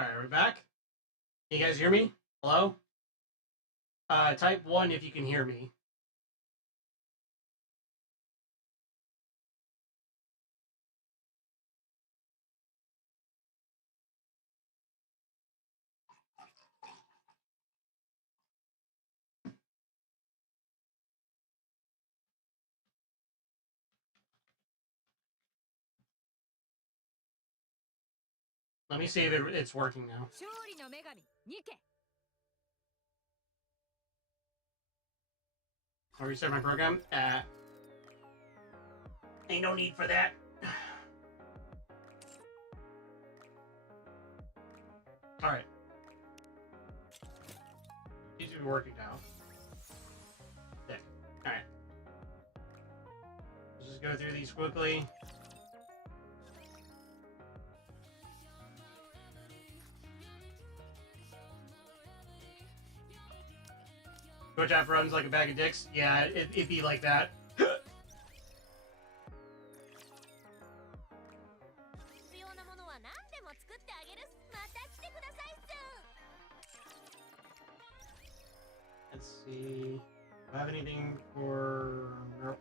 Alright, are we back? Can you guys hear me? Hello? Type 1 if you can hear me. Let me see if it's working now. I'll reset my program. Ain't no need for that. Alright. Seems to be working now. There. Alright. Let's just go through these quickly. Twitch app runs like a bag of dicks. Yeah, it'd be like that. Let's see. Do I have anything for... Nope.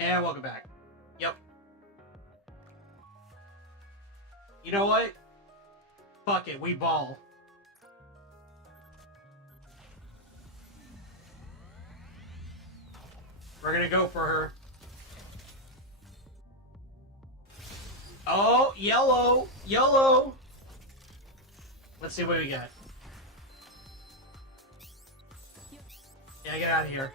Yeah, welcome back. Yep. You know what? Fuck it, we ball. We're gonna go for her. Oh, yellow! Yellow! Let's see what we got. Yeah, get out of here.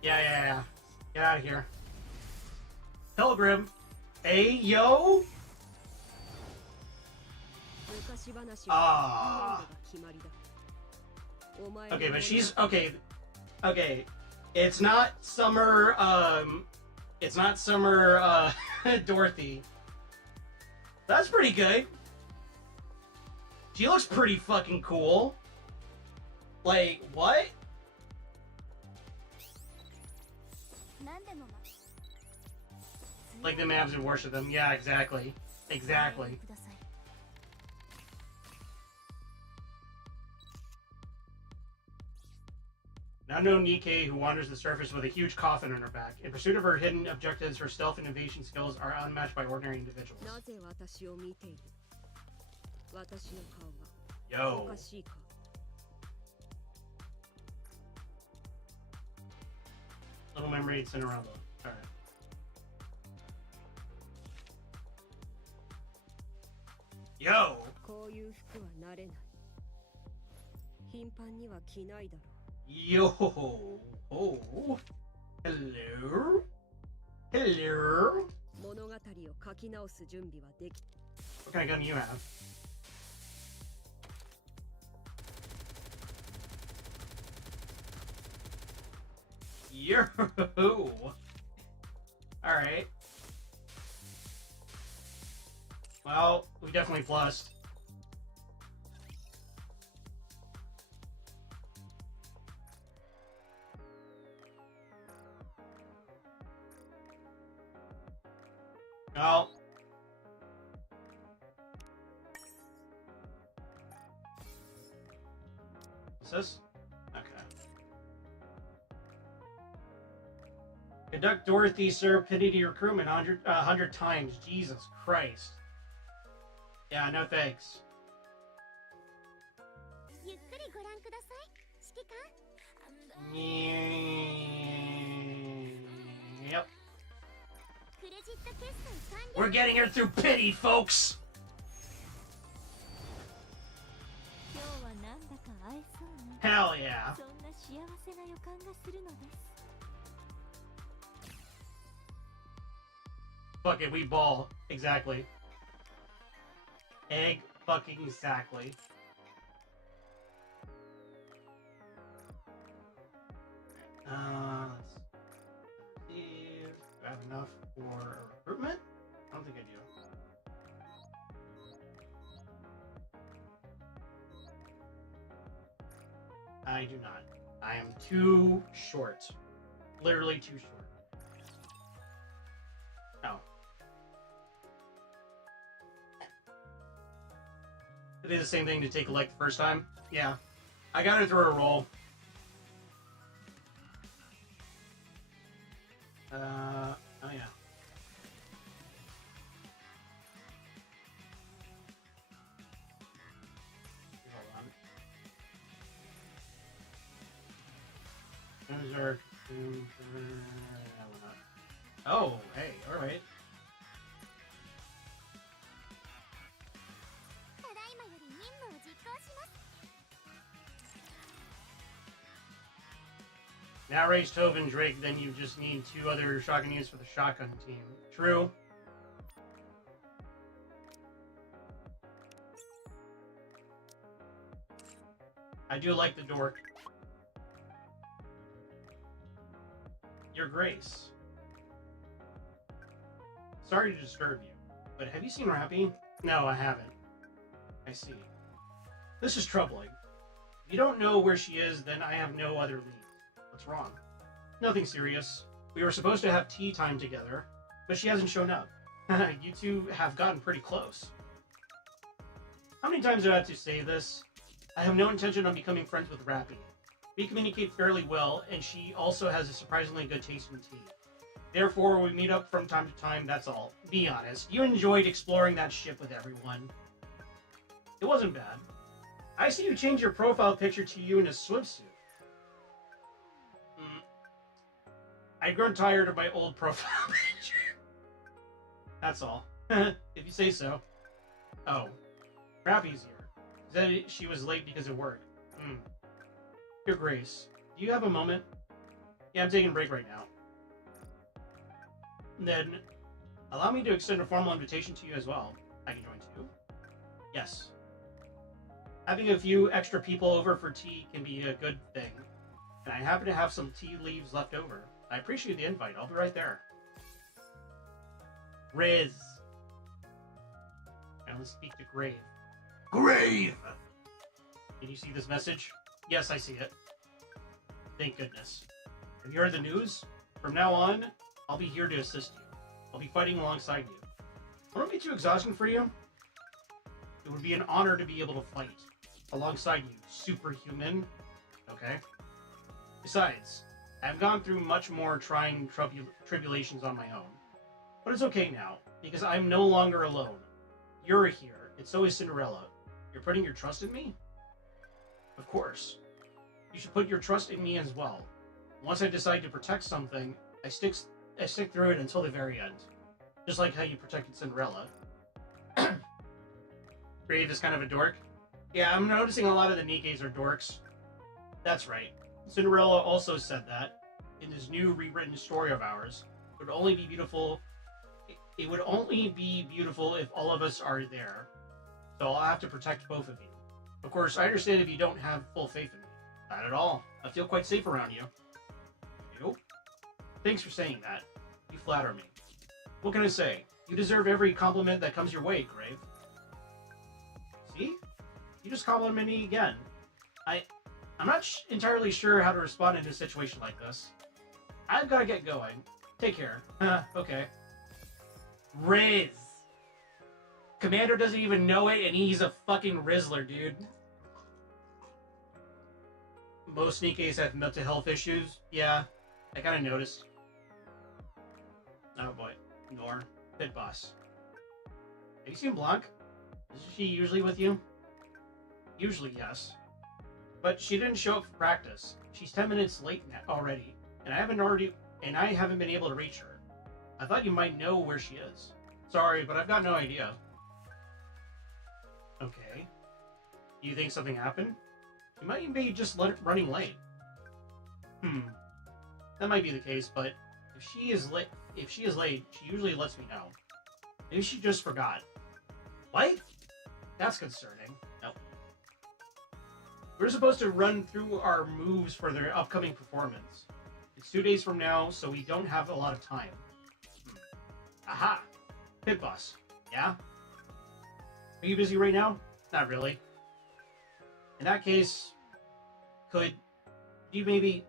Yeah. Get out of here. Pilgrim. Hey, yo! Ah. Okay, but she's... Okay. Okay. It's not Summer, It's not Summer, Dorothy. That's pretty good. She looks pretty fucking cool. Like, what? Like the Mavs would worship them. Yeah, exactly. Exactly. An unknown NIKKE who wanders the surface with a huge coffin on her back. In pursuit of her hidden objectives, her stealth and evasion skills are unmatched by ordinary individuals. Yo. Little Mermaid Cinderella. Alright. Yo! Yo! Oh! Hello? Hello? What kind of gun do you have? Yo! Alright. Well, we definitely plussed. Well. What's this? Okay. Conduct Dorothy, sir. Pity to your crewman 100 times. Jesus Christ. Yeah, no thanks. Yep. We're getting her through pity, folks! Hell yeah. Fuck it, we ball. Exactly. Egg fucking exactly. Let's see if I have enough for recruitment. I don't think I do. I do not. I am too short. Literally too short. Oh. It is the same thing to take a leg the first time? Yeah. I got her through a roll. Oh yeah. Hold on. Oh, hey, alright. Now raise Tove and Drake, then you just need 2 other shotgun units for the shotgun team. True. I do like the dork. Your Grace. Sorry to disturb you, but have you seen Rappy? No, I haven't. I see. This is troubling. If you don't know where she is, then I have no other lead. What's wrong? Nothing serious. We were supposed to have tea time together, but she hasn't shown up. You two have gotten pretty close. How many times do I have to say this? I have no intention of becoming friends with Rappy. We communicate fairly well, and she also has a surprisingly good taste in tea. Therefore, we meet up from time to time, that's all. Be honest, you enjoyed exploring that ship with everyone. It wasn't bad. I see you change your profile picture to you in a swimsuit. I'd grown tired of my old profile picture. That's all. If you say so. Oh. Rappy's here. Said she was late because of work. Your Grace, do you have a moment? Yeah, I'm taking a break right now. Then, allow me to extend a formal invitation to you as well. I can join too. Yes. Having a few extra people over for tea can be a good thing. And I happen to have some tea leaves left over. I appreciate the invite. I'll be right there. Riz. Now let's speak to Grave. Grave! Can you see this message? Yes, I see it. Thank goodness. Have you heard the news? From now on, I'll be here to assist you. I'll be fighting alongside you. Won't it be too exhausting for you? It would be an honor to be able to fight alongside you, superhuman. Okay? Besides, I've gone through much more trying tribulations on my own. But it's okay now, because I'm no longer alone. You're here, and so is Cinderella. You're putting your trust in me? Of course. You should put your trust in me as well. Once I decide to protect something, I stick through it until the very end. Just like how you protected Cinderella. Brave is kind of a dork. Yeah, I'm noticing a lot of the Nikkes are dorks. That's right. Cinderella also said that in this new rewritten story of ours. It would only be beautiful if all of us are there. So I'll have to protect both of you. Of course, I understand if you don't have full faith in me. Not at all. I feel quite safe around you. You? Thanks for saying that. You flatter me. What can I say? You deserve every compliment that comes your way, Grave. See? You just complimented me again. I'm not entirely sure how to respond in a situation like this. I've got to get going. Take care. Okay. Riz. Commander doesn't even know it, and he's a fucking Rizzler, dude. Most Nikkes have mental health issues. Yeah, I kind of noticed. Oh boy. Nor. Pit boss. Have you seen Blanc? Is she usually with you? Usually, yes. But she didn't show up for practice. She's 10 minutes late already, and I haven't been able to reach her. I thought you might know where she is. Sorry, but I've got no idea. Okay. Do you think something happened? You might be just running late. That might be the case, but if she is late, she usually lets me know. Maybe she just forgot. What? That's concerning. Nope. We're supposed to run through our moves for their upcoming performance. It's 2 days from now, so we don't have a lot of time. Aha! Pit boss. Yeah? Are you busy right now? Not really. In that case, Could you maybe...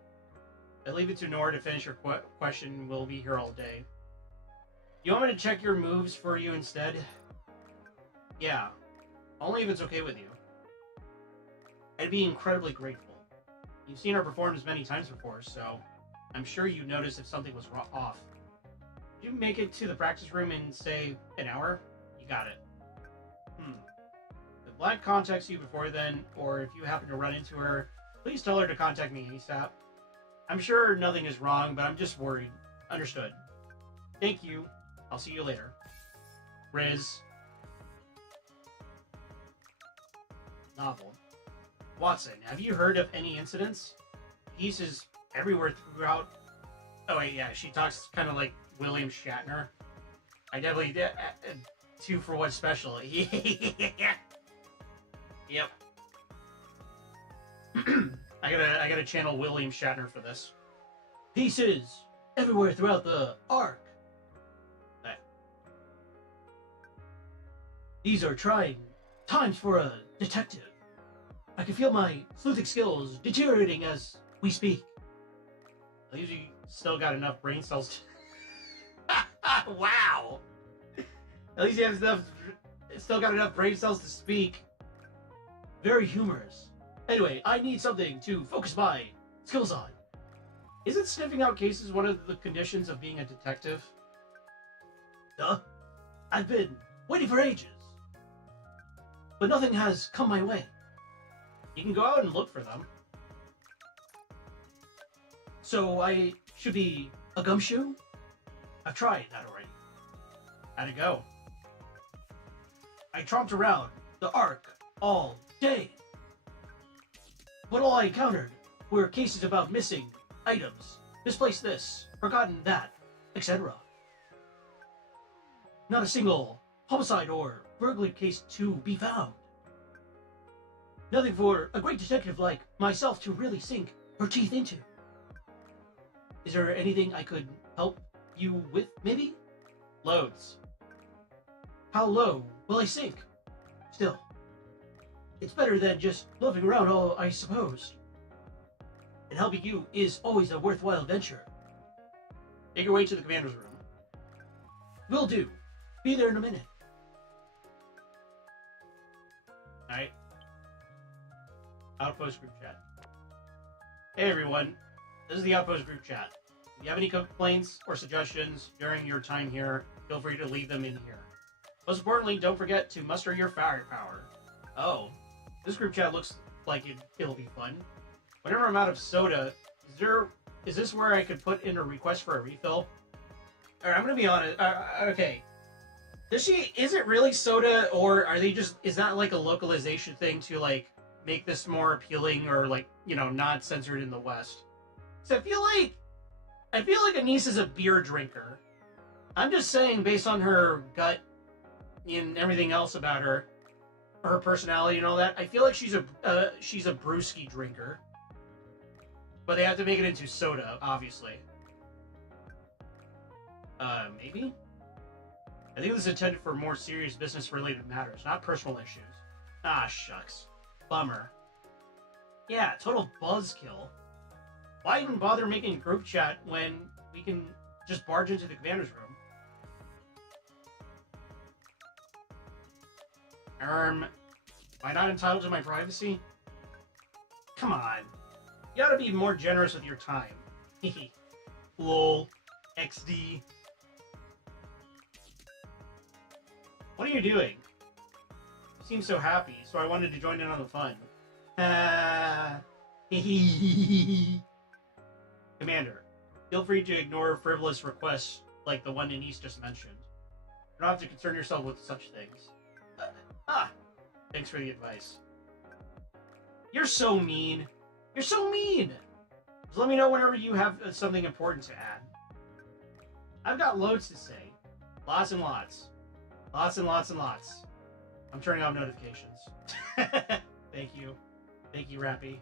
I leave it to Nora to finish your question. We'll be here all day. You want me to check your moves for you instead? Yeah. Only if it's okay with you. I'd be incredibly grateful. You've seen her perform as many times before, so I'm sure you'd notice if something was off. Did you make it to the practice room in, say, an hour? You got it. If Black contacts you before then, or if you happen to run into her, please tell her to contact me ASAP. I'm sure nothing is wrong, but I'm just worried. Understood. Thank you. I'll see you later. Riz. Novel. Watson, have you heard of any incidents? Pieces everywhere throughout... Oh wait, yeah, she talks kind of like William Shatner. I definitely did 2 for 1 special. Yep. I gotta channel William Shatner for this. Pieces everywhere throughout the arc. These are trying times for a detective. I can feel my sleuthing skills deteriorating as we speak. At least you still got enough brain cells to... Wow! At least you have still got enough brain cells to speak. Very humorous. Anyway, I need something to focus my skills on. Isn't sniffing out cases one of the conditions of being a detective? Duh. I've been waiting for ages. But nothing has come my way. You can go out and look for them. So I should be a gumshoe? I've tried that already. How'd it go? I tromped around the Ark all day. But all I encountered were cases about missing items, misplaced this, forgotten that, etc. Not a single homicide or burglary case to be found. Nothing for a great detective like myself to really sink her teeth into. Is there anything I could help you with, maybe? Loads. How low will I sink? Still, it's better than just loafing around, I suppose. And helping you is always a worthwhile venture. Make your way to the commander's room. Will do. Be there in a minute. Alright. Outpost group chat. Hey everyone, this is the Outpost group chat. If you have any complaints or suggestions during your time here, feel free to leave them in here. Most importantly, don't forget to muster your firepower. Oh, this group chat looks like it'll be fun. Whenever I'm out of soda, is this where I could put in a request for a refill? Alright, I'm gonna be honest. Okay. Is it really soda, or are they just, is that like a localization thing to like make this more appealing or like, you know, not censored in the West? So I feel like Anise is a beer drinker. I'm just saying, based on her gut and everything else about her personality and all that, I feel like she's a brewski drinker. But they have to make it into soda, obviously. Maybe? I think this is intended for more serious business-related matters, not personal issues. Ah, shucks. Bummer. Yeah, total buzzkill. Why even bother making a group chat when we can just barge into the commander's room? Am I not entitled to my privacy? Come on. You gotta be more generous with your time. Hehe. Lol. XD. What are you doing? You seem so happy, so I wanted to join in on the fun. Commander, feel free to ignore frivolous requests like the one Anise just mentioned. You don't have to concern yourself with such things. Thanks for the advice. You're so mean. You're so mean! Just let me know whenever you have something important to add. I've got loads to say. Lots and lots. Lots and lots and lots. I'm turning off notifications. Thank you. Thank you, Rappy.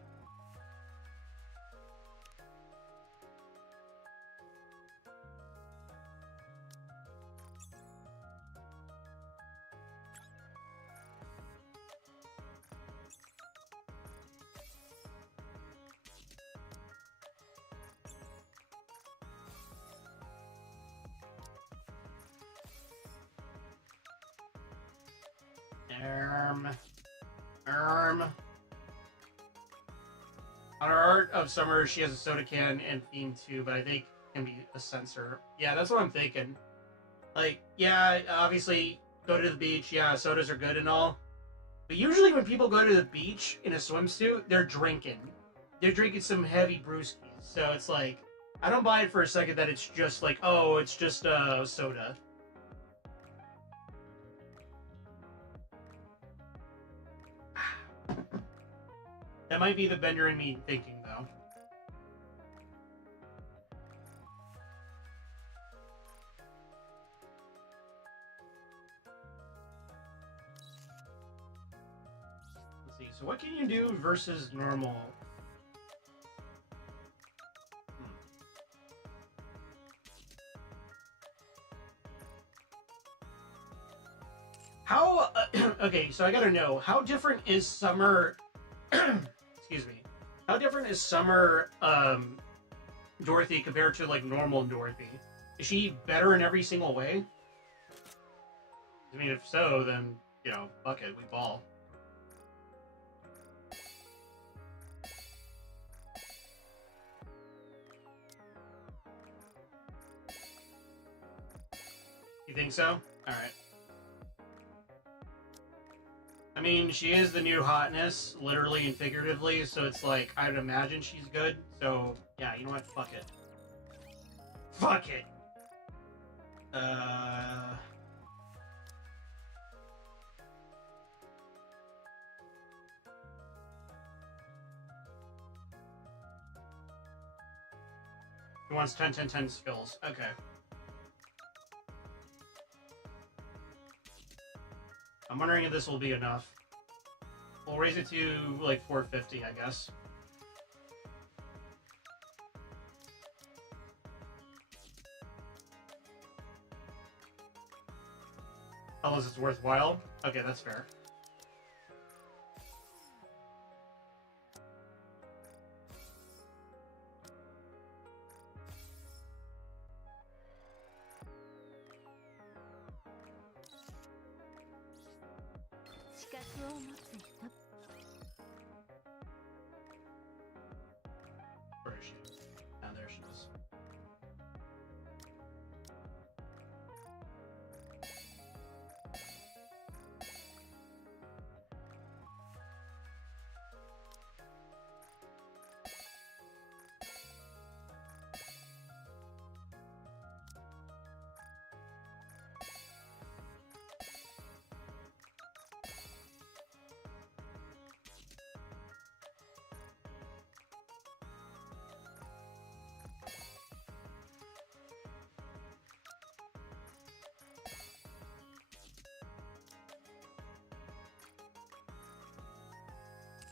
On her art of summer, she has a soda can and theme too, but I think it can be a sensor. Yeah, that's what I'm thinking. Like, yeah, obviously, go to the beach. Yeah, sodas are good and all. But usually when people go to the beach in a swimsuit, they're drinking. They're drinking some heavy brewskis. So it's like, I don't buy it for a second that it's just like, oh, it's just a soda. That might be the bender in me thinking, though. Let's see. So what can you do versus normal? How... okay, so I gotta know. How different is summer... excuse me. How different is summer Dorothy compared to like normal Dorothy? Is she better in every single way? I mean, if so, then, you know, fuck it, we ball. You think so? Alright. I mean, she is the new hotness, literally and figuratively, so it's like, I'd imagine she's good. So, yeah, you know what? Fuck it. Fuck it! He wants 10, 10, 10 skills. Okay. I'm wondering if this will be enough. We'll raise it to, like, 450, I guess. Unless it's worthwhile. Okay, that's fair. Where is she? Oh, there she is.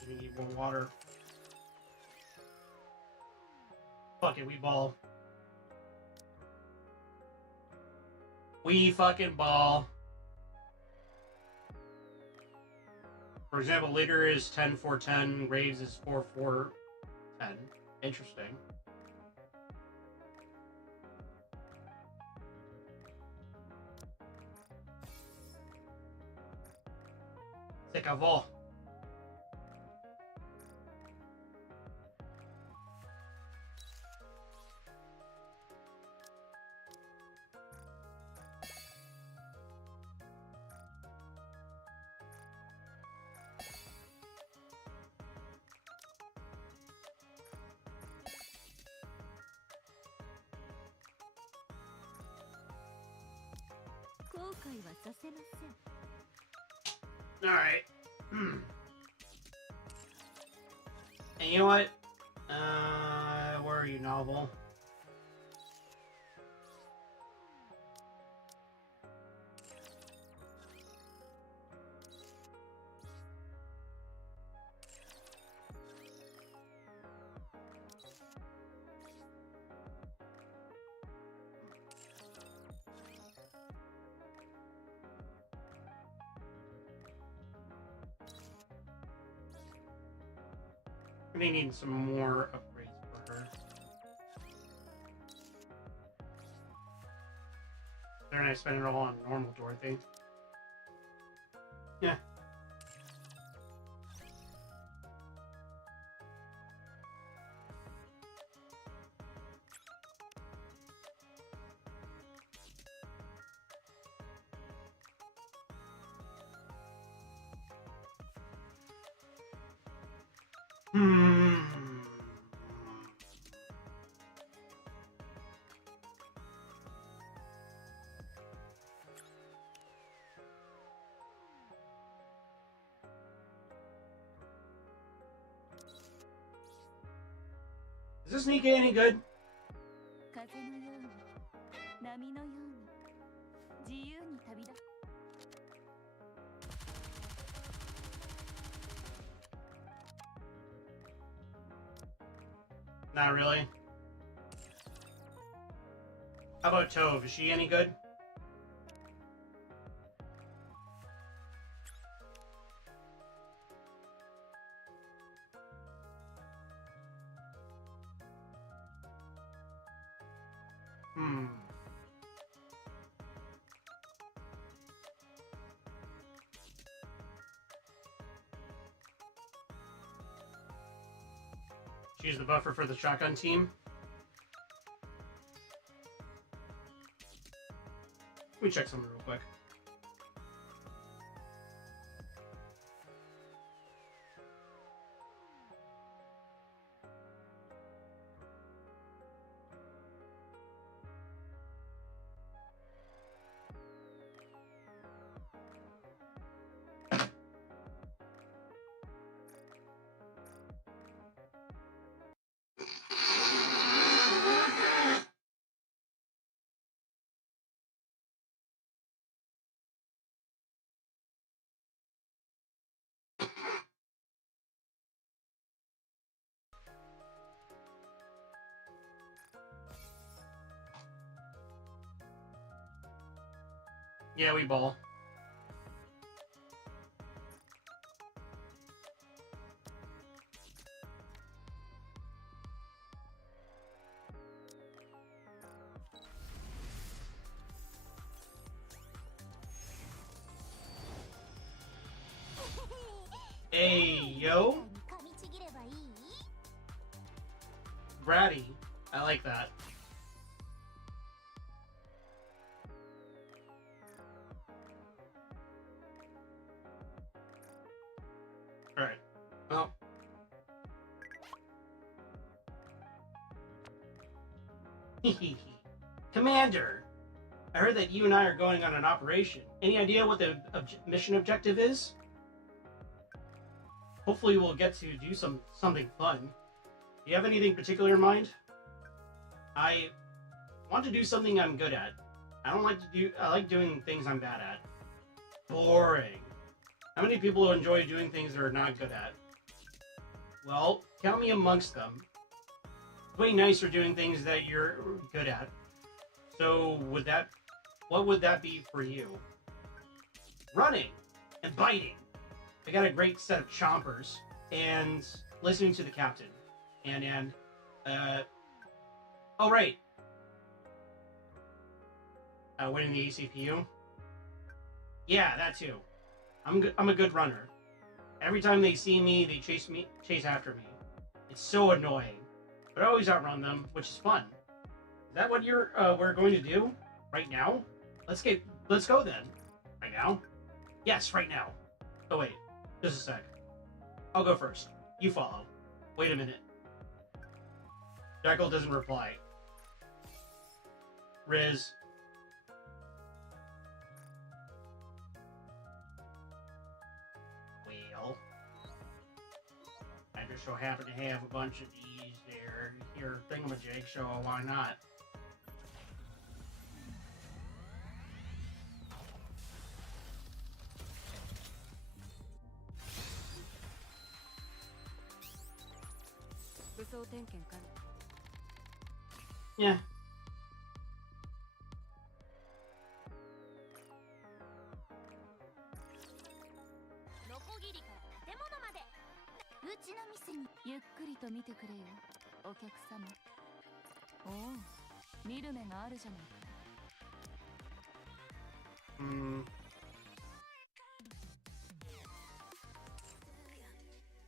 We need more water. Fuck it, we ball. We fucking ball. For example, leader is 10, 4, 10. Raves is 4, 4, 10. Interesting. C'est qu'à voir. Alright. And you know what? Where are you, novel? We need some more upgrades for her. They're not spending it all on normal Dorothy. Yeah, Hmm. Is this NIKKE any good? Not really. How about Tove? Is she any good? Hmm. She's the buffer for the shotgun team. Let me check something real quick. Yeah, we ball. Hey, yo. Bratty. I like that. Alright. Well. Commander! I heard that you and I are going on an operation. Any idea what the mission objective is? Hopefully we'll get to do something fun. Do you have anything particular in mind? I want to do something I'm good at. I like doing things I'm bad at. Boring. How many people enjoy doing things they're not good at? Well, count me amongst them. It's way nicer doing things that you're good at. So, what would that be for you? Running and biting. I got a great set of chompers and listening to the captain. Oh right. Winning the ACPU. Yeah, that too. I'm a good runner. Every time they see me, they chase after me. It's so annoying, but I always outrun them, which is fun. Is that what we're going to do right now? Let's go then. Right now? Yes, right now. Oh wait, just a sec. I'll go first. You follow. Wait a minute. Jackal doesn't reply. Riz. Well, I just so happen to have a bunch of these there. Here, thingamajig, so why not? Yeah.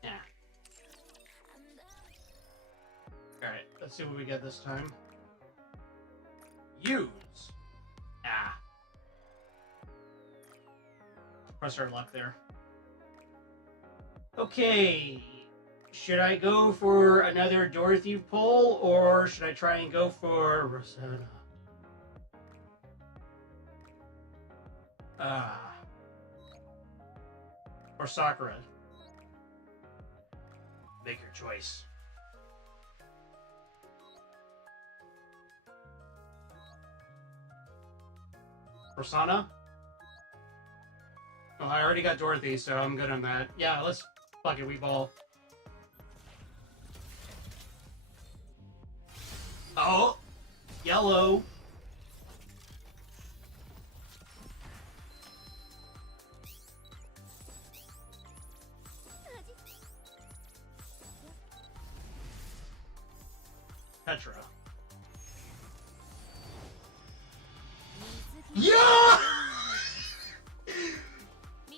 Yeah. Alright, let's see what we get this time. Use. Ah. Press our luck there. Okay. Should I go for another Dorothy poll, or should I try and go for Rosanna? Or Sakura? Make your choice. Rosanna? Oh, I already got Dorothy, so I'm good on that. Yeah, let's fuck it, we ball. Oh! Yellow! Petra. Yo!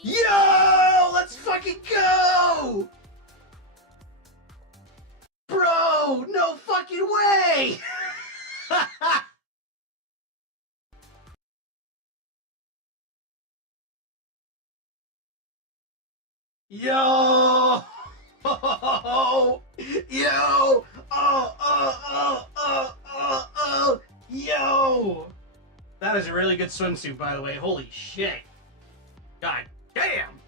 Yo! Let's fucking go! Bro! No fucking way! Yo! Yo! Oh! Yo! That is a really good swimsuit, by the way. Holy shit. God damn!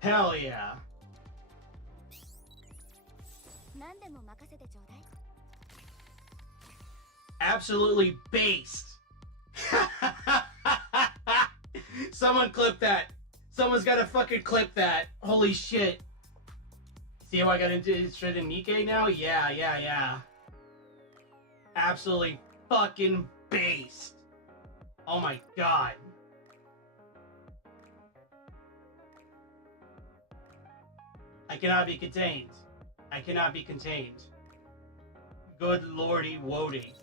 Hell yeah. Absolutely based. Someone clip that. Someone's gotta fucking clip that. Holy shit. See how I got interested in NIKKE now? Yeah. Absolutely fucking based. Oh my god. I cannot be contained. I cannot be contained. Good lordy woody.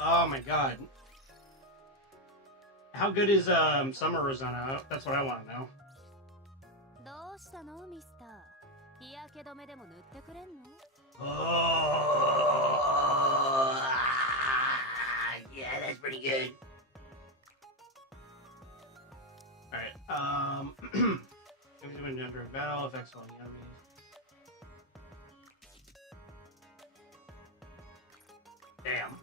Oh my god. How good is Summer Rosanna? That's what I want to know. Oh, yeah, that's pretty good. Alright, when under a battle, affects all the enemies. Damn.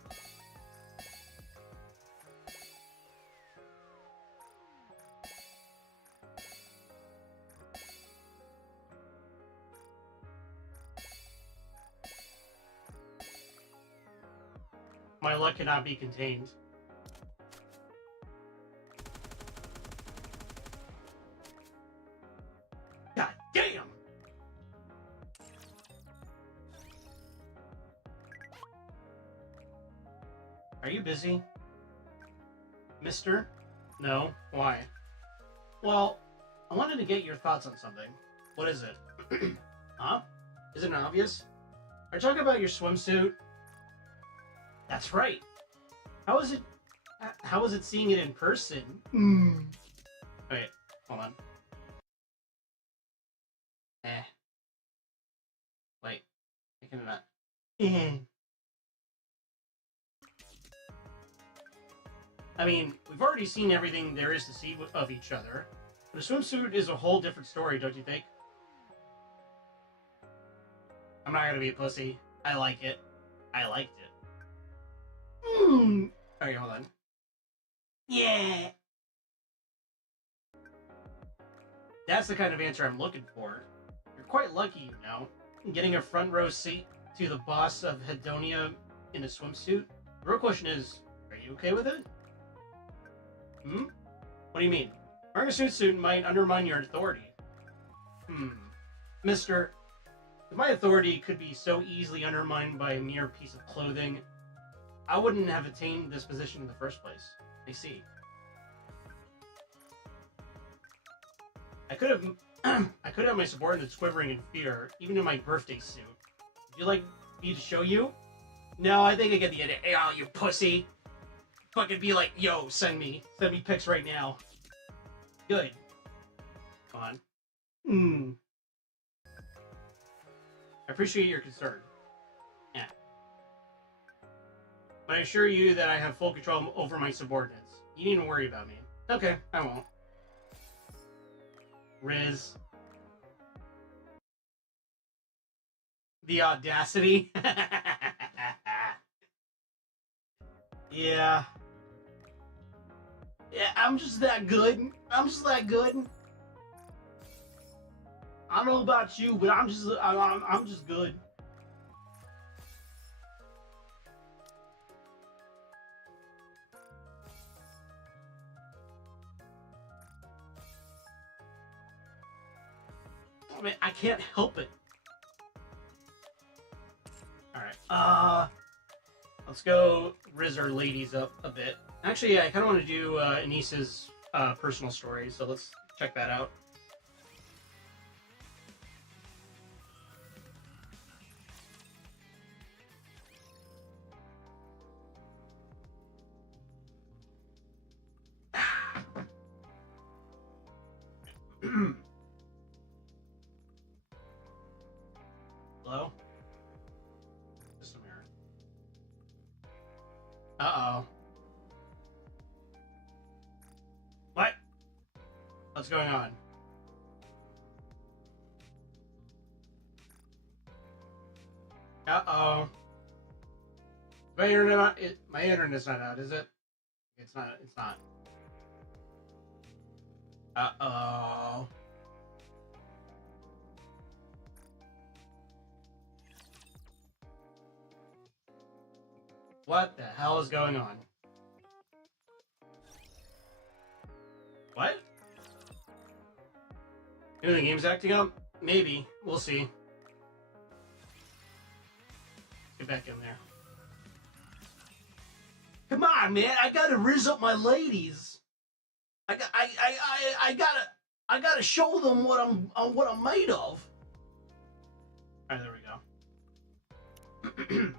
My luck cannot be contained. God damn! Are you busy? Mister? No. Why? Well, I wanted to get your thoughts on something. What is it? Huh? Is it obvious? Are you talking about your swimsuit? That's right. How is it seeing it in person? Wait, hold on. Wait, I cannot. I mean, we've already seen everything there is to see of each other. But a swimsuit is a whole different story, don't you think? I'm not gonna be a pussy. I like it. I liked it. Okay, hold on. Yeah! That's the kind of answer I'm looking for. You're quite lucky, you know. Getting a front row seat to the boss of Hedonia in a swimsuit. The real question is, are you okay with it? What do you mean? Wearing a swimsuit might undermine your authority. Mister, if my authority could be so easily undermined by a mere piece of clothing, I wouldn't have attained this position in the first place. I see. I could have my subordinates quivering in fear, even in my birthday suit. Would you like me to show you? No, I think I get the idea. Hey, oh, you pussy! Fucking be like, yo, send me pics right now. Good. Come on. I appreciate your concern. Yeah. But I assure you that I have full control over my subordinates. You needn't worry about me. Okay, I won't. Riz. The audacity. Yeah. Yeah, I'm just that good. I'm just that good. I don't know about you, but I'm just good. I mean, I can't help it. Alright, let's go Riz our ladies up a bit. Actually, I kind of want to do Anissa's personal story, so let's check that out. Hello? Just a mirror. Uh-oh. What? What's going on? Uh-oh. My internet's not out, is it? It's not. Uh-oh. What the hell is going on? What? Maybe the game's acting up? Maybe. We'll see. Get back in there. Come on, man! I gotta riz up my ladies. I gotta show them what I'm made of. All right, there we go.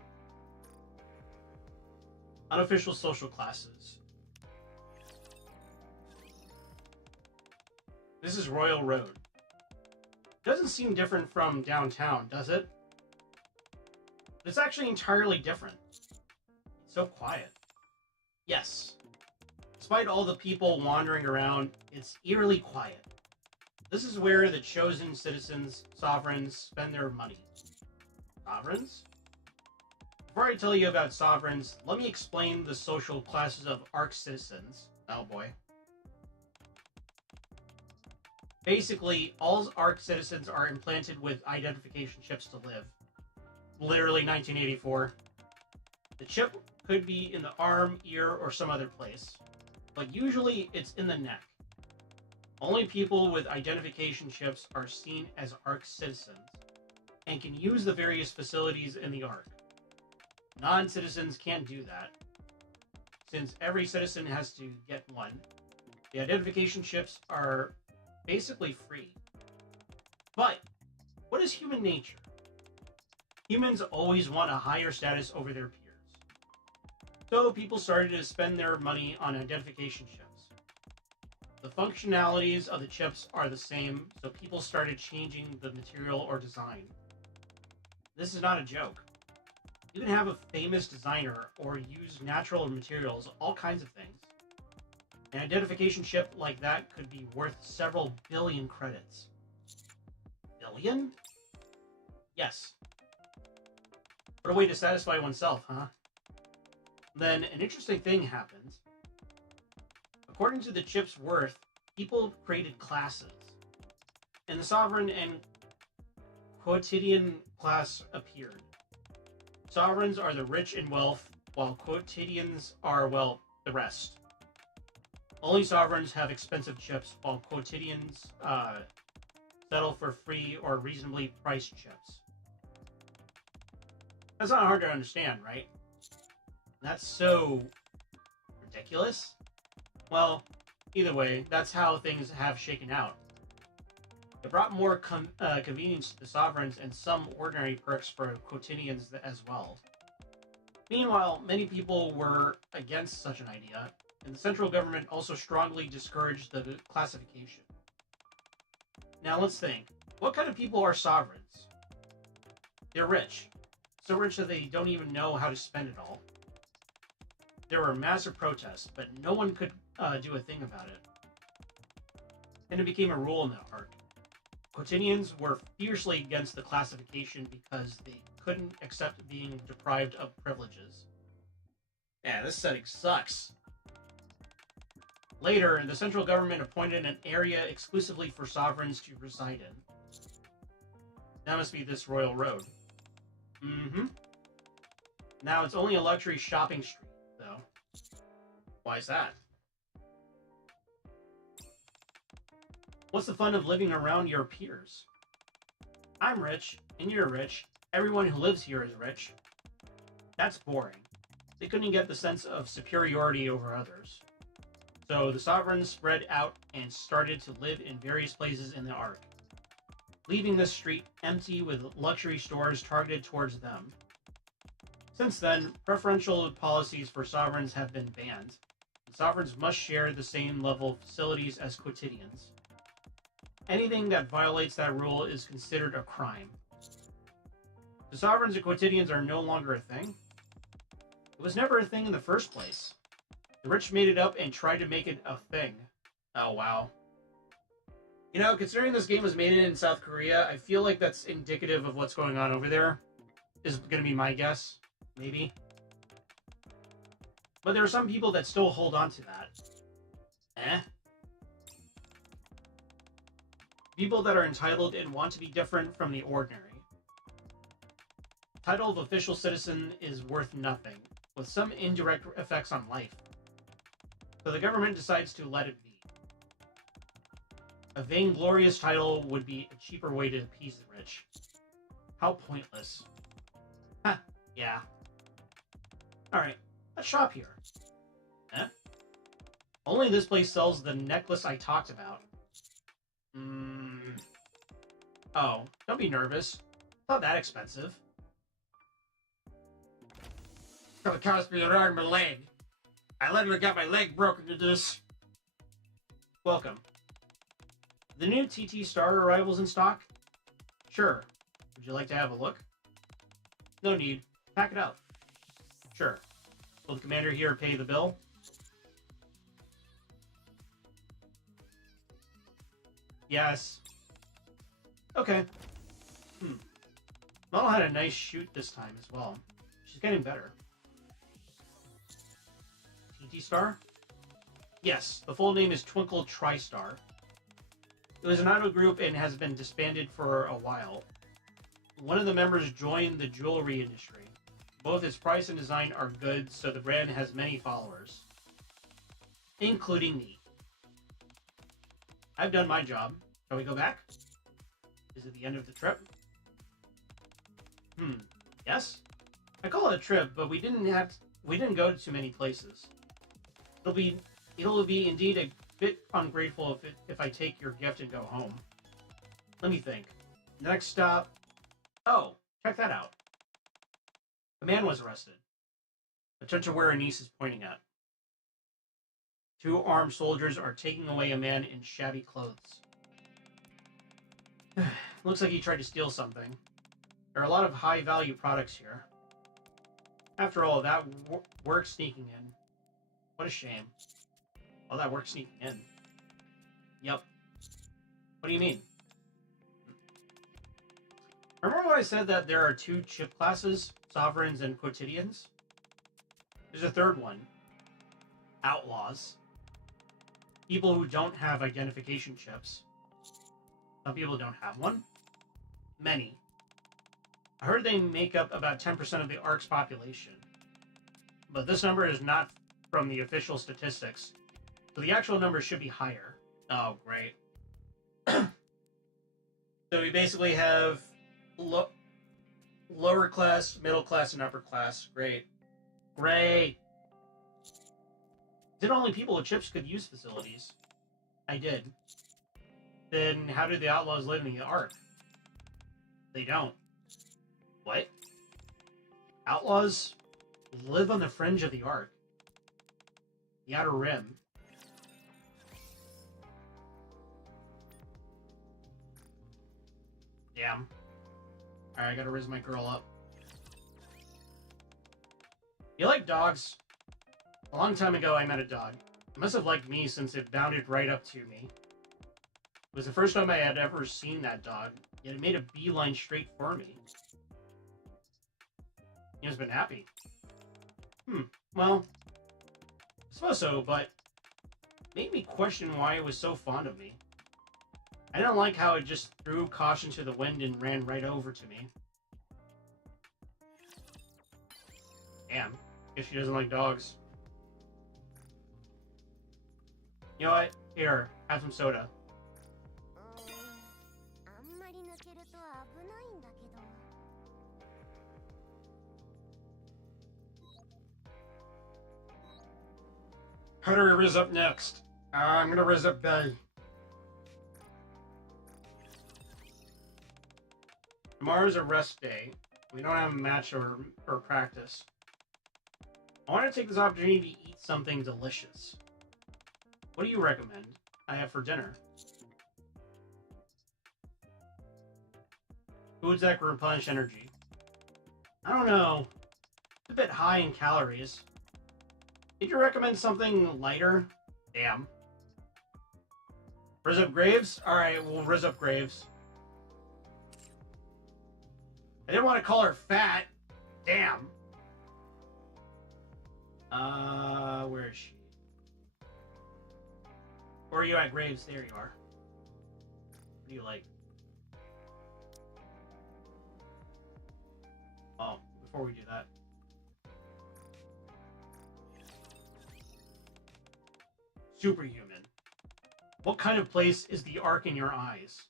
Unofficial social classes. This is Royal Road. Doesn't seem different from downtown, does it? It's actually entirely different. It's so quiet. Yes. Despite all the people wandering around, it's eerily quiet. This is where the chosen citizens, sovereigns, spend their money. Sovereigns? Before I tell you about sovereigns, let me explain the social classes of ARC citizens. Oh boy. Basically, all ARC citizens are implanted with identification chips to live. Literally 1984. The chip could be in the arm, ear, or some other place, but usually it's in the neck. Only people with identification chips are seen as ARC citizens and can use the various facilities in the ARC. Non-citizens can't do that. Since every citizen has to get one, the identification chips are basically free. But what is human nature? Humans always want a higher status over their peers. So people started to spend their money on identification chips. The functionalities of the chips are the same, so people started changing the material or design. This is not a joke. You can have a famous designer or use natural materials, all kinds of things. An identification chip like that could be worth several billion credits. Billion? Yes. What a way to satisfy oneself, huh? Then an interesting thing happens. According to the chip's worth, people created classes. And the sovereign and quotidian class appeared. Sovereigns are the rich in wealth, while quotidians are, well, the rest. Only sovereigns have expensive chips, while quotidians settle for free or reasonably priced chips. That's not hard to understand, right? That's so ridiculous. Well, either way, that's how things have shaken out. It brought more convenience to the sovereigns and some ordinary perks for quotidians as well. Meanwhile, many people were against such an idea, and the central government also strongly discouraged the classification. Now let's think. What kind of people are sovereigns? They're rich. So rich that they don't even know how to spend it all. There were massive protests, but no one could do a thing about it. And it became a rule in the arc. Quotidians were fiercely against the classification because they couldn't accept being deprived of privileges. Yeah, this setting sucks. Later, the central government appointed an area exclusively for sovereigns to reside in. That must be this royal road. Mm-hmm. Now it's only a luxury shopping street, though. Why is that? What's the fun of living around your peers? I'm rich, and you're rich. Everyone who lives here is rich. That's boring. They couldn't get the sense of superiority over others. So the sovereigns spread out and started to live in various places in the Ark, leaving the street empty with luxury stores targeted towards them. Since then, preferential policies for sovereigns have been banned. The sovereigns must share the same level of facilities as quotidians. Anything that violates that rule is considered a crime. The sovereigns and quotidians are no longer a thing. It was never a thing in the first place. The rich made it up and tried to make it a thing. Oh, wow. You know, considering this game was made in South Korea, I feel like that's indicative of what's going on over there. Is going to be my guess. Maybe. But there are some people that still hold on to that. People that are entitled and want to be different from the ordinary. Title of official citizen is worth nothing, with some indirect effects on life. So the government decides to let it be. A vainglorious title would be a cheaper way to appease the rich. How pointless. Huh, yeah. Alright, let's shop here. Only this place sells the necklace I talked about. Oh, don't be nervous. Not that expensive. It's gonna cost me an arm and a leg. I literally got my leg broken to this. Welcome. The new TT Star arrivals in stock? Sure. Would you like to have a look? No need. Pack it up. Sure. Will the commander here pay the bill? Yes. Okay. Model had a nice shoot this time as well. She's getting better. TT Star? Yes, the full name is Twinkle TriStar. It was an idol group and has been disbanded for a while. One of the members joined the jewelry industry. Both its price and design are good, so the brand has many followers. Including me. I've done my job. Shall we go back? Is it the end of the trip? Yes? I call it a trip, but we didn't go to too many places. It'll be indeed a bit ungrateful if I take your gift and go home. Let me think. Next stop. Oh, check that out. A man was arrested. Attention where Anise is pointing at. Two armed soldiers are taking away a man in shabby clothes. Looks like he tried to steal something. There are a lot of high-value products here. After all, that work sneaking in. What a shame. All that work sneaking in. Yep. What do you mean? Remember when I said that there are two chip classes, sovereigns and quotidians? There's a third one. Outlaws. People who don't have identification chips. Some people don't have one. Many. I heard they make up about 10% of the Ark's population. But this number is not from the official statistics, so the actual number should be higher. Oh, great. So we basically have lower class, middle class, and upper class. Great. Great. Did only people with chips could use facilities? I did. Then how do the outlaws live in the Ark? They don't. What? Outlaws live on the fringe of the Ark. The outer rim. Damn. Alright, I gotta raise my girl up. You like dogs? A long time ago, I met a dog. It must have liked me since it bounded right up to me. It was the first time I had ever seen that dog, yet it made a beeline straight for me. He has been happy. Well, I suppose so, but it made me question why it was so fond of me. I didn't like how it just threw caution to the wind and ran right over to me. Damn, guess she doesn't like dogs. You know what? Here, have some soda. How do we riz up next? I'm gonna riz up Bay. Tomorrow's a rest day. We don't have a match or practice. I want to take this opportunity to eat something delicious. What do you recommend I have for dinner? Foods that can replenish energy. I don't know. It's a bit high in calories. Did you recommend something lighter? Damn. Riz up Graves? Alright, we'll riz up Graves. I didn't want to call her fat. Damn. Where is she? Where are you at, Graves? There you are. What do you like? Oh, before we do that. Superhuman. What kind of place is the arc in your eyes?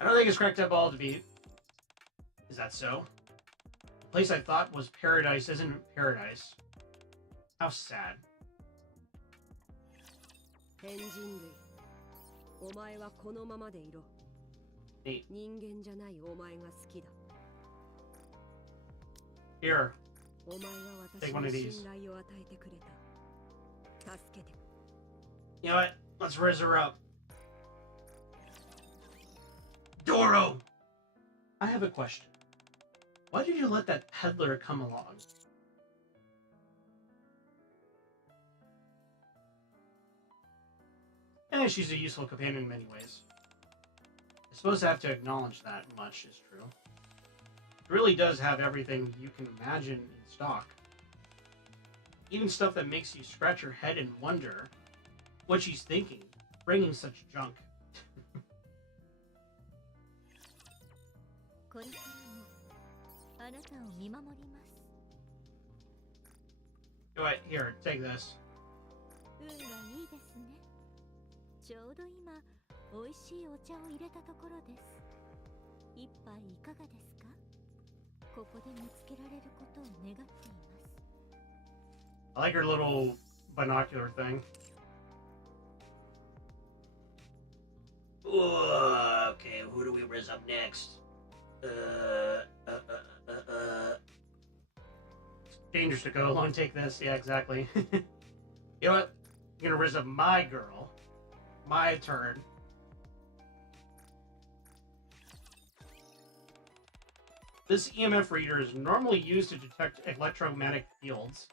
I don't think it's cracked up all to be. Is that so? The place I thought was paradise isn't paradise. How sad. Neat. Here. Take one of these. You know what? Let's raise her up. Doro! I have a question. Why did you let that peddler come along? She's a useful companion in many ways. I suppose I have to acknowledge that much is true. It really does have everything you can imagine in stock. Even stuff that makes you scratch your head and wonder what she's thinking, bringing such junk. What? Here, take this. I like her little binocular thing. Ooh, okay, who do we raise up next? It's dangerous to go alone. Take this. Yeah, exactly. You know what? I'm gonna raise up my girl. My turn. This EMF reader is normally used to detect electromagnetic fields,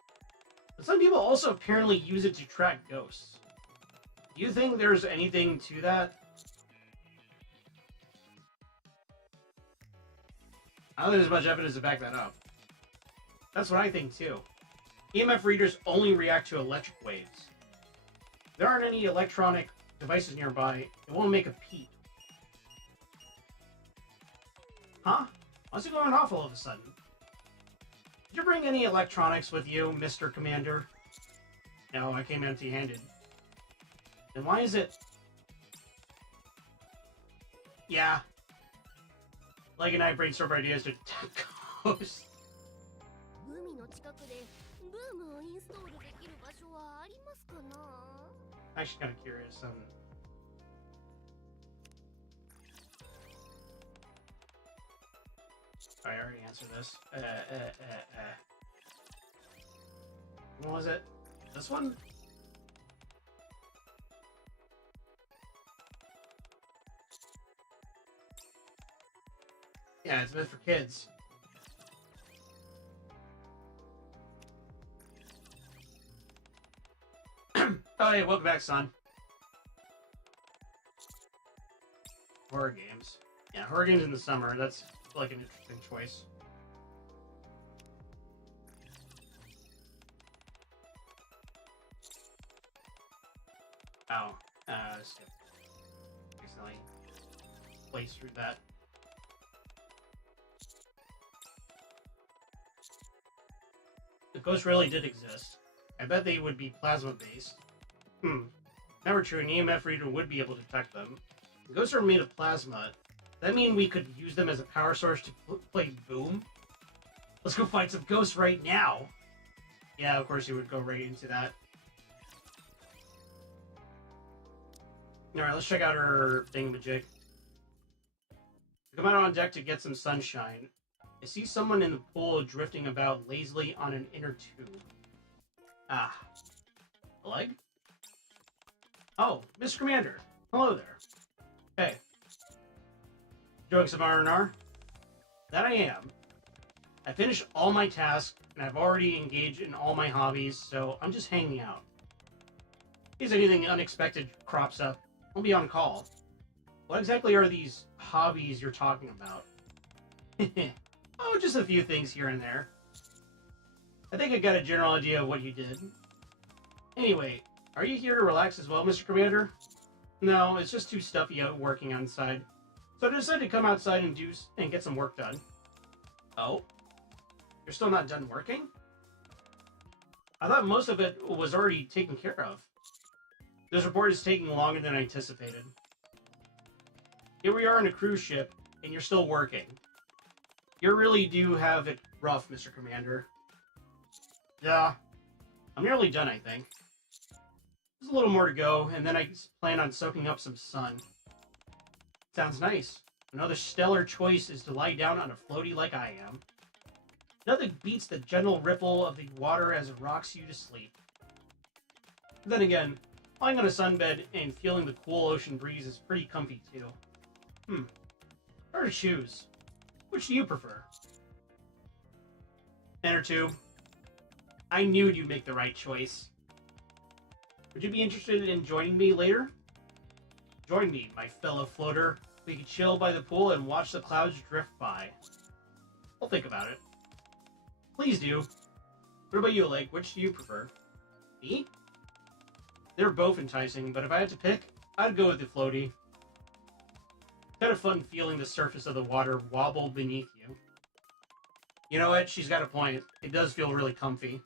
but some people also apparently use it to track ghosts. Do you think there's anything to that? I don't think there's much evidence to back that up. That's what I think too. EMF readers only react to electric waves. If there aren't any electronic devices nearby, it won't make a peep. Huh? Why's it going off all of a sudden? Did you bring any electronics with you, Mr. Commander? No, I came empty-handed. Then why is it... Yeah. Leg and I brainstorm ideas to attack ghosts. I'm actually kind of curious. I already answered this. What was it? This one? Yeah, it's meant for kids. Oh, hey, welcome back, son. Horror games. Yeah, horror games in the summer. That's like an interesting choice. Oh, skip. Accidentally placed through that. If ghosts really did exist, I bet they would be plasma-based. Never true, an EMF reader would be able to detect them. The ghosts are made of plasma. Does that mean we could use them as a power source to play Boom? Let's go fight some ghosts right now! Yeah, of course you would go right into that. Alright, let's check out her thingamajig. Come out on deck to get some sunshine. I see someone in the pool drifting about lazily on an inner tube. Ah. A leg? Oh, Mr. Commander. Hello there. Hey. Doing some R&R? That I am. I finished all my tasks, and I've already engaged in all my hobbies, so I'm just hanging out. In case anything unexpected crops up, I'll be on call. What exactly are these hobbies you're talking about? Oh, just a few things here and there. I think I got a general idea of what you did. Anyway, are you here to relax as well, Mr. Commander? No, it's just too stuffy out working outside. So I decided to come outside and get some work done. Oh? You're still not done working? I thought most of it was already taken care of. This report is taking longer than anticipated. Here we are on a cruise ship, and you're still working. You really do have it rough, Mr. Commander. Yeah. I'm nearly done, I think. There's a little more to go, and then I plan on soaking up some sun. Sounds nice. Another stellar choice is to lie down on a floaty like I am. Nothing beats the gentle ripple of the water as it rocks you to sleep. Then again, lying on a sunbed and feeling the cool ocean breeze is pretty comfy too. Hard to choose. Which do you prefer? Inner tube. I knew you'd make the right choice. Would you be interested in joining me later? Join me, my fellow floater. We can chill by the pool and watch the clouds drift by. I'll think about it. Please do. What about you, Lake? Which do you prefer? Me? They're both enticing, but if I had to pick, I'd go with the floaty. Kind of fun feeling the surface of the water wobble beneath you. You know what? She's got a point. It does feel really comfy.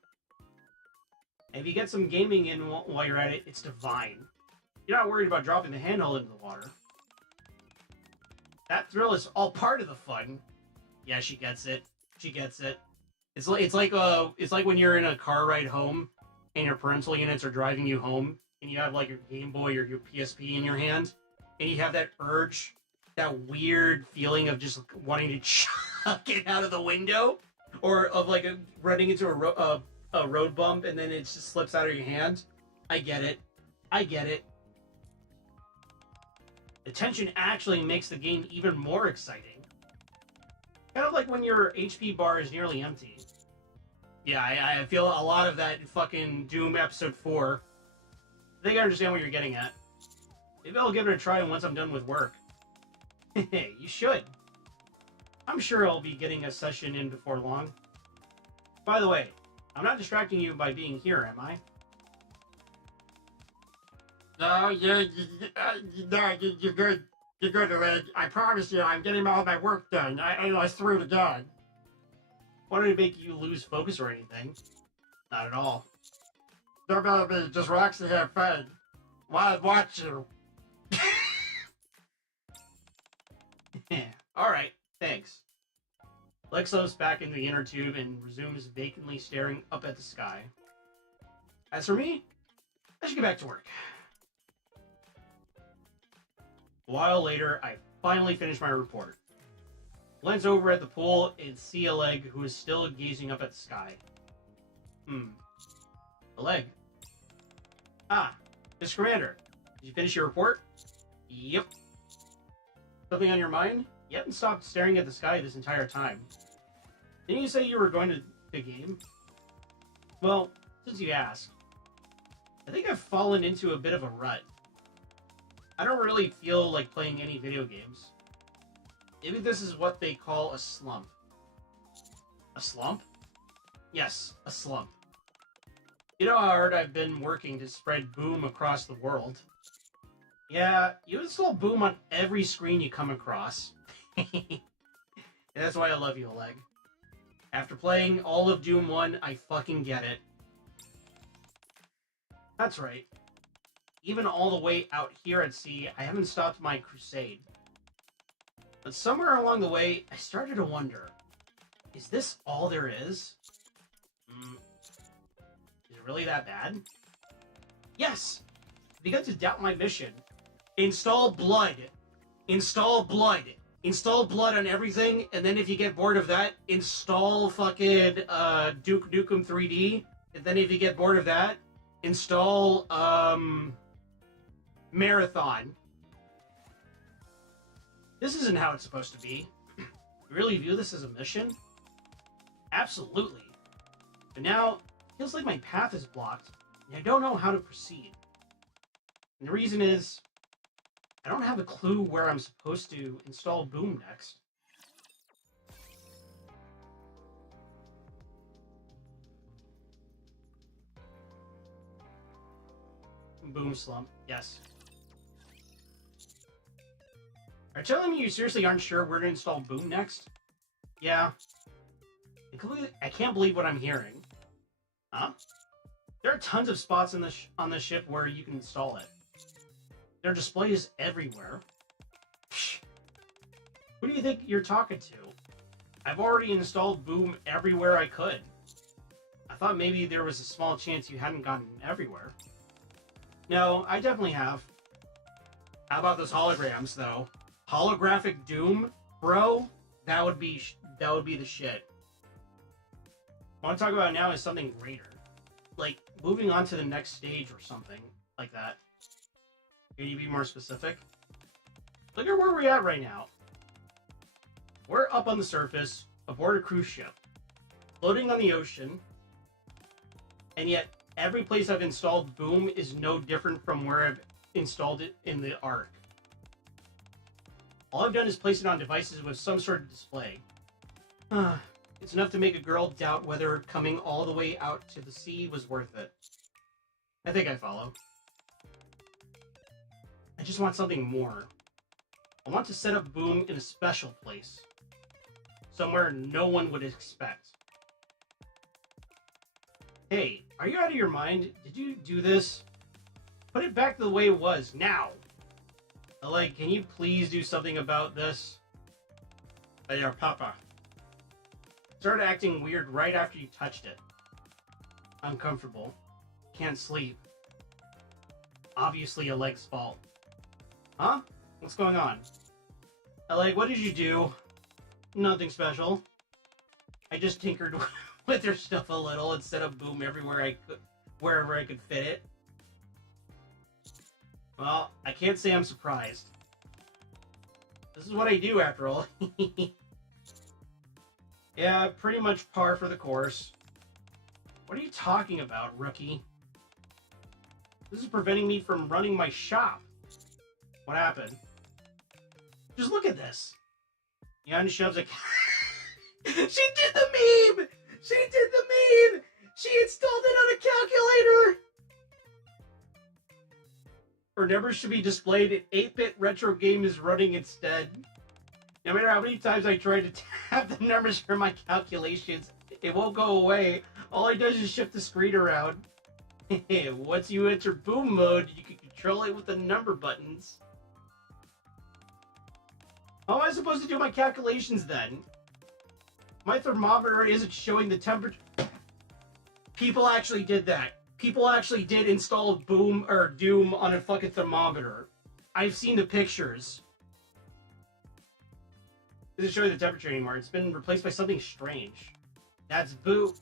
And if you get some gaming in while you're at it, it's divine. You're not worried about dropping the handheld into the water. That thrill is all part of the fun. Yeah, she gets it. She gets it. It's like when you're in a car ride home and your parental units are driving you home and you have like your Game Boy or your PSP in your hand and you have that urge, that weird feeling of just wanting to chuck it out of the window, or of like running into a road bump and then it just slips out of your hand. I get it. I get it. The tension actually makes the game even more exciting. Kind of like when your HP bar is nearly empty. Yeah, I feel a lot of that in fucking Doom Episode 4. I think I understand what you're getting at. Maybe I'll give it a try once I'm done with work. Hey, you should. I'm sure I'll be getting a session in before long. By the way, I'm not distracting you by being here, am I? No, you're good. You're good, Red. I promise you, I'm getting all my work done. I swear to God. Wanted to make you lose focus or anything. Not at all. Don't bother me. Just relax and have fun. While I watch you. Alright, thanks. Lex slips back into the inner tube and resumes vacantly staring up at the sky. As for me, I should get back to work. A while later, I finally finish my report. Glance over at the pool and see a leg who is still gazing up at the sky. A leg. Ah, Mr. Commander, did you finish your report? Yep. Something on your mind? You haven't stopped staring at the sky this entire time. Didn't you say you were going to the game? Well, since you asked. I think I've fallen into a bit of a rut. I don't really feel like playing any video games. Maybe this is what they call a slump. A slump? Yes, a slump. You know how hard I've been working to spread Boom across the world? Yeah, you install Boom on every screen you come across. That's why I love you, Oleg. After playing all of Doom 1, I fucking get it. That's right. Even all the way out here at sea, I haven't stopped my crusade. But somewhere along the way, I started to wonder, is this all there is? Is it really that bad? Yes! I begun to doubt my mission. Install blood. Install blood. Install blood on everything, and then if you get bored of that, install fucking Duke Nukem 3D. And then if you get bored of that, install Marathon. This isn't how it's supposed to be. You really view this as a mission? Absolutely. But now, it feels like my path is blocked, and I don't know how to proceed. And the reason is, I don't have a clue where I'm supposed to install Boom next. Boom slump, yes. Are you telling me you seriously aren't sure where to install Boom next? Yeah. I can't believe what I'm hearing. Huh? There are tons of spots on the ship where you can install it. Their display is everywhere. Psh. Who do you think you're talking to? I've already installed Boom everywhere I could. I thought maybe there was a small chance you hadn't gotten everywhere. No, I definitely have. How about those holograms, though? Holographic Doom, bro? That would be the shit. What I'm talking about now is something greater. Like, moving on to the next stage or something like that. Can you be more specific? Look at where we're at right now. We're up on the surface, aboard a cruise ship, floating on the ocean, and yet every place I've installed Boom is no different from where I've installed it in the Ark. All I've done is place it on devices with some sort of display. It's enough to make a girl doubt whether coming all the way out to the sea was worth it. I think I follow. I just want something more. I want to set up Boom in a special place. Somewhere no one would expect. Hey, are you out of your mind? Did you do this? Put it back the way it was, now! Like, can you please do something about this? Hey, your papa. Started acting weird right after you touched it. Uncomfortable. Can't sleep. Obviously a leg's fault. Huh? What's going on? Like, what did you do? Nothing special. I just tinkered with her stuff a little and set up Boom everywhere I could, wherever I could fit it. Well, I can't say I'm surprised. This is what I do, after all. Yeah, pretty much par for the course. What are you talking about, rookie? This is preventing me from running my shop. What happened? Just look at this. Yan shoves a... She did the meme! She did the meme! She installed it on a calculator! Her numbers should be displayed in 8-bit retro game is running instead. No matter how many times I try to tap the numbers for my calculations, it won't go away. All it does is shift the screen around. Once you enter Boom mode, you can control it with the number buttons. How am I supposed to do my calculations then? My thermometer isn't showing the temperature. People actually did that. People actually did install Boom or Doom on a fucking thermometer. I've seen the pictures. It isn't showing the temperature anymore. It's been replaced by something strange. That's Boo.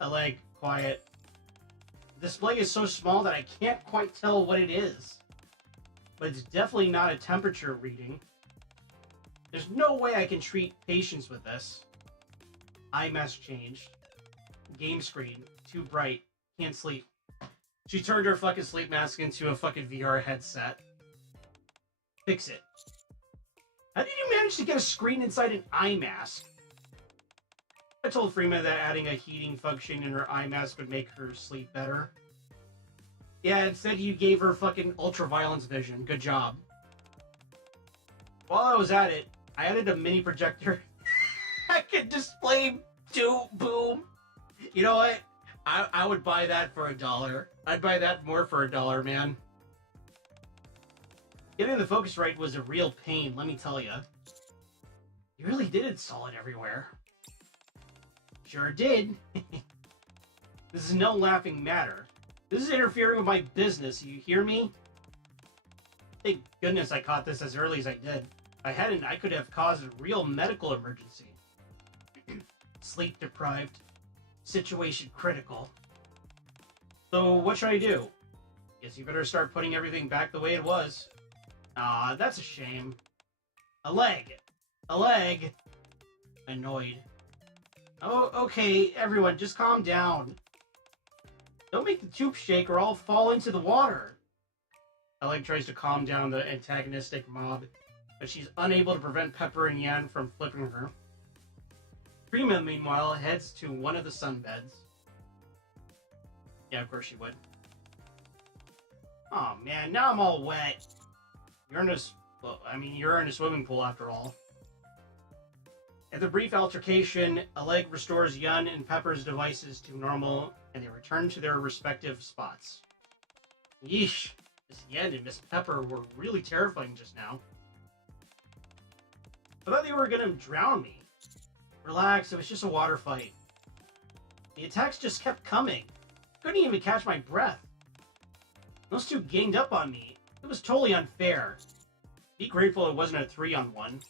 A leg. Quiet. The display is so small that I can't quite tell what it is. But it's definitely not a temperature reading. There's no way I can treat patients with this. IMS changed. Game screen. Too bright. Can't sleep. She turned her fucking sleep mask into a fucking VR headset. Fix it. How did you manage to get a screen inside an eye mask? I told Freema that adding a heating function in her eye mask would make her sleep better. Yeah, instead you gave her fucking ultraviolence vision. Good job. While I was at it, I added a mini projector. I could display Boom. You know what? I would buy that for $1. I'd buy that more for $1, man. Getting the focus right was a real pain, let me tell you. You really did install it everywhere. Sure did. This is no laughing matter. This is interfering with my business, you hear me? Thank goodness I caught this as early as I did. If I hadn't, I could have caused a real medical emergency. Sleep deprived. Situation critical. So what should I do? Guess you better start putting everything back the way it was. Ah, that's a shame. A leg. A leg. Annoyed. Oh, okay, everyone, just calm down. Don't make the tube shake or I'll fall into the water. Oleg tries to calm down the antagonistic mob, but she's unable to prevent Pepper and Yan from flipping her. Prima, meanwhile, heads to one of the sunbeds. Yeah, of course she would. Oh man, now I'm all wet. You're in a swimming pool after all. At the brief altercation, Oleg restores Yun and Pepper's devices to normal, and they return to their respective spots. Yeesh, Miss Yen and Miss Pepper were really terrifying just now. I thought they were gonna drown me. Relax, it was just a water fight. The attacks just kept coming. Couldn't even catch my breath. Those two ganged up on me. It was totally unfair. Be grateful it wasn't a 3-on-1.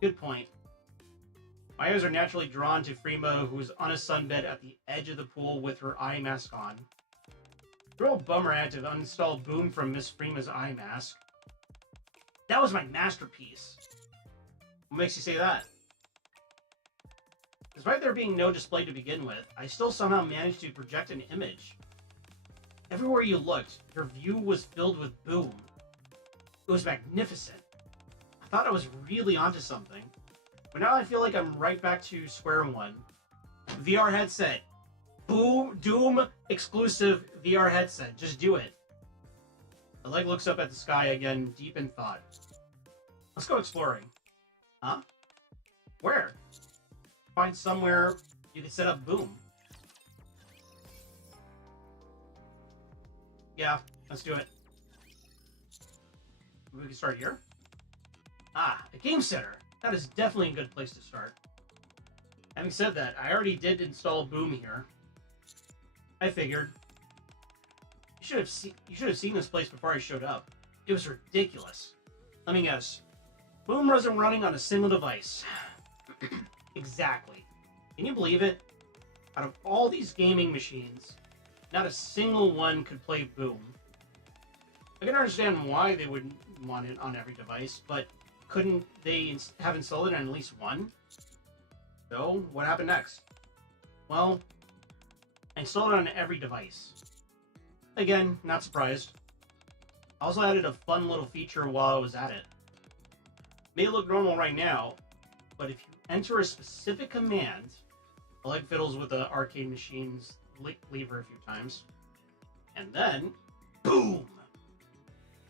Good point. My eyes are naturally drawn to Freema, who's on a sunbed at the edge of the pool with her eye mask on. Real bummer I had to uninstall Boom from Miss Freema's eye mask. That was my masterpiece. What makes you say that? Despite there being no display to begin with, I still somehow managed to project an image. Everywhere you looked, your view was filled with Boom. It was magnificent. I thought I was really onto something. But now I feel like I'm right back to square one. VR headset. Boom, Doom exclusive VR headset. Just do it. The leg looks up at the sky again, deep in thought. Let's go exploring. Huh? Where? Find somewhere you can set up Boom. Yeah, let's do it. We can start here. Ah, a game center. That is definitely a good place to start. Having said that, I already did install Boom here. I figured. You should have seen this place before I showed up. It was ridiculous. Let me guess. Boom wasn't running on a single device. Exactly. Can you believe it? Out of all these gaming machines, not a single one could play Boom. I can understand why they wouldn't want it on every device, but couldn't they have installed it on at least one? So, what happened next? Well, I installed it on every device. Again, not surprised. I also added a fun little feature while I was at it. May look normal right now, but if you enter a specific command, Oleg fiddles with the arcade machine's lever a few times, and then, boom!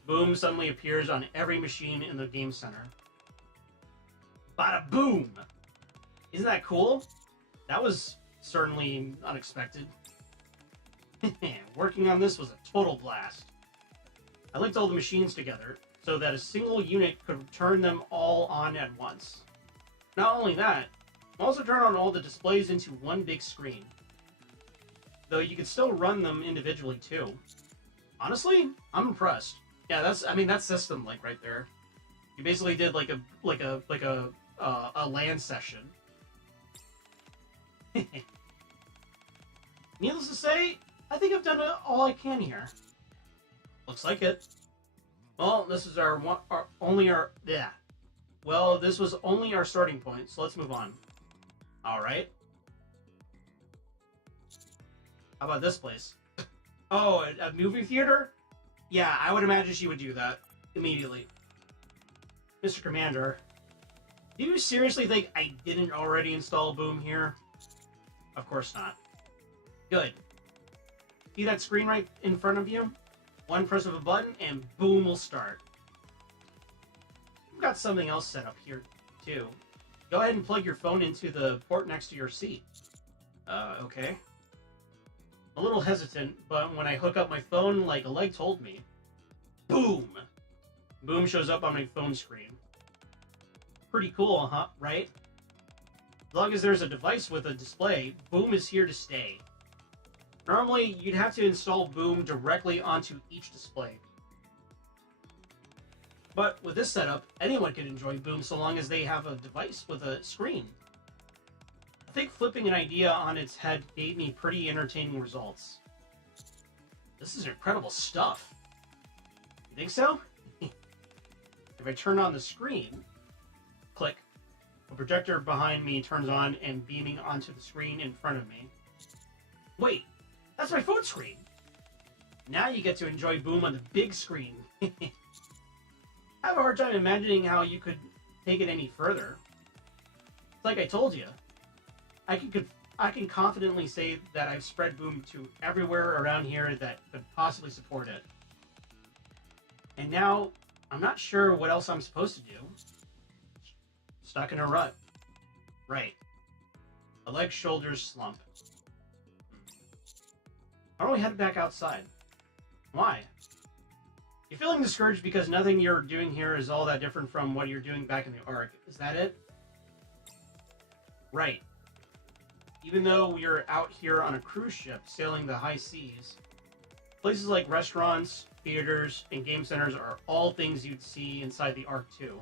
Boom suddenly appears on every machine in the game center. Bada boom! Isn't that cool? That was certainly unexpected. Working on this was a total blast. I linked all the machines together so that a single unit could turn them all on at once. Not only that, I also turned on all the displays into one big screen. Though you could still run them individually too. Honestly, I'm impressed. Yeah, that's system like right there. You basically did like a LAN session. Needless to say, I think I've done all I can here. Looks like it. Well, this is this was only our starting point, so let's move on. All right. How about this place? Oh, a movie theater? Yeah, I would imagine she would do that immediately. Mr. Commander, do you seriously think I didn't already install Boom here? Of course not. Good. See that screen right in front of you? One press of a button and Boom will start. We've got something else set up here, too. Go ahead and plug your phone into the port next to your seat. Okay. A little hesitant, but when I hook up my phone like a leg told me, boom! Boom shows up on my phone screen. Pretty cool, huh? Right? As long as there's a device with a display, Boom is here to stay. Normally, you'd have to install Boom directly onto each display. But with this setup, anyone can enjoy Boom so long as they have a device with a screen. I think flipping an idea on its head gave me pretty entertaining results. This is incredible stuff. You think so? If I turn on the screen, click, the projector behind me turns on and beaming onto the screen in front of me. Wait, that's my phone screen. Now you get to enjoy Boom on the big screen. I have a hard time imagining how you could take it any further. It's like I told you. I can confidently say that I've spread Boom to everywhere around here that could possibly support it. And now, I'm not sure what else I'm supposed to do. Stuck in a rut. Right. A leg shoulders slump. Why don't we head back outside? Why? You're feeling discouraged because nothing you're doing here is all that different from what you're doing back in the Ark. Is that it? Right. Even though we are out here on a cruise ship sailing the high seas, places like restaurants, theaters, and game centers are all things you'd see inside the Ark too.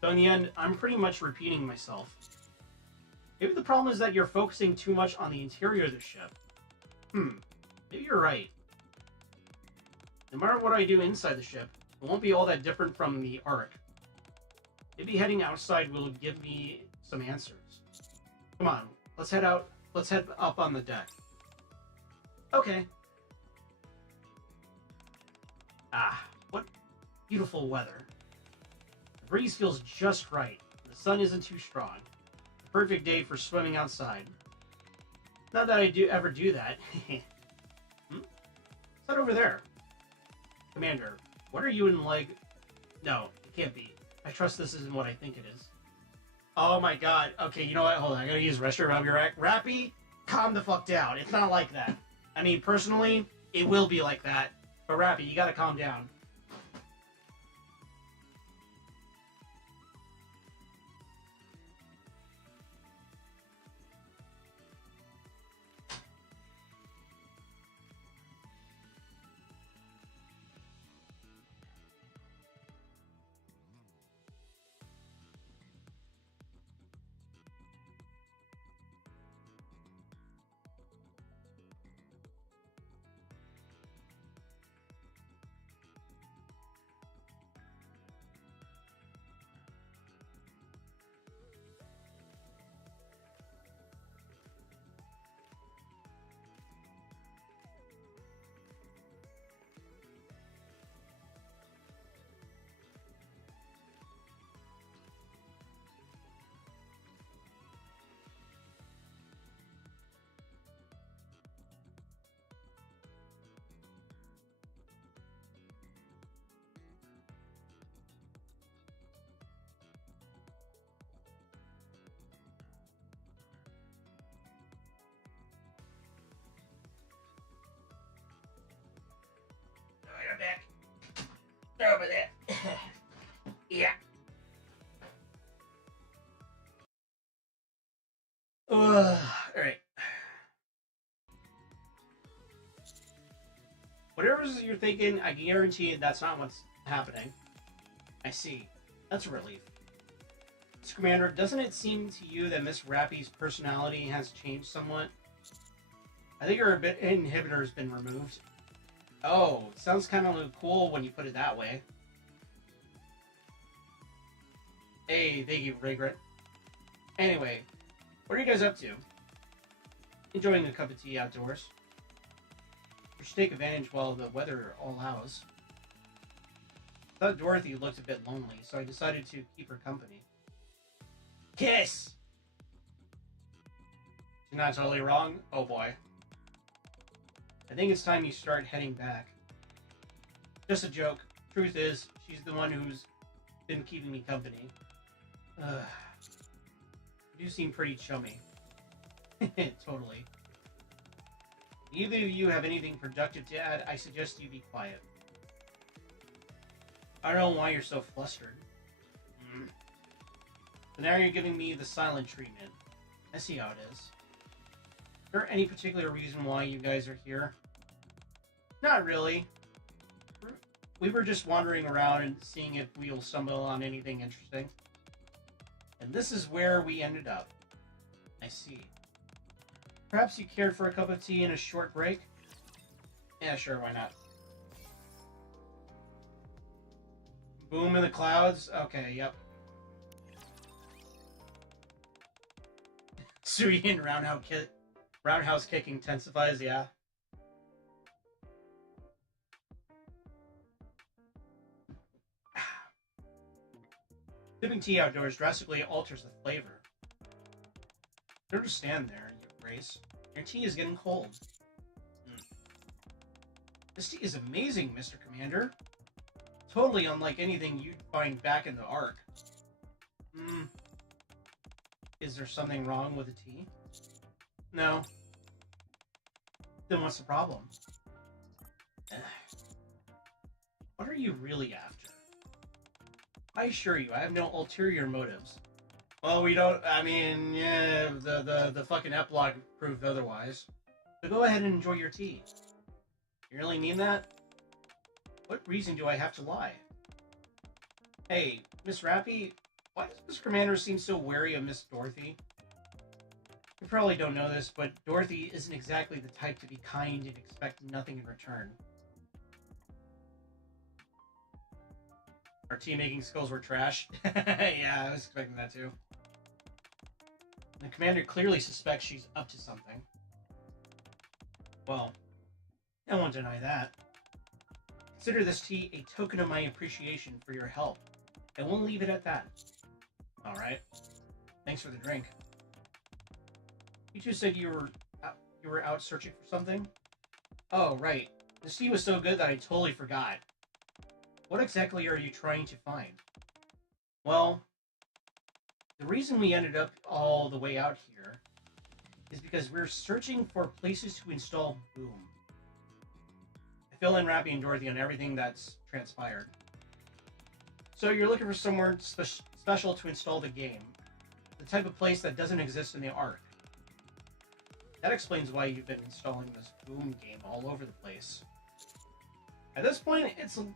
So in the end, I'm pretty much repeating myself. Maybe the problem is that you're focusing too much on the interior of the ship. Maybe you're right. No matter what I do inside the ship, it won't be all that different from the Ark. Maybe heading outside will give me some answers. Come on, let's head out. Let's head up on the deck. Okay. Ah, what beautiful weather. The breeze feels just right. The sun isn't too strong. The perfect day for swimming outside. Not that I ever do that. What's that over there? Commander, what are you in leg... No, it can't be. I trust this isn't what I think it is. Oh my god. Okay, you know what? Hold on. I gotta use restroom. I'll be right. Rappy, calm the fuck down. It's not like that. I mean, personally, it will be like that. But Rappy, you gotta calm down. I'm back. Over there. Yeah. Alright. Whatever you're thinking, I can guarantee that's not what's happening. I see. That's a relief. Mr. Commander, doesn't it seem to you that Miss Rappy's personality has changed somewhat? I think her inhibitor has been removed. Oh, sounds kind of cool when you put it that way. Hey, thank you, Regret. Anyway, what are you guys up to? Enjoying a cup of tea outdoors. We should take advantage while the weather allows. I thought Dorothy looked a bit lonely, so I decided to keep her company. Kiss! You're not totally wrong? Oh boy. I think it's time you start heading back. Just a joke. Truth is, she's the one who's been keeping me company. You do seem pretty chummy. Totally. Either of you have anything productive to add, I suggest you be quiet. I don't know why you're so flustered. So now you're giving me the silent treatment. I see how it is. Is there any particular reason why you guys are here? Not really. We were just wandering around and seeing if we'll stumble on anything interesting. And this is where we ended up. I see. Perhaps you cared for a cup of tea and a short break? Yeah, sure, why not? Boom in the clouds? Okay, yep. Sui and roundhouse kick intensifies, yeah. Sipping tea outdoors drastically alters the flavor. Don't just stand there, you Grace. Your tea is getting cold. This tea is amazing, Mr. Commander. Totally unlike anything you'd find back in the Ark. Is there something wrong with the tea? No. Then what's the problem? What are you really after? I assure you, I have no ulterior motives. Well, we don't, I mean, yeah, the fucking epilogue proved otherwise. So go ahead and enjoy your tea. You really mean that? What reason do I have to lie? Hey, Miss Rappy, why does Mr. Commander seem so wary of Miss Dorothy? You probably don't know this, but Dorothy isn't exactly the type to be kind and expect nothing in return. Our tea-making skills were trash. Yeah, I was expecting that too. The commander clearly suspects she's up to something. Well, I won't deny that. Consider this tea a token of my appreciation for your help. I won't leave it at that. Alright. Thanks for the drink. You two said you were out searching for something? Oh, right. The tea was so good that I totally forgot. What exactly are you trying to find? Well, the reason we ended up all the way out here is because we're searching for places to install Boom. I fill in Rappy and Dorothy on everything that's transpired. So you're looking for somewhere special to install the game. The type of place that doesn't exist in the Ark. That explains why you've been installing this Boom game all over the place. At this point, it's a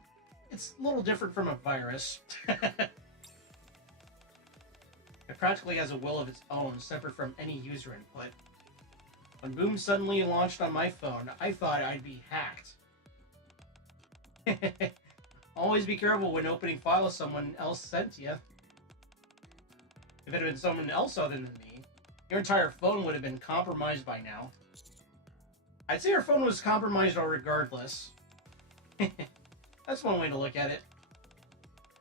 little different from a virus. It practically has a will of its own, separate from any user input. When Boom suddenly launched on my phone, I thought I'd be hacked. Always be careful when opening files someone else sent you. If it had been someone else other than me, your entire phone would have been compromised by now. I'd say your phone was compromised regardless. That's one way to look at it.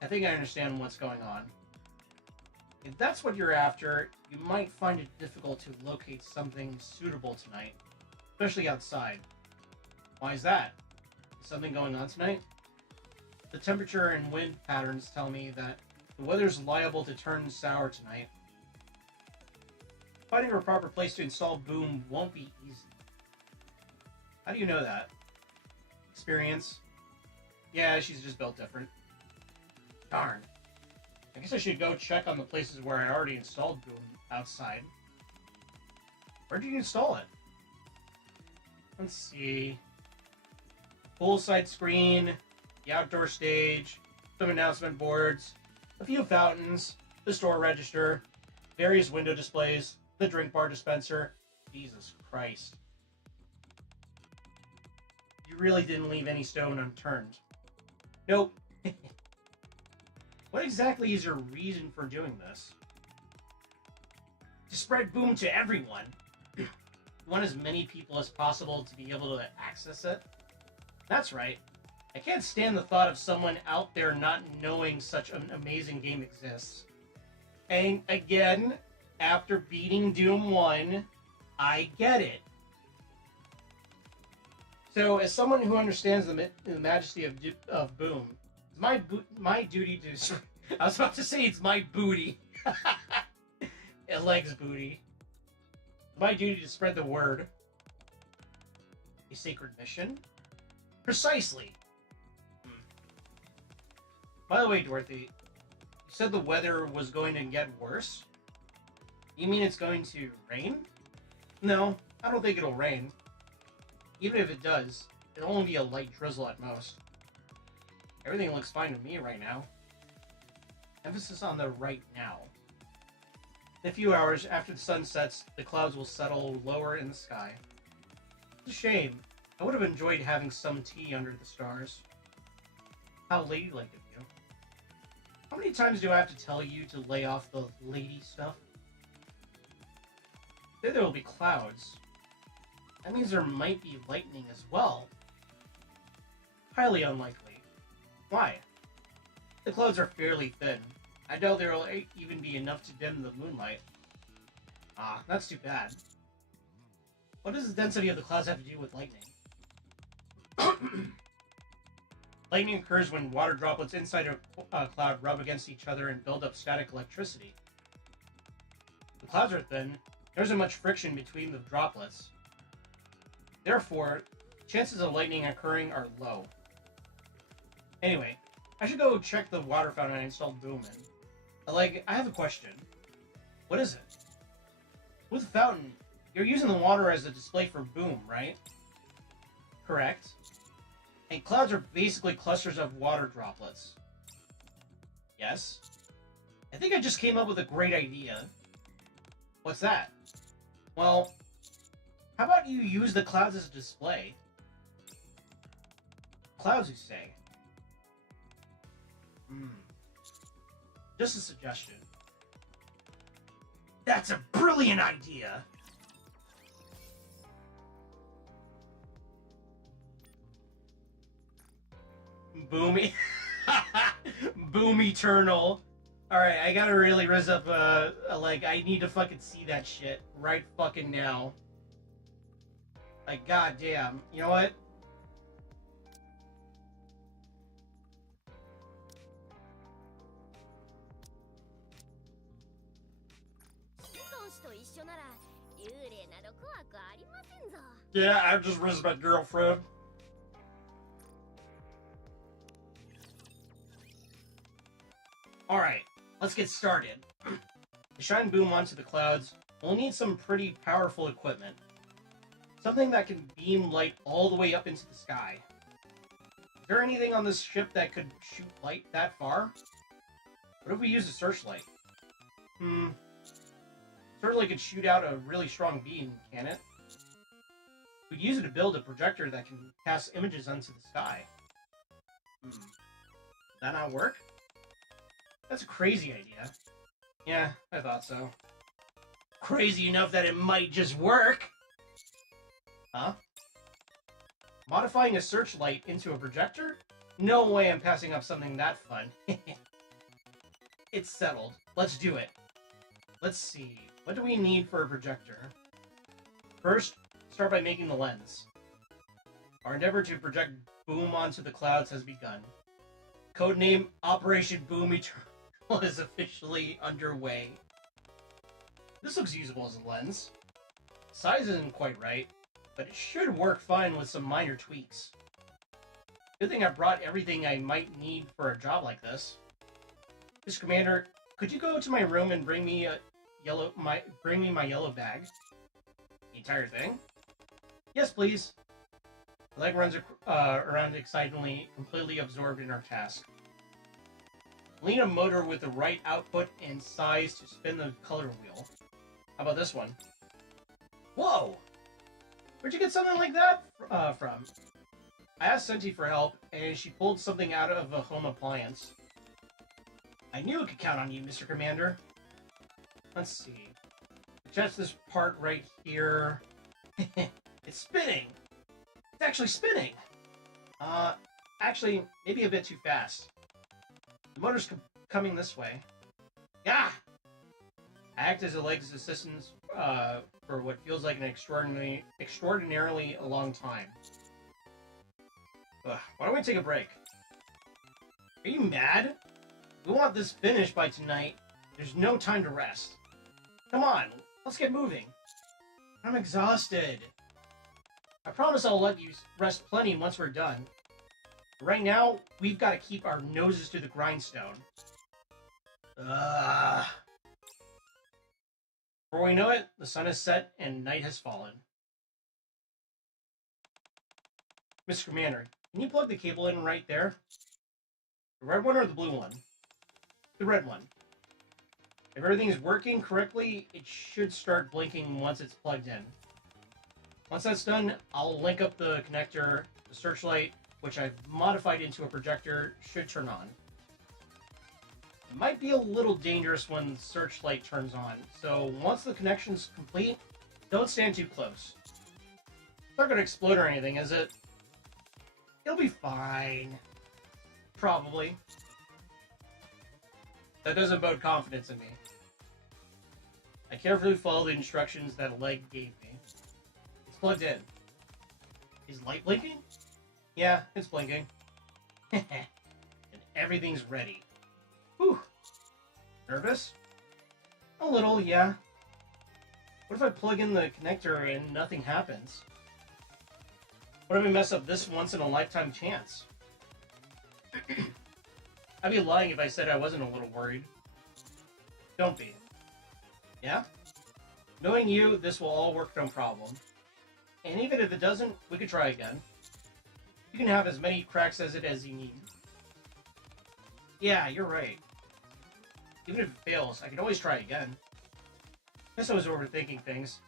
I think I understand what's going on. If that's what you're after, you might find it difficult to locate something suitable tonight, especially outside. Why is that? Is something going on tonight? The temperature and wind patterns tell me that the weather's liable to turn sour tonight. Finding a proper place to install Boom won't be easy. How do you know that? Experience? Yeah, she's just built different. Darn. I guess I should go check on the places where I already installed Boom outside. Where did you install it? Let's see. Poolside screen, the outdoor stage, some announcement boards, a few fountains, the store register, various window displays, the drink bar dispenser. Jesus Christ. You really didn't leave any stone unturned. Nope. What exactly is your reason for doing this? To spread Boom to everyone. You want as many people as possible to be able to access it? That's right. I can't stand the thought of someone out there not knowing such an amazing game exists. And again, after beating Doom 1, I get it. So, as someone who understands the majesty of Boom, it's my duty to... I was about to say it's my booty. It legs booty. My duty to spread the word. A sacred mission? Precisely. By the way, Dorothy, you said the weather was going to get worse? You mean it's going to rain? No, I don't think it'll rain. Even if it does, it'll only be a light drizzle at most. Everything looks fine to me right now. Emphasis on the right now. In a few hours after the sun sets, the clouds will settle lower in the sky. It's a shame. I would have enjoyed having some tea under the stars. How ladylike of you. How many times do I have to tell you to lay off the lady stuff? There will be clouds. That means there might be lightning as well. Highly unlikely. Why? The clouds are fairly thin. I doubt there will even be enough to dim the moonlight. Ah, that's too bad. What does the density of the clouds have to do with lightning? Lightning occurs when water droplets inside a cloud rub against each other and build up static electricity. The clouds are thin. There isn't much friction between the droplets. Therefore, chances of lightning occurring are low. Anyway, I should go check the water fountain I installed Boom in. I have a question. What is it? With the fountain, you're using the water as a display for Boom, right? Correct. And clouds are basically clusters of water droplets. Yes? I think I just came up with a great idea. What's that? Well, how about you use the clouds as a display? Clouds, you say? Just a suggestion. That's a brilliant idea! Boomy. Boom Eternal. Alright, I gotta really rizz up, I need to fucking see that shit right fucking now. Like, goddamn. You know what? Yeah, I just rizzed my girlfriend. Alright, let's get started. To shine Boom onto the clouds, we'll need some pretty powerful equipment. Something that can beam light all the way up into the sky. Is there anything on this ship that could shoot light that far? What if we use a searchlight? Searchlight could shoot out a really strong beam, can it? We'd use it to build a projector that can cast images onto the sky. Would that not work? That's a crazy idea. Yeah, I thought so. Crazy enough that it might just work! Huh? Modifying a searchlight into a projector? No way I'm passing up something that fun. It's settled. Let's do it. Let's see. What do we need for a projector? First, start by making the lens. Our endeavor to project Boom onto the clouds has begun. Codename Operation Boom Eternal is officially underway. This looks usable as a lens. Size isn't quite right, but it should work fine with some minor tweaks. Good thing I brought everything I might need for a job like this. Mr. Commander, could you go to my room and bring me my yellow bag? The entire thing? Yes, please. The leg runs around excitedly, completely absorbed in our task. Lean a motor with the right output and size to spin the color wheel. How about this one? Whoa! Where'd you get something like that from? I asked Senti for help, and she pulled something out of a home appliance. I knew I could count on you, Mr. Commander. Let's see. Adjust this part right here. It's spinning! It's actually spinning! Actually, maybe a bit too fast. The motor's coming this way. Yeah! I act as a leg's assistant for what feels like an extraordinarily long time. Ugh, why don't we take a break? Are you mad? We want this finished by tonight. There's no time to rest. Come on, let's get moving. I'm exhausted. I promise I'll let you rest plenty once we're done. Right now, we've got to keep our noses to the grindstone. Ugh. Before we know it, the sun has set and night has fallen. Mr. Commander, can you plug the cable in right there? The red one or the blue one? The red one. If everything is working correctly, it should start blinking once it's plugged in. Once that's done, I'll link up the connector. The searchlight, which I've modified into a projector, should turn on. It might be a little dangerous when the searchlight turns on, so once the connection's complete, don't stand too close. It's not going to explode or anything, is it? It'll be fine. Probably. That doesn't bode confidence in me. I carefully follow the instructions that a leg gave me. It's plugged in. Is light blinking? Yeah, it's blinking. And everything's ready. Whew. Nervous? A little, yeah. What if I plug in the connector and nothing happens? What if I mess up this once-in-a-lifetime chance? I'd be lying if I said I wasn't a little worried. Don't be. Yeah? Knowing you, this will all work no problem. And even if it doesn't, we could try again. You can have as many cracks as you need. Yeah, you're right. Even if it fails, I can always try again. Guess I was overthinking things.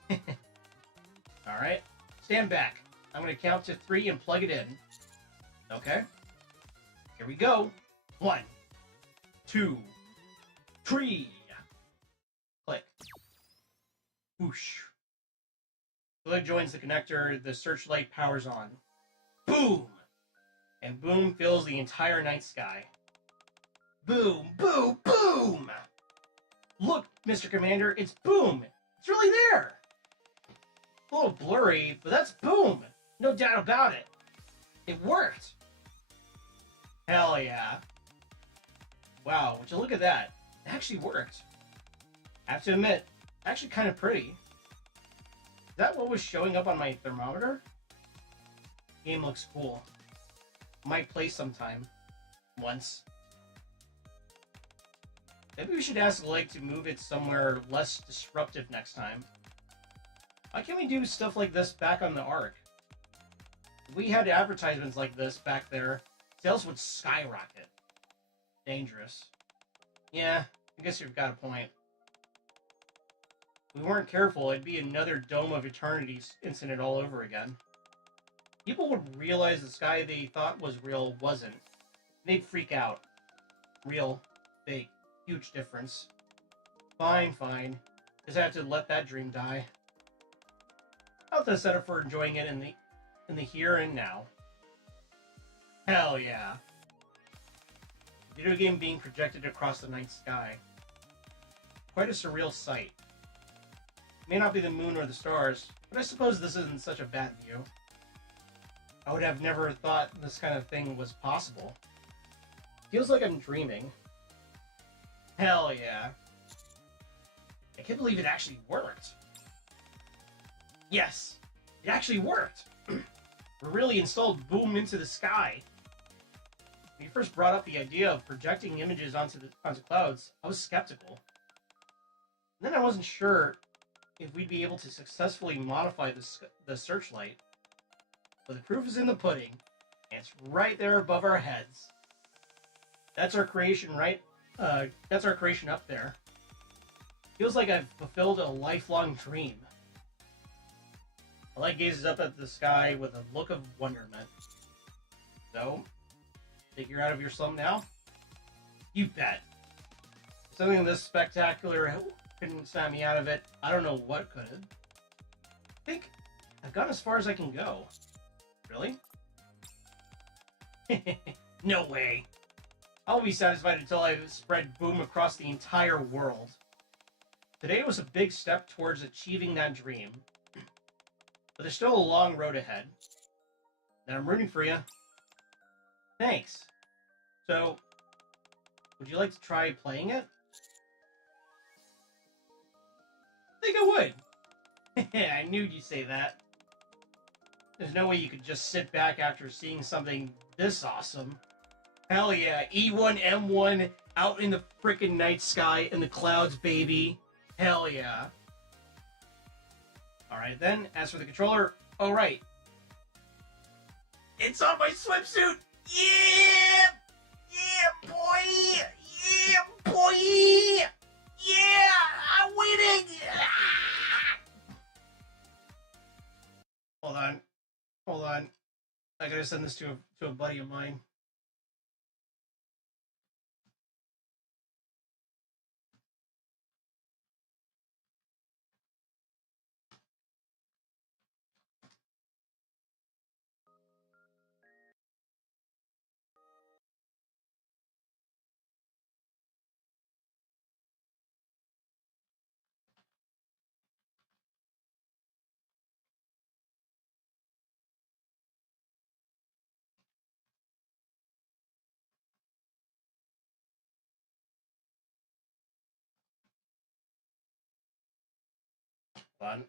Alright, stand back. I'm going to count to 3 and plug it in. Okay? Here we go. 1, 2, 3. Click. Whoosh. The leg joins the connector, the searchlight powers on. Boom! And boom fills the entire night sky. Boom, boom, boom! Look, Mr. Commander, it's boom! It's really there! A little blurry, but that's boom! No doubt about it. It worked! Hell yeah. Wow, would you look at that? It actually worked. I have to admit, actually kind of pretty. Is that what was showing up on my thermometer? Game looks cool. Might play sometime. Once. Maybe we should ask the leg to move it somewhere less disruptive next time. Why can't we do stuff like this back on the Ark? If we had advertisements like this back there, sales would skyrocket. Dangerous. Yeah, I guess you've got a point. If we weren't careful, it'd be another Dome of Eternity incident all over again. People would realize the sky they thought was real wasn't. They'd freak out. Real, fake, huge difference. Fine, fine. Just have to let that dream die. I'll have to set up for enjoying it in the here and now. Hell yeah. Video game being projected across the night sky. Quite a surreal sight. It may not be the moon or the stars, but I suppose this isn't such a bad view. I would have never thought this kind of thing was possible. Feels like I'm dreaming. Hell yeah. I can't believe it actually worked. Yes, it actually worked. We really installed boom into the sky. When you first brought up the idea of projecting images onto clouds, I was skeptical. And then I wasn't sure if we'd be able to successfully modify the searchlight. But the proof is in the pudding, and it's right there above our heads. That's our creation, right? That's our creation up there. Feels like I've fulfilled a lifelong dream. The light gazes up at the sky with a look of wonderment. So, think you're out of your slump now? You bet. If something this spectacular couldn't snap me out of it, I don't know what could. I think I've gone as far as I can go. Really? No way. I'll be satisfied until I've spread boom across the entire world. Today was a big step towards achieving that dream. But there's still a long road ahead. And I'm rooting for you. Thanks. So, would you like to try playing it? I think I would. I knew you'd say that. There's no way you could just sit back after seeing something this awesome. Hell yeah, E1M1 out in the frickin' night sky in the clouds, baby. Hell yeah. Alright then, as for the controller, alright. It's on my swimsuit! Yeah! Yeah, boy! Yeah, boy! Yeah! I'm winning! Ah! Hold on. I gotta send this to a buddy of mine.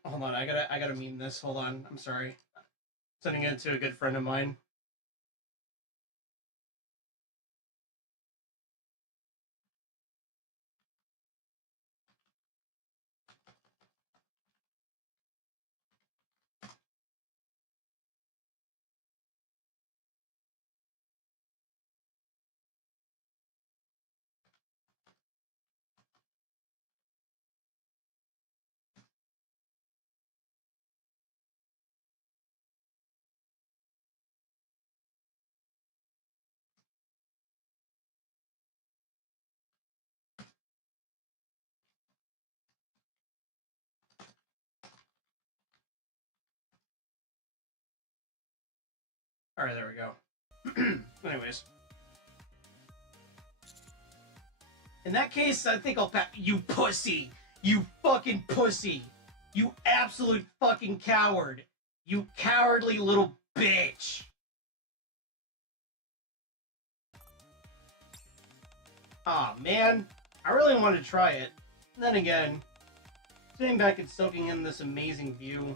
Hold on. I gotta meme this. Hold on. I'm sorry. Sending it to a good friend of mine. Alright, there we go. Anyways. In that case, I think I'll pass. You pussy! You fucking pussy! You absolute fucking coward! You cowardly little bitch! Aw, man. I really wanted to try it. And then again, sitting back and soaking in this amazing view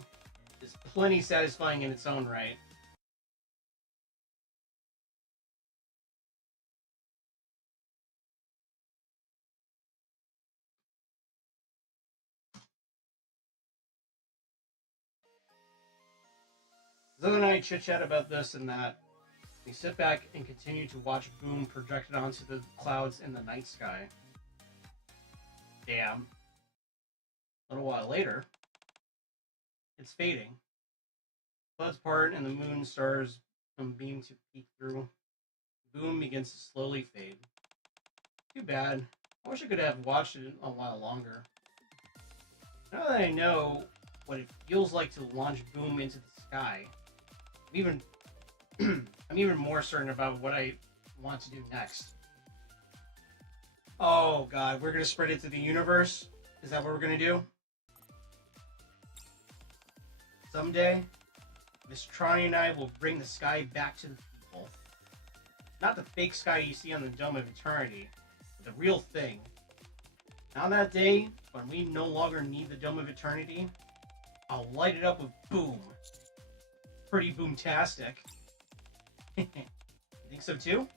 is plenty satisfying in its own right. Zoe and I chit-chat about this and that. We sit back and continue to watch boom projected onto the clouds in the night sky. Damn. A little while later, it's fading. Clouds part and the moon stars beam to peek through. Boom begins to slowly fade. Too bad. I wish I could have watched it a while longer. Now that I know what it feels like to launch boom into the sky, I'm even more certain about what I want to do next. Oh god, we're gonna spread it to the universe? Is that what we're gonna do? Someday, Miss Trani and I will bring the sky back to the people. Not the fake sky you see on the Dome of Eternity, but the real thing. Now that day, when we no longer need the Dome of Eternity, I'll light it up with boom. Pretty boomtastic. You think so too?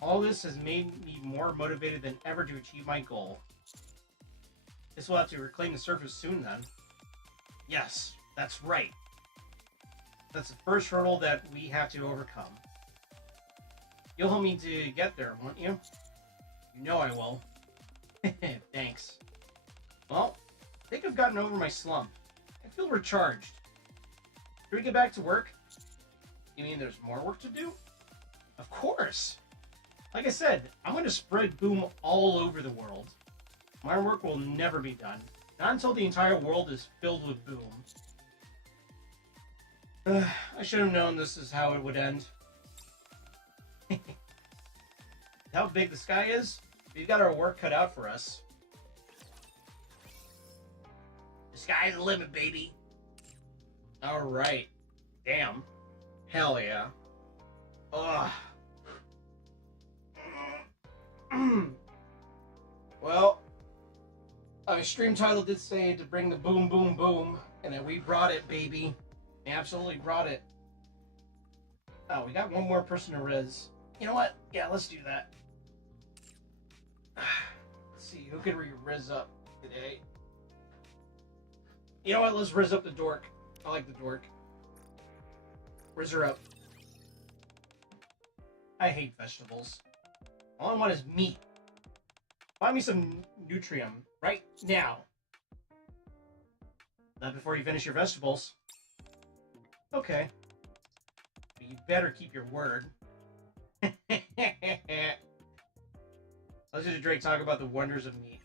All this has made me more motivated than ever to achieve my goal. Guess we'll have to reclaim the surface soon then. Yes, that's right. That's the first hurdle that we have to overcome. You'll help me to get there, won't you? You know I will. Thanks. Well, I think I've gotten over my slump. I feel recharged. Should we get back to work? You mean there's more work to do? Of course! Like I said, I'm going to spread boom all over the world. My work will never be done. Not until the entire world is filled with boom. I should have known this is how it would end. How big the sky is? We've got our work cut out for us. The sky's the limit, baby. All right. Damn. Hell yeah. Ugh. Well, our stream title did say to bring the boom, boom, boom, and then we brought it, baby. We absolutely brought it. Oh, we got one more person to riz. You know what? Yeah, let's do that. Let's see, who can we riz up today? You know what? Let's riz up the dork. I like the dork. Riz her up. I hate vegetables. All I want is meat. Find me some Nutrium right now. Not before you finish your vegetables. Okay. But you better keep your word. Listen to Drake talk about the wonders of meat.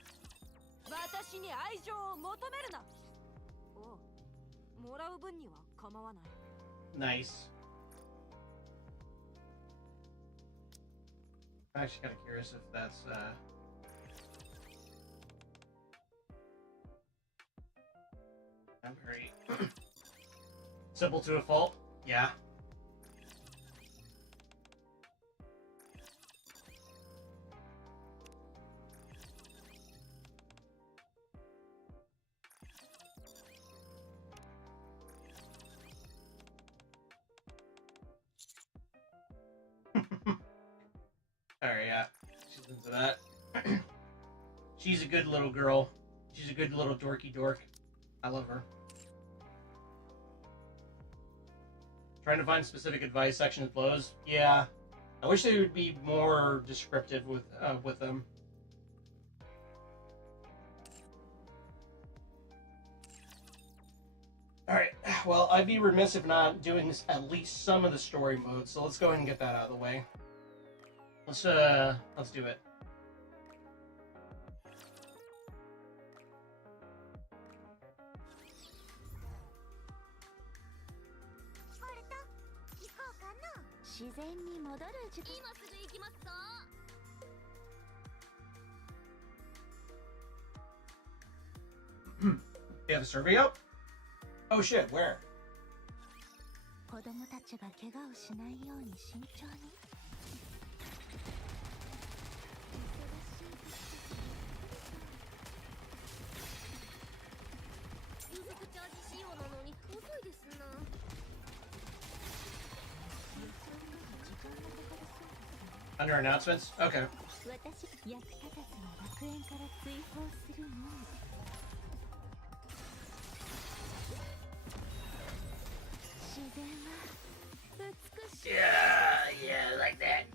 Nice. I'm actually kind of curious if that's I'm very simple to a fault. Yeah. Alright, yeah. She's into that. She's a good little girl. She's a good little dorky dork. I love her. Trying to find specific advice section flows. Yeah. I wish they would be more descriptive with them. Alright, well, I'd be remiss if not doing this, at least some of the story modes, so let's go ahead and get that out of the way. Let's do it. You have a survey up? Oh shit, where? Under announcements? Okay. Yeah, like that.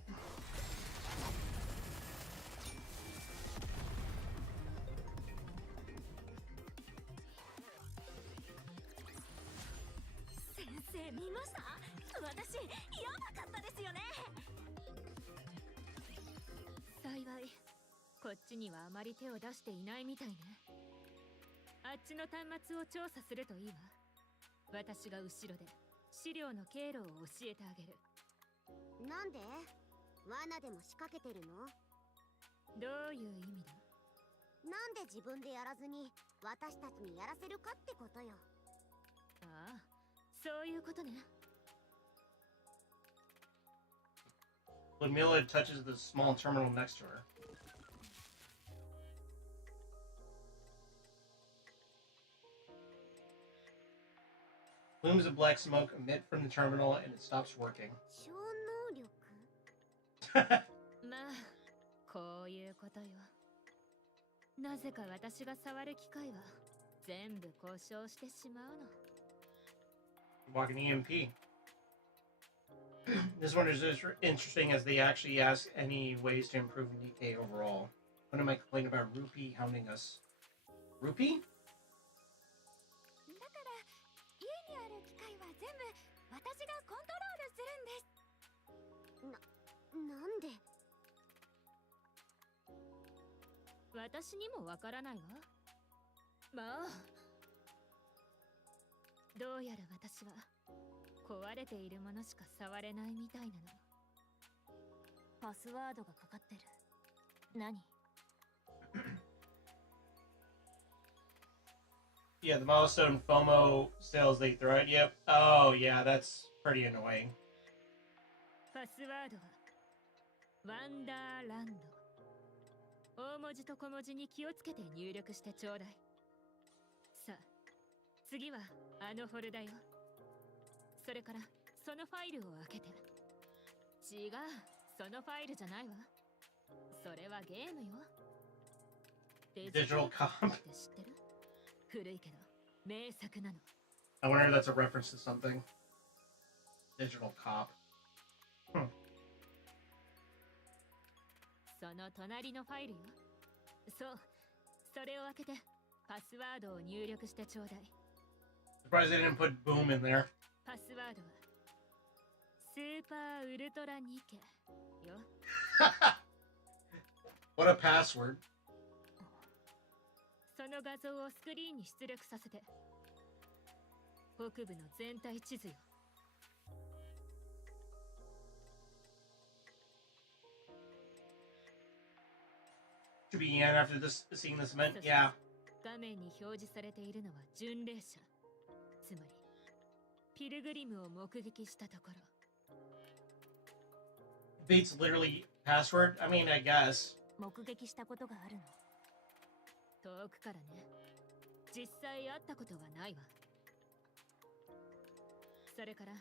Ludmilla touches the small terminal next to her. Plumes of black smoke emit from the terminal and it stops working. Walking EMP. This one is interesting as they actually ask any ways to improve NIKKE overall. What am I complaining about Rupee hounding us? Rupee? パスワードがかかってる。何？ Yeah, the milestone FOMO sales they throw it. Yep. Oh, yeah, that's pretty annoying. パスワードはワンダーランド。大文字と小文字に気をつけて入力してちょうだい。さあ、次はあのフォルダよ。それからそのファイルを開けて。違う、そのファイルじゃないわ。それはゲームよ。デジタルコップって知ってる？古いけど名作なの。I wonder if that's a reference to something. Digital cop. その隣のファイルよ。そう、それを開けてパスワードを入力してちょうだい。Surprised they didn't put boom in there. パスワードはスーパーウルトラニケよ。What a password. その画像をスクリーンに出力させて。北部の全体地図よ。To be Ian after this, seeing this event, yeah. 画面に表示されているのは巡礼者。つまりピルグリムを目撃したところ。Beats literally password. I mean, I guess. 目撃したことがあるの？遠くからね。実際会ったことはないわ。それから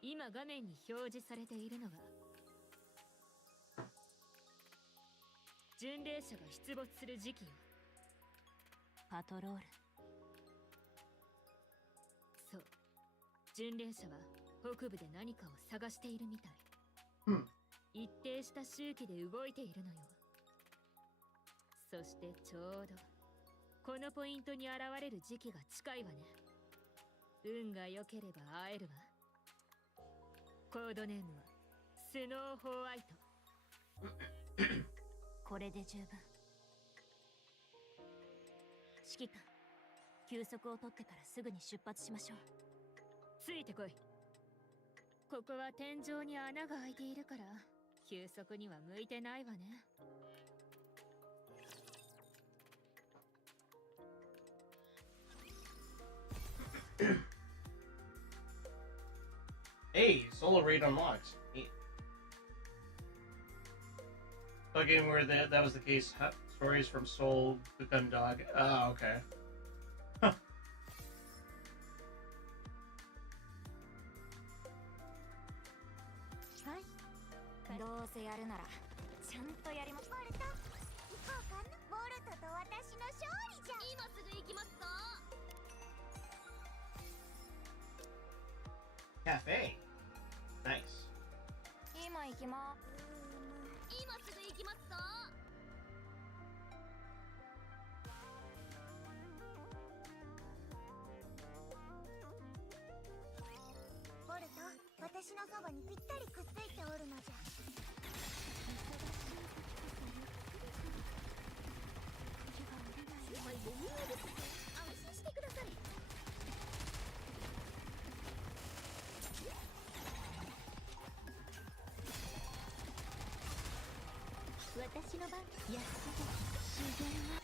今画面に表示されているのは巡礼者が出没する時期よ。パトロール。そう、巡礼者は北部で何かを探しているみたい。一定した周期で動いているのよ。そしてちょうどこのポイントに現れる時期が近いわね。運が良ければ会えるわ。コードネームはスノーホワイト。これで十分。指揮官、休息を取ってからすぐに出発しましょう。ついてこい。ここは天井に穴が開いているから休息には向いてないわね。Hey, solo raid unlocked. Again, where that was the case. Stories from Soul, the Gun Dog. Oh, okay. Huh. はい。どうせやるならちゃんとやります。ボルト、行こうかな。ボルトと私の勝利じゃ。今すぐ行きますか。Cafe. Nice. 今行きます。今すぐ行きますか。ボルト、私のそばにぴったりくっついておるのじゃ。安心してください。私の番。やっと自然は。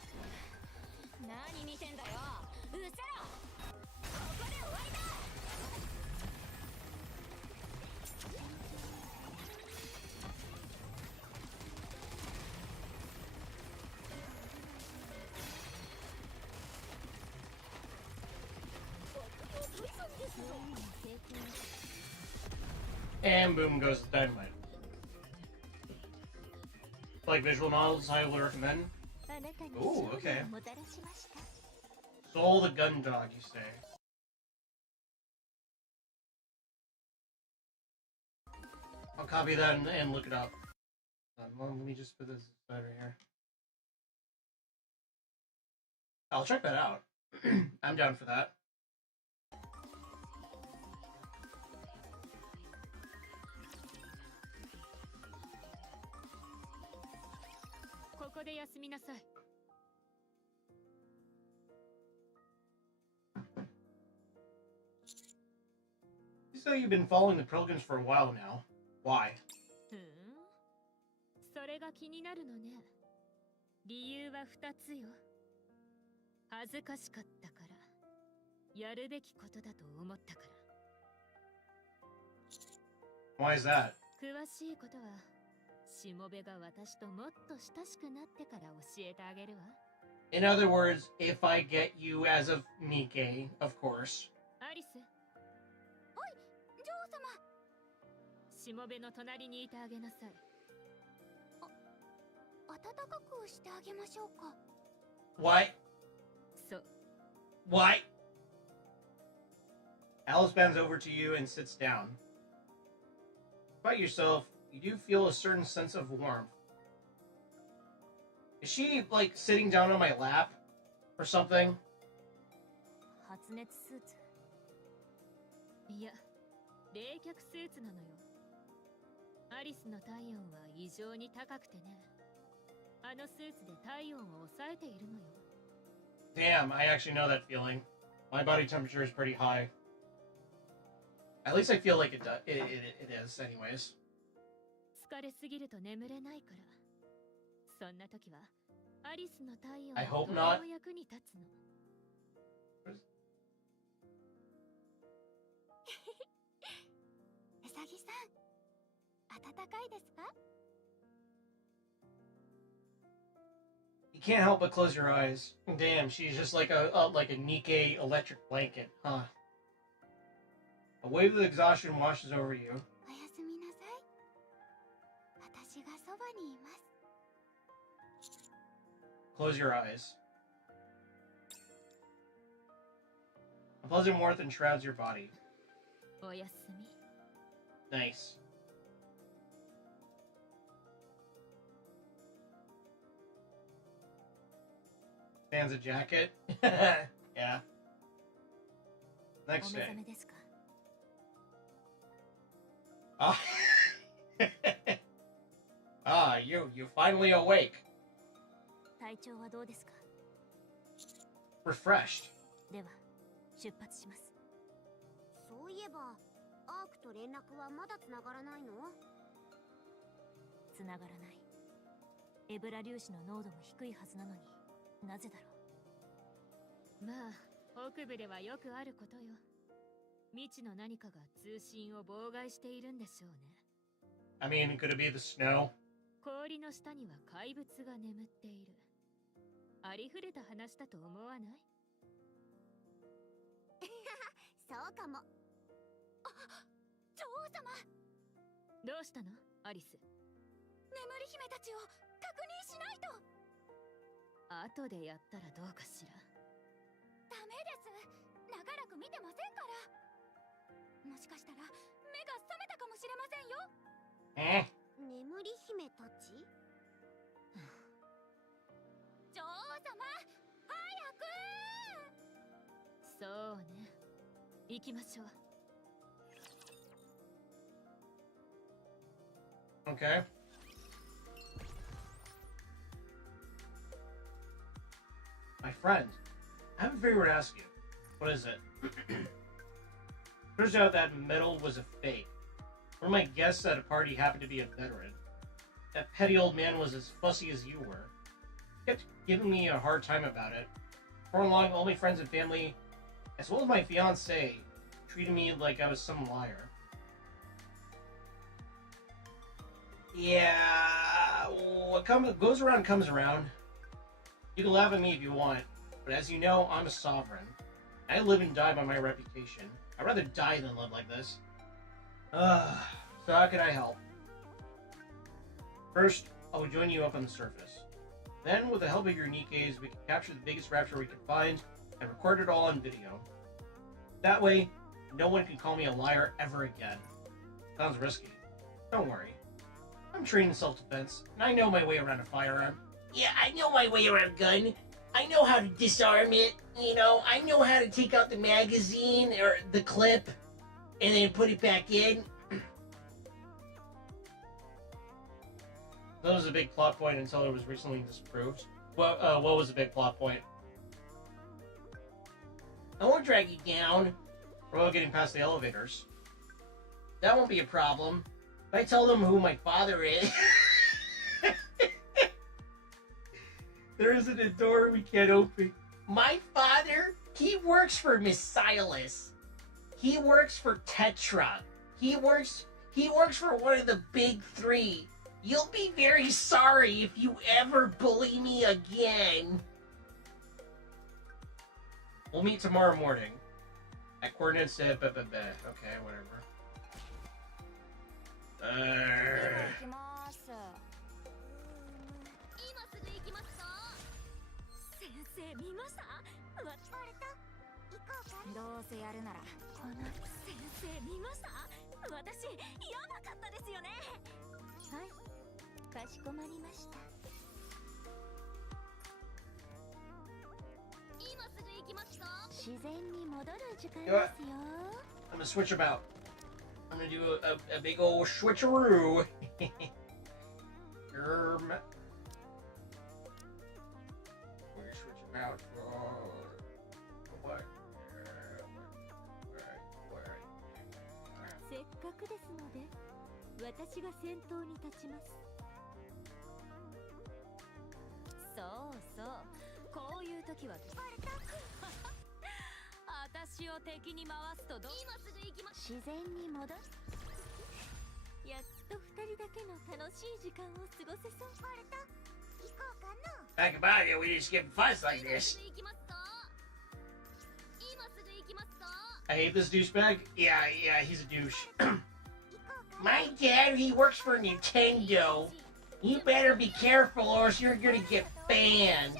何見てんだよ。うせろ。ここで終わりだ。And boom goes the dynamite. Like visual novels, I will recommend. Ooh, okay. Soul the Gun Dog, you say? I'll copy that and look it up. Well, let me just put this over here. I'll check that out. I'm down for that. ここで休みなさい。So you've been following the pilgrims for a while now. Why? 気になるのね。理由は2つよ。恥ずかしかったから、やるべきことだと思ったから。Why is that? 詳しいことはしもべが私ともっと親しくなってから教えてあげるわ。 In other words, if I get you as of NIKKE, of course. アリス。はい、女王様。しもべの隣にいてあげなさい。暖かくしてあげましょうか。 What? そう。 What? Alice bends over to you and sits down. Despite yourself, you do feel a certain sense of warmth. Is she, like, sitting down on my lap? Or something? 発熱スーツ。いや、冷却スーツなのよ。アリスの体温は異常に高くてね。あのスーツで体温を抑えているのよ。Damn, I actually know that feeling. My body temperature is pretty high. At least I feel like it is, anyways. 疲れすぎると眠れないから。そんな時はアリスの体温 I が hope とて not. も役に立つの。うさぎさん、暖かいですか？ You can't help but close your eyes. Damn, she's just like a NIKKE electric blanket, huh? A wave of exhaustion washes over you. おやすみなさい。私がそばにいます。 Close your eyes. A pleasant warmth enshrouds your body. おやすみ。 Nice. Fans a jacket? Yeah. お Next 目 day. 覚めですか？ Ah, you finally awake. 体調はどうですか？ Refreshed. では出発します。そういえばアークと連絡はまだつながらないの？つながらない。エブラ粒子の濃度も低いはずなのに、なぜだろう。まあ北部ではよくあることよ。未知の何かが通信を妨害しているんでしょうね。 I mean, could it be the snow? 氷の下には怪物が眠っている。ありふれた話だと思わない？そうかも。女王様、どうしたのアリス？眠り姫たちを確認しないと。後でやったらどうかしら。ダメです。長らく見てませんから。もしかしたら目が覚めたかもしれませんよ。Eh? 眠り姫たち？女王様、早く。そうね、行きましょう。 Okay. My friend, I have a favor to ask you. What is it? Turns out that medal was a fake. One of my guests at a party happened to be a veteran. That petty old man was as fussy as you were. He kept giving me a hard time about it. For long, all my friends and family, as well as my fiancée, treated me like I was some liar. Yeah, what goes around comes around. You can laugh at me if you want, but as you know, I'm a sovereign. I live and die by my reputation. I'd rather die than live like this. So how can I help? First, I will join you up on the surface. Then, with the help of your NIKKEs, we can capture the biggest rapture we can find and record it all on video. That way, no one can call me a liar ever again. Sounds risky. Don't worry. I'm trained in self-defense, and I know my way around a firearm. Yeah, I know my way around a gun. I know how to disarm it, you know, I know how to take out the magazine or the clip and then put it back in. That was a big plot point until it was recently disproved. What was the big plot point? I won't drag you down. What about getting past the elevators? That won't be a problem. If I tell them who my father is. There isn't a door we can't open. My father, he works for Miss Silas. He works for Tetra. He works for one of the big three. You'll be very sorry if you ever bully me again. We'll meet tomorrow morning. At coordinates said, okay, whatever. 行きます。今すぐ行きますぞ。先生見ました？割れた？行こうか。どうせやるならこの先生見ました？私やばかったですよね。はい、かしこまりました。今すぐ行きますぞ。自然に戻る時間ですよ。I'm gonna switch them out. I'm gonna do a big old switcheroo. We're switch them out. What? せっかくですので、私が先頭に立ちます。そうそう、こういう時は私を敵に回すとどう？今すぐ行きます。自然に戻る。やっと二人だけの楽しい時間を過ごせそう。行こうかな。 Back about it, we just skip fuss like this. I hate this douchebag. Yeah, he's a douche. My dad, he works for Nintendo. You better be careful or else you're gonna get banned.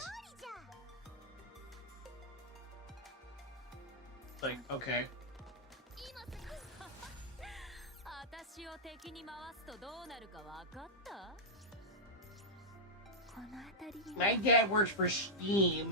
Like, okay. 私を敵に回すとどうなるかわかった？この辺りに。 My dad works for Steam.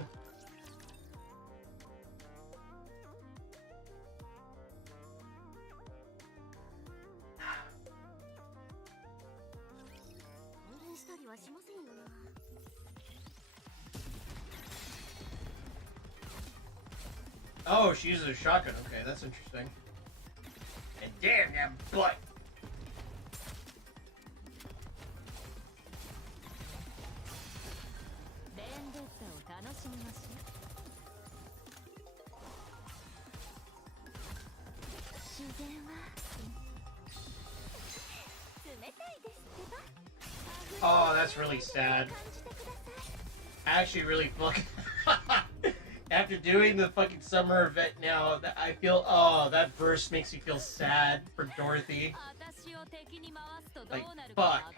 Oh, she uses a shotgun. Okay, that's interesting. And damn that butt. Oh, that's really sad. I actually really fucking... After doing the fucking summer event now, I feel... Oh, that verse makes me feel sad for Dorothy. Like, fuck.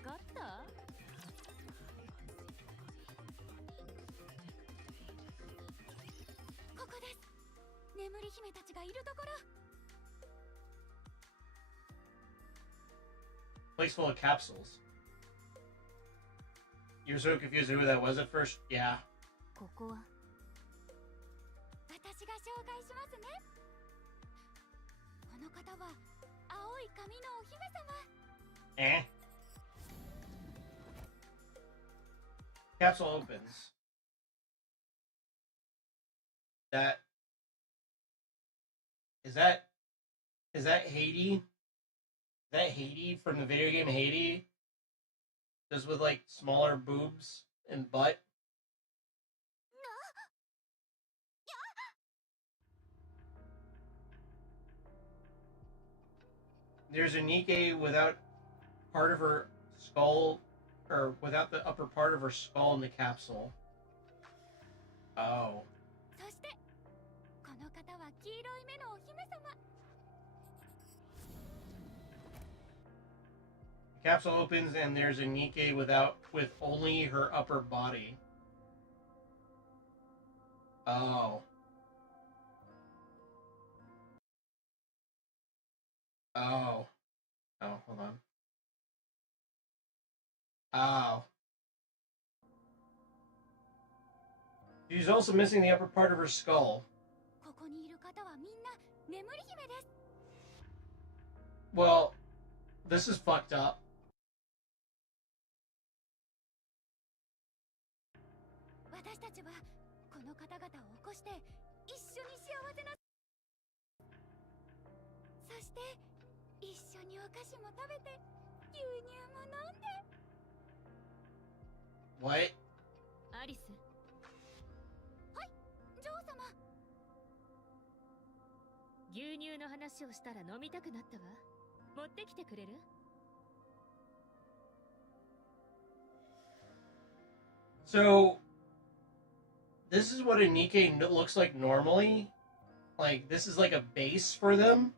Place full of capsules. You were so confused who that was at first? Yeah. ここは私が紹介しますね。この方は青い髪のお姫様。 Eh? Capsule opens. That... Is that Haiti? Is that Haiti from the video game Haiti? Just with like smaller boobs and butt? There's a NIKKE without part of her skull, or without the upper part of her skull in the capsule. Oh. そしてこの方は黄色い目のお姫様。 The capsule opens and there's a NIKKE with only her upper body. Oh. Oh. Oh, hold on. Oh. She's also missing the upper part of her skull. ここにいる方はみんな眠り姫です。 Well, this is fucked up. 私たちはこの方々を起こして一緒に幸せな。そして一緒にお菓子も食べて牛乳も飲んで。 What? アリス、牛乳の話をしたら飲みたくなったわ。持ってきてくれる？ So, this is what a Nikkei looks like normally. Like, this is like a base for them,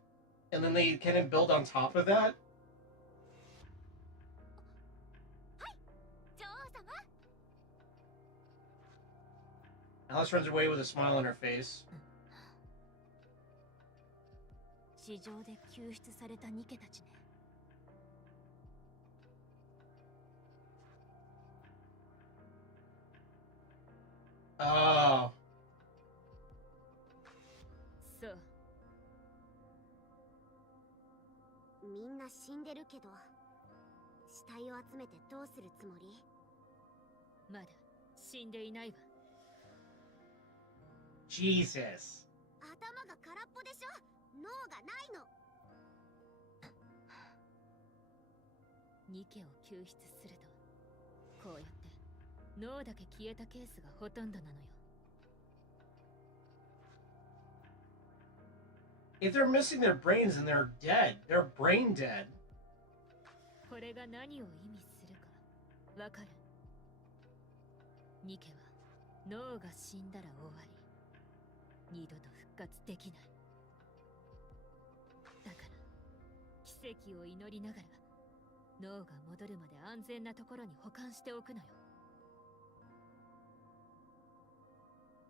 and then they kind of build on top of that. 女王様。 Alice runs away with a smile on her face. 市場で救出されたニケたちね。 Oh. そう。みんな死んでるけど、死体を集めてどうするつもり？まだ死んでいないわ。 Jesus. 頭が空っぽでしょ。脳がないの。ニケを救出すると、こうやって脳だけ消えたケースがほとんどなのよ。 If they're missing their brains, then they're dead. They're brain dead. これが何を意味するかわかる？ニケは脳が死んだら終わり。二度と復活できない。だから奇跡を祈りながら脳が戻るまで安全なところに保管しておくのよ。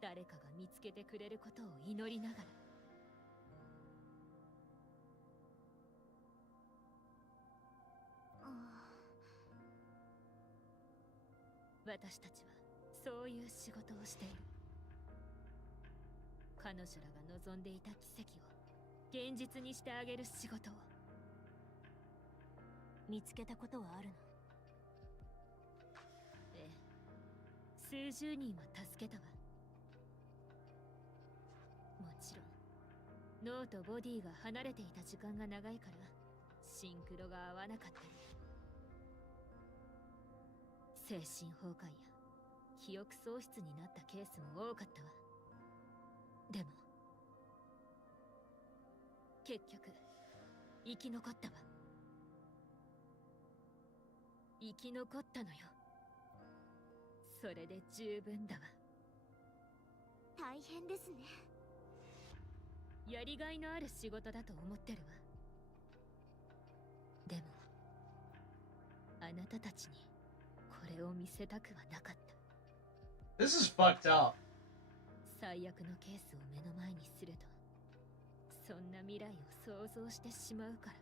誰かが見つけてくれることを祈りながら。 私たちはそういう仕事をしている。彼女らが望んでいた奇跡を現実にしてあげる仕事を。見つけたことはあるの？ええ、数十人は助けたわ。もちろん脳とボディが離れていた時間が長いからシンクロが合わなかったり、精神崩壊や記憶喪失になったケースも多かったわ。でも結局生き残ったわ。生き残ったのよ。それで十分だわ。大変ですね。やりがいのある仕事だと思ってるわ。でもあなたたちにこれを見せたくはなかった。 This is fucked up. 最悪のケースを目の前にすると、そんな未来を想像してしまうから。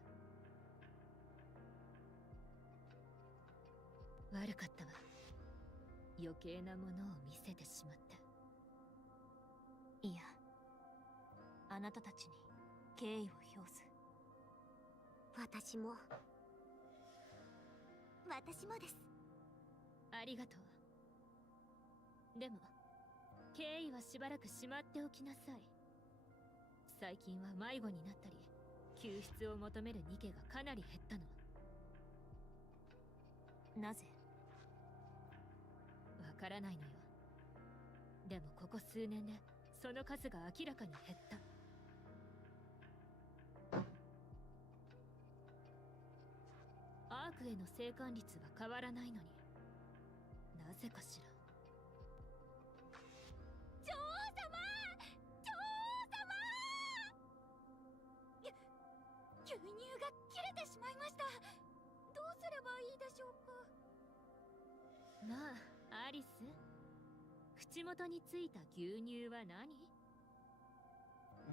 悪かったわ。余計なものを見せてしまった。いや、あなたたちに敬意を表す。私もです。ありがとう。でも敬意はしばらくしまっておきなさい。最近は迷子になったり救出を求めるニケがかなり減ったの。なぜ？わからないのよ。でもここ数年でその数が明らかに減った。アークへの生還率は変わらないのに、なぜかしら。女王様！女王様！牛乳が切れてしまいました。どうすればいいでしょうか？まあ、アリス。口元についた牛乳は何？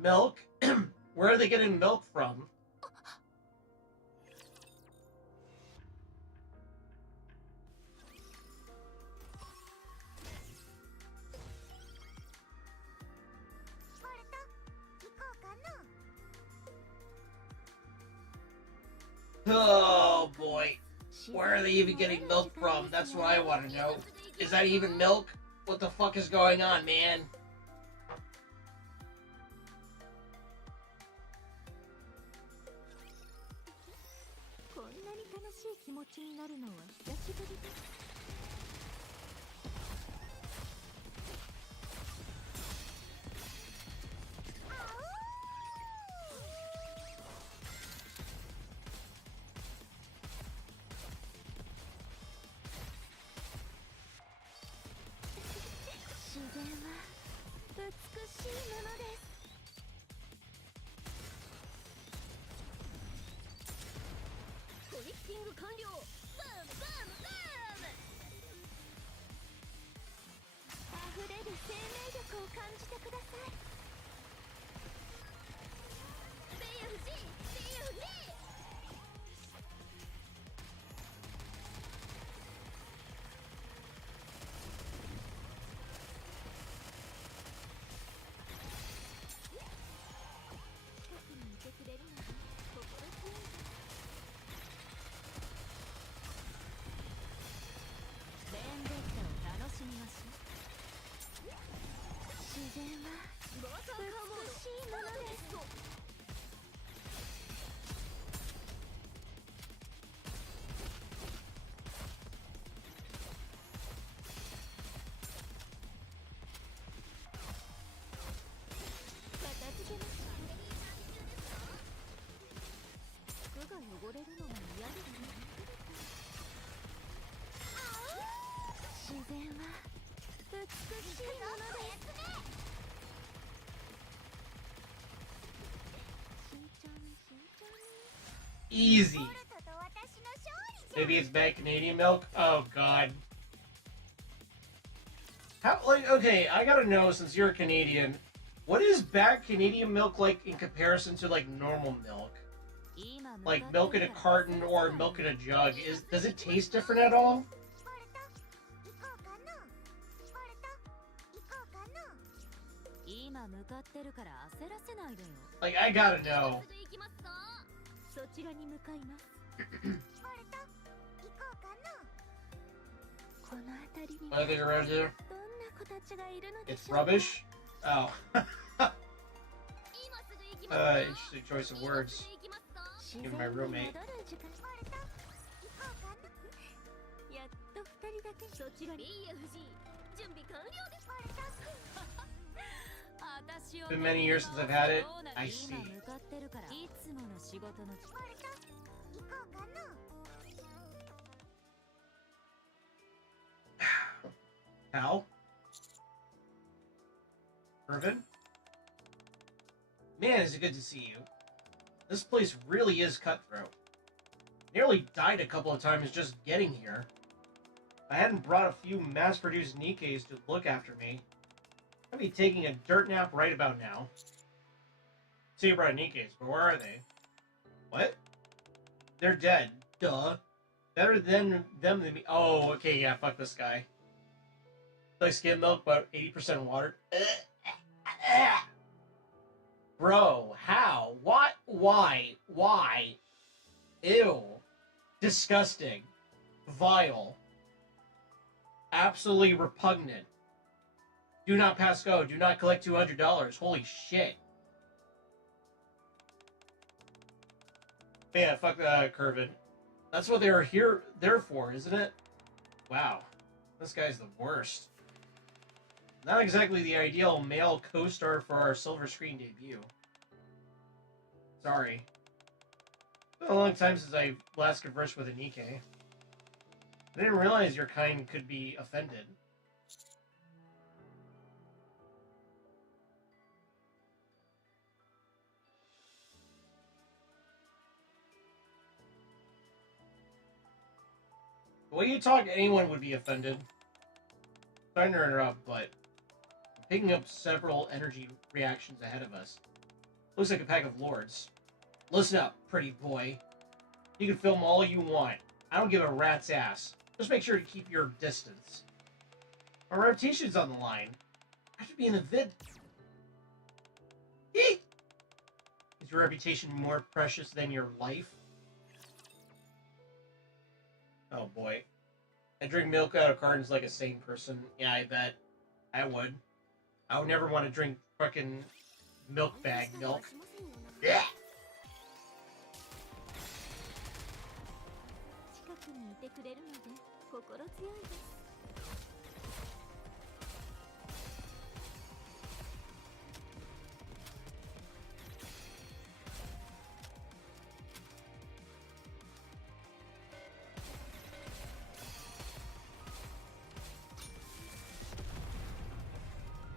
Milk? Where are they getting milk from? ボルト、行こうかな。 Oh boy. Where are they even getting milk from? That's what I want to know. Is that even milk? What the fuck is going on, man? こんなに楽しい気持ちになるのは久しぶりだ。しいものです。トリッキング完了。ブームブームブーム。溢れる生命力を感じてください。BFG BFG。近くにいてくれるので心強いです。ベンデッタを楽しみましょう。自然は美しいものです。片付けます。服が汚れるのも嫌ですね。自然は美しいものです。慎重に慎重に。 Easy. Maybe it's bad Canadian milk? Oh god. How, like, okay, I gotta know, since you're a Canadian, what is bad Canadian milk like in comparison to, like, normal milk? Like, milk in a carton or milk in a jug. Does it taste different at all? Like, I gotta know. Anything around here? It's rubbish? Oh. Interesting choice of words. Even my roommate. Been many years since I've had it. I see. How? Irvin? Man, is it good to see you. This place really is cutthroat. Nearly died a couple of times just getting here. If I hadn't brought a few mass-produced Nikkes to look after me, I'd be taking a dirt nap right about now. See, you brought Nikkes, but where are they? What? They're dead. Duh. Better than them than me. Oh, okay, yeah, fuck this guy. Like skim milk, but 80% water. Bro, how? What? Why? Why? Ew. Disgusting. Vile. Absolutely repugnant. Do not pass go. Do not collect $200. Holy shit. Yeah, fuck Curvin. That's what they were there for, isn't it? Wow. This guy's the worst. Not exactly the ideal male co-star for our silver screen debut. Sorry. It's been a long time since I last conversed with a Nikke. I didn't realize your kind could be offended. The way you talk, anyone would be offended. Sorry to interrupt, but picking up several energy reactions ahead of us. Looks like a pack of lords. Listen up, pretty boy. You can film all you want. I don't give a rat's ass. Just make sure to keep your distance. My reputation's on the line. I should be in the vid. Eek! Is your reputation more precious than your life? Oh boy. I drink milk out of cartons like a sane person. Yeah, I bet. I would. I would never want to drink fucking milk bag milk. Yeah!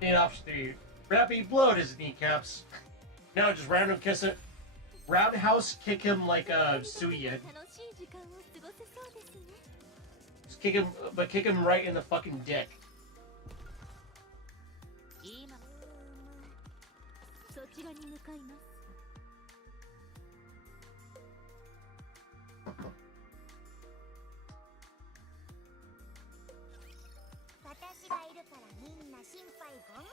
Need option 3. Rappy blowed his kneecaps. No, just roundhouse kick him like a Suyin. 楽しい時間を過ごせそうですね。 Just kick him, but kick him right in the fucking dick. 今そちらに向かいます。私がいるからみんな心配ご無用。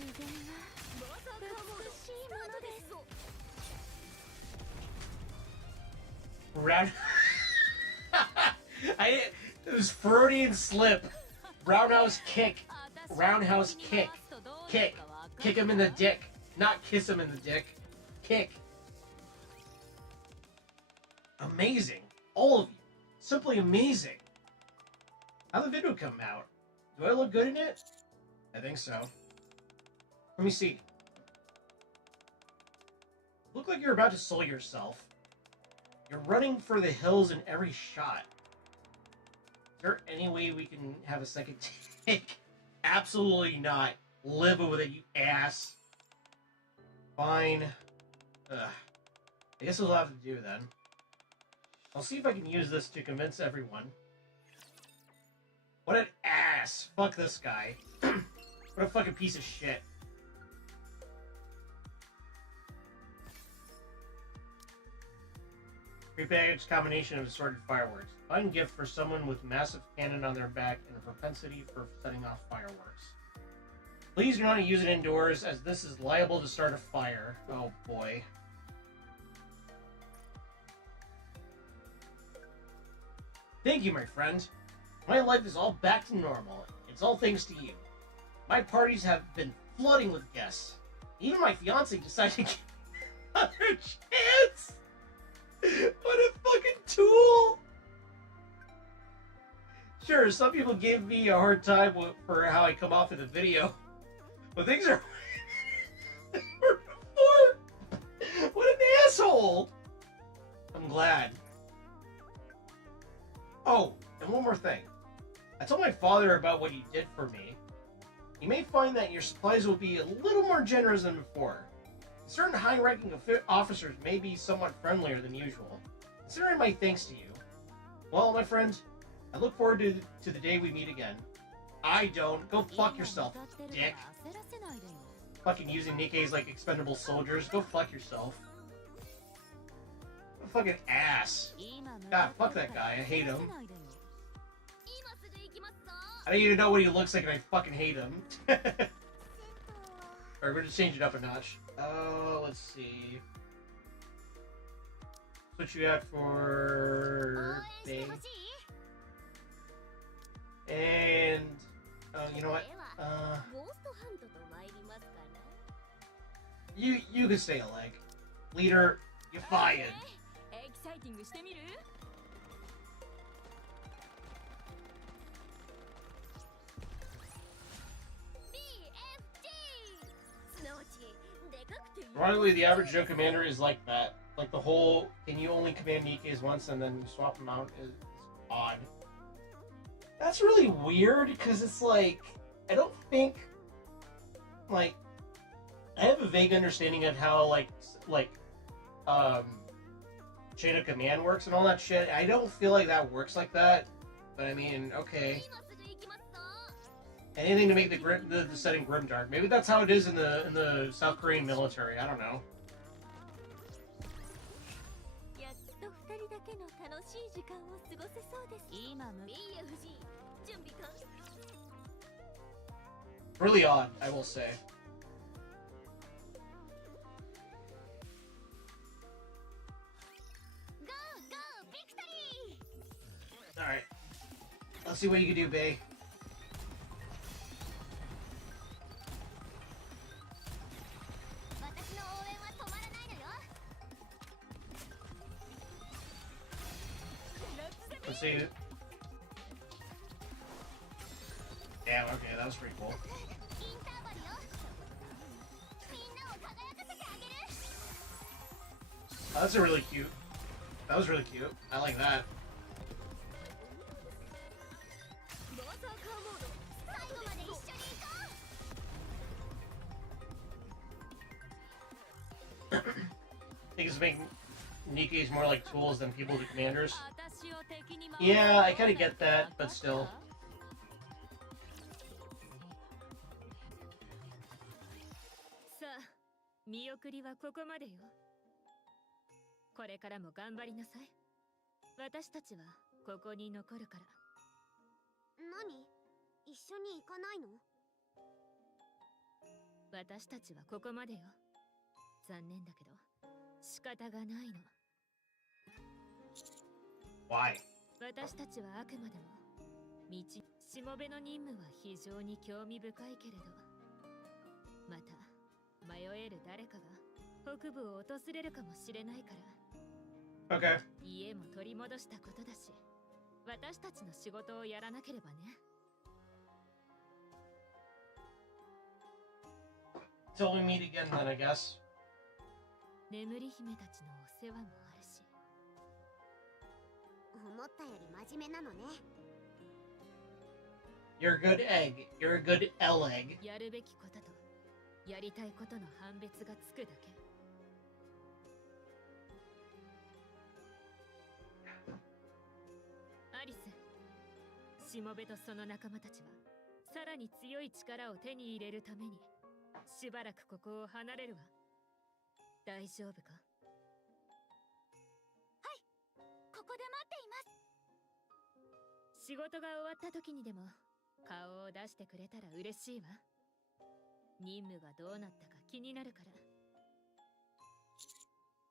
自然は美しいものです。 Round. It was Freudian slip. Roundhouse kick. Roundhouse kick. Kick. Kick him in the dick. Not kiss him in the dick. Kick. Amazing. All of you. Simply amazing. How'd the video come out? Do I look good in it? I think so. Let me see. Look like you're about to soul yourself. You're running for the hills in every shot. Is there any way we can have a second take? Absolutely not. Live with it, you ass. Fine. Ugh. I guess we'll have to do then. I'll see if I can use this to convince everyone. What an ass. Fuck this guy. What a fucking piece of shit. Prepackaged combination of assorted fireworks. Fun gift for someone with massive cannon on their back and a propensity for setting off fireworks. Please do not use it indoors, as this is liable to start a fire. Oh boy. Thank you, my friend. My life is all back to normal. It's all thanks to you. My parties have been flooding with guests. Even my fiance decided to give another chance. What a fucking tool! Sure, some people gave me a hard time for how I come off in the video, but things are before. What an asshole! I'm glad. Oh, and one more thing. I told my father about what you did for me. You may find that your supplies will be a little more generous than before. Certain high-ranking officers may be somewhat friendlier than usual. Considering my thanks to you. Well, my friend, I look forward to the day we meet again. I don't. Go fuck yourself, dick. Fucking using NIKKE's like expendable soldiers. Go fuck yourself. What a fucking ass. God, fuck that guy. I hate him. I don't even know what he looks like and I fucking hate him. Alright, we're gonna change it up a notch. Let's see. What you got for Bay? And you know what? You can stay a leg. Leader, you're fired. Ironically, the average Joe commander is like that. Like the whole, can you only command NIKKE's once and then swap them out is odd. That's really weird because it's like, I don't think, like, I have a vague understanding of how chain of command works and all that shit. I don't feel like that works like that, but I mean, okay. Anything to make the setting grimdark. Maybe that's how it is in the South Korean military. I don't know. Really odd, I will say. Alright. Let's see what you can do, Bae. see. Damn, okay, that was pretty cool. インターバルよ。みんなを輝かせてあげる。 Oh, that's a really cute. That was really cute. I like that. ローザーカーモード。最後まで一緒に行こう。 I think it's making Nikke's more like tools than people to commanders. 私を敵に回 Yeah, I kind of get that, but still. さあ、見送りはここまでよ。これからも頑張りなさい。私たちはここに残るから。何？一緒に行かないの？私たちはここまでよ。残念だけど仕方がないの。 Why? 私たちはあくまでも道しもべの任務は非常に興味深いけれど、また迷える誰かが北部を訪れるかもしれないから、 Okay. 家も取り戻したことだし、私たちの仕事をやらなければね。 Till we meet again, then I guess. 眠り姫たちのお世話もあるし。思ったより真面目なのね。 You're a good egg. You're a good L egg. やるべきこととやりたいことの判別がつくだけ。アリス、しもべとその仲間たちはさらに強い力を手に入れるためにしばらくここを離れるわ。大丈夫か？ここで待っています。仕事が終わった時にでも顔を出してくれたら嬉しいわ。任務がどうなったか気になるか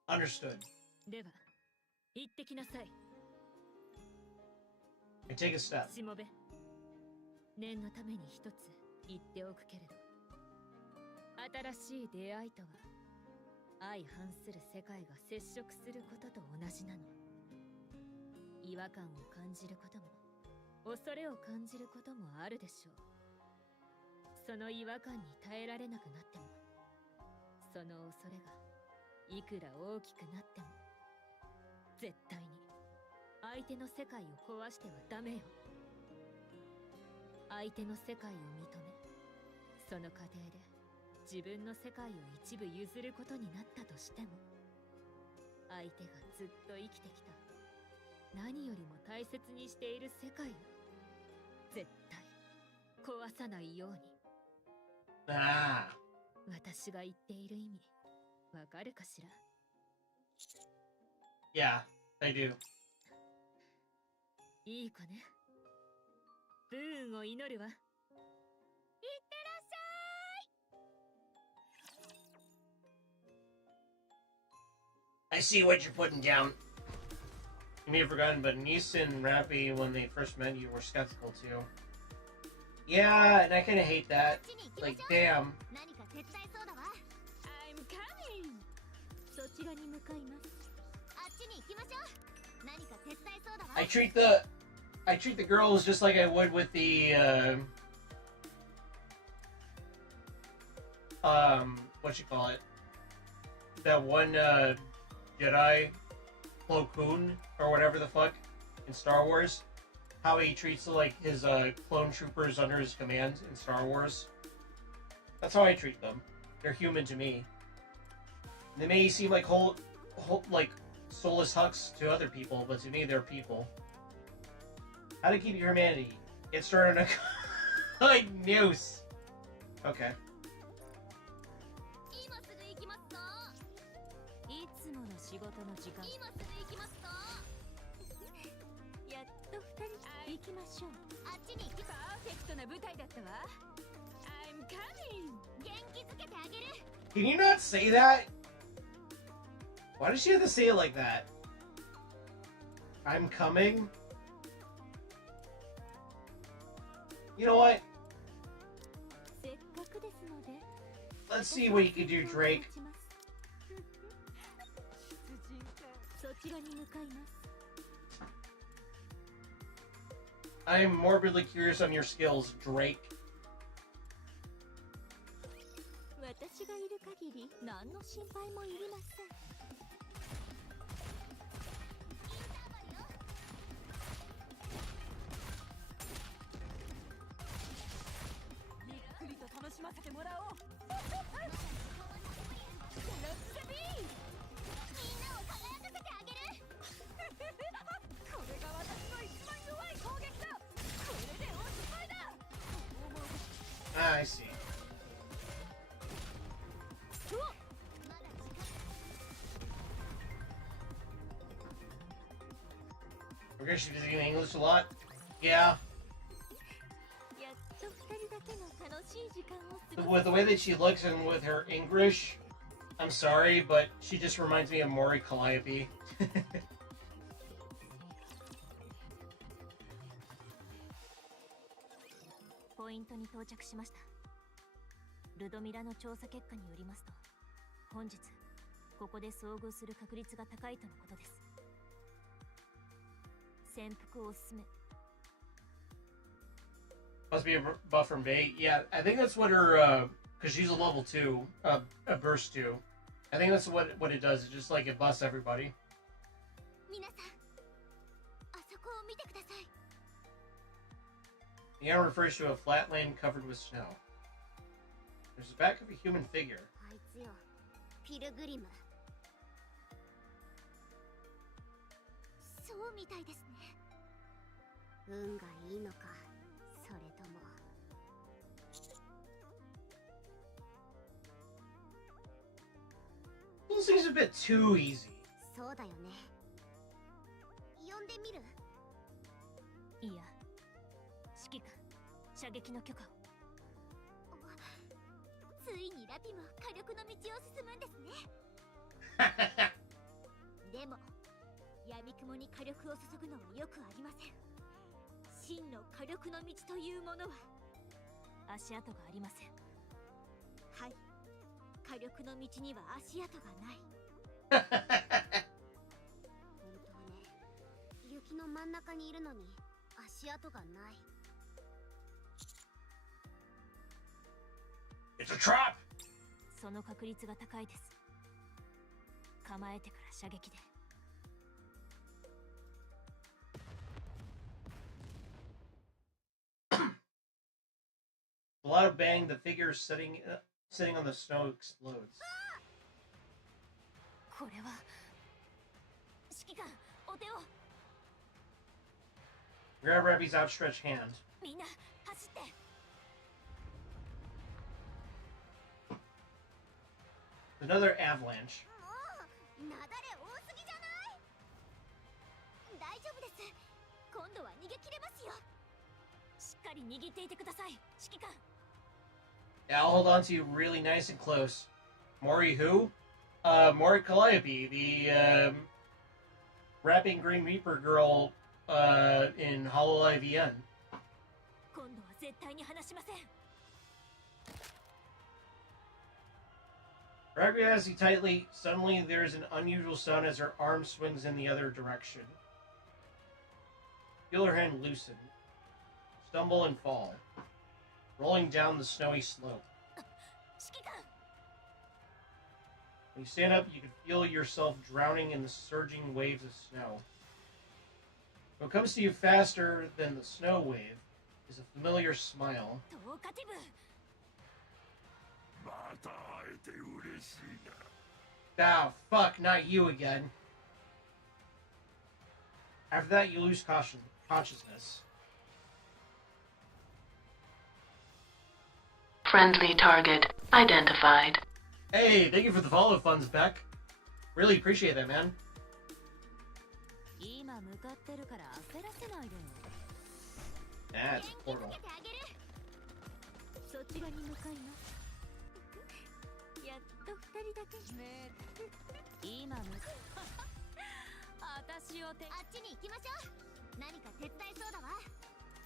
ら。 Understood. では、行ってきなさい。 I take a step. しもべ、念のために一つ言っておくけれど、新しい出会いとは相反する世界が接触することと同じなの。違和感を感じることも恐れを感じることもあるでしょう。その違和感に耐えられなくなっても、その恐れがいくら大きくなっても絶対に相手の世界を壊してはダメよ。相手の世界を認め、その過程で自分の世界を一部譲ることになったとしても、相手がずっと生きてきた何よりも大切にしている世界を絶対壊さないように。 Ah. 私が言っている意味わかるかしら？ Yeah, I do. いい子ね。不運を祈るわ。 I see what you're putting down. You may have forgotten, but Nisa and Rappy, when they first met you, were skeptical too. Yeah, and I kind of hate that. Like, damn. 何か手伝いそうだわ。 I'm coming! そちらに向かいます。あっちに行きましょう。何か手伝いそうだわ。 I treat the girls just like I would with the what you call it? That one Jedi Plo Koon or whatever the fuck in Star Wars. How he treats like his clone troopers under his command in Star Wars. That's how I treat them. They're human to me. They may seem like whole like soulless hucks to other people, but to me they're people. How to keep your humanity? Get started on a like news. Okay. 今すぐ行きますぞ。いつもの仕事の時間。今すぐ行きますぞ。やっと二人行きましょう。あっちに行き。パーフェクトな舞台だったわ。I'm coming! 元気づけてあげる。 Can you not say that? Why does she have to say it like that? I'm coming? You know what? せっかくですので。 Let's see what you can do, Drake. そちらに向かいます。I am morbidly curious on your skills, Drake. 私がいる限り何の心配もいりません。ゆっくりと楽しませてもらおう。レッツビー。みんなを輝かせてあげる。これが私の一番弱い攻撃だ。これでおしまいだ。 Ah, I see. Okay, she's speaking English a lot. Yeah. やっと二人だけの楽しい時間を過ご With the way that she looks and with her English, I'm sorry, but she just reminds me of Mori Calliope. ポイントに到着しました。ルドミラの調査結果によりますと、本日ここで遭遇する確率が高いとのことです。潜伏をおすすめ。 Must be a buff from Bait. Yeah, I think that's what her, because she's a level 2, a burst 2. I think that's what it does. It just like it busts everybody. 皆さん、あそこを見てください。 The animal refers to a flat land covered with snow. There's the back of a human figure. あいつよ、ピルグリム。そうみたいですね。運がいいのか、それとも。 This seems a bit too easy. そうだよね。呼んでみる？いや、指揮官、射撃の許可を。ついにラピも火力の道を進むんですね。でも、闇雲に火力を注ぐのはよくありません。真の火力の道というものは足跡がありません。はい、火力の道には足跡がない。本当ね、雪の真ん中にいるのに足跡がない。 It's a trap! その確率が高いです。構えてから射撃で。 A loud bang, the figure sitting on the snow explodes. これは指揮官、お手を。 Grab Rabbie's outstretched hand. みんな走って。 Another avalanche. もう雪崩多すぎじゃない？大丈夫です。今度は逃げ切れますよ。しっかり握っていてください、指揮官。 Yeah, I'll hold on to you really nice and close. Mori who? Mori Calliope, the rapping Green Reaper girl in Hololive EN. 今度は絶対に離しません。 Rabbie has you tightly. Suddenly, there's an unusual sound as her arm swings in the other direction. Feel her hand loosen. Stumble and fall, rolling down the snowy slope. 指揮官。 When you stand up, you can feel yourself drowning in the surging waves of snow. What comes to you faster than the snow wave is a familiar smile. トーカティブ。 Ah, fuck, not you again. After that, you lose consciousness. Friendly target identified. Hey, thank you for the follow funds, Beck. Really appreciate that, man. 今向かってるから焦らせないでよ。 Ah, it's a portal. そちらに向かいます。やっと二人だけね。今向か私をあっちに行きましょう。何か手伝いそうだわ。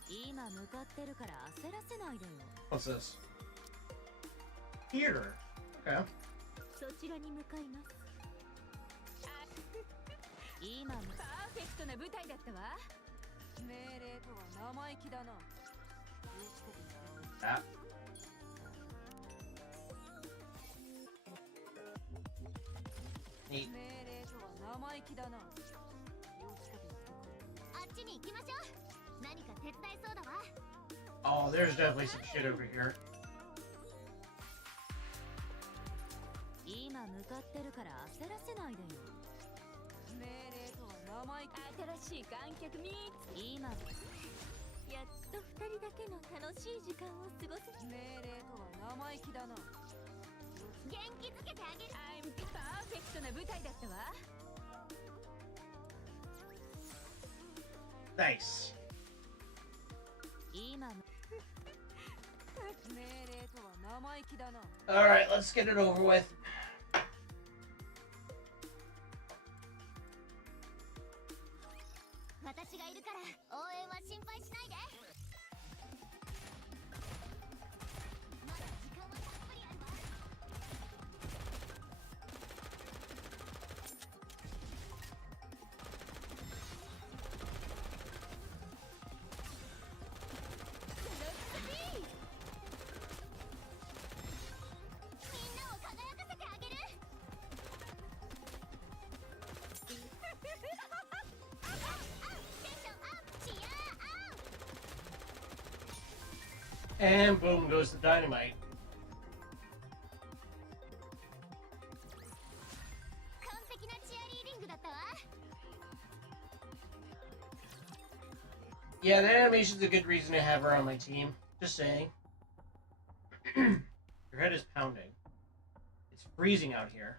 今向かってるから焦らせないでよ。 What's this? Theater. Okay. そちらに向かいます。今パーフェクトな舞台だったわ。Ah. Neat. あっちに行きましょう。何か手伝いそうだわ。 Oh, there's definitely some shit over here. 今向かってるから焦らせないでよ。命令とは名前新しい観客見つ今やっと二人だけの楽しい時間を過ごせ。命令とは生意気だな。元気づけてあげる。パーフェクトな舞台だったわ。 Nice. 今命令とは生意気だな。 All right, let's get it over with. 私がいるから応援は心配しないで。まだ時間はたっぷりあるわ。みんなを輝かせてあげる。And boom goes the dynamite. 完璧なチアリーディングだったわ。 Yeah, the animation's a good reason to have her on my team. Just saying. Your head is pounding. It's freezing out here.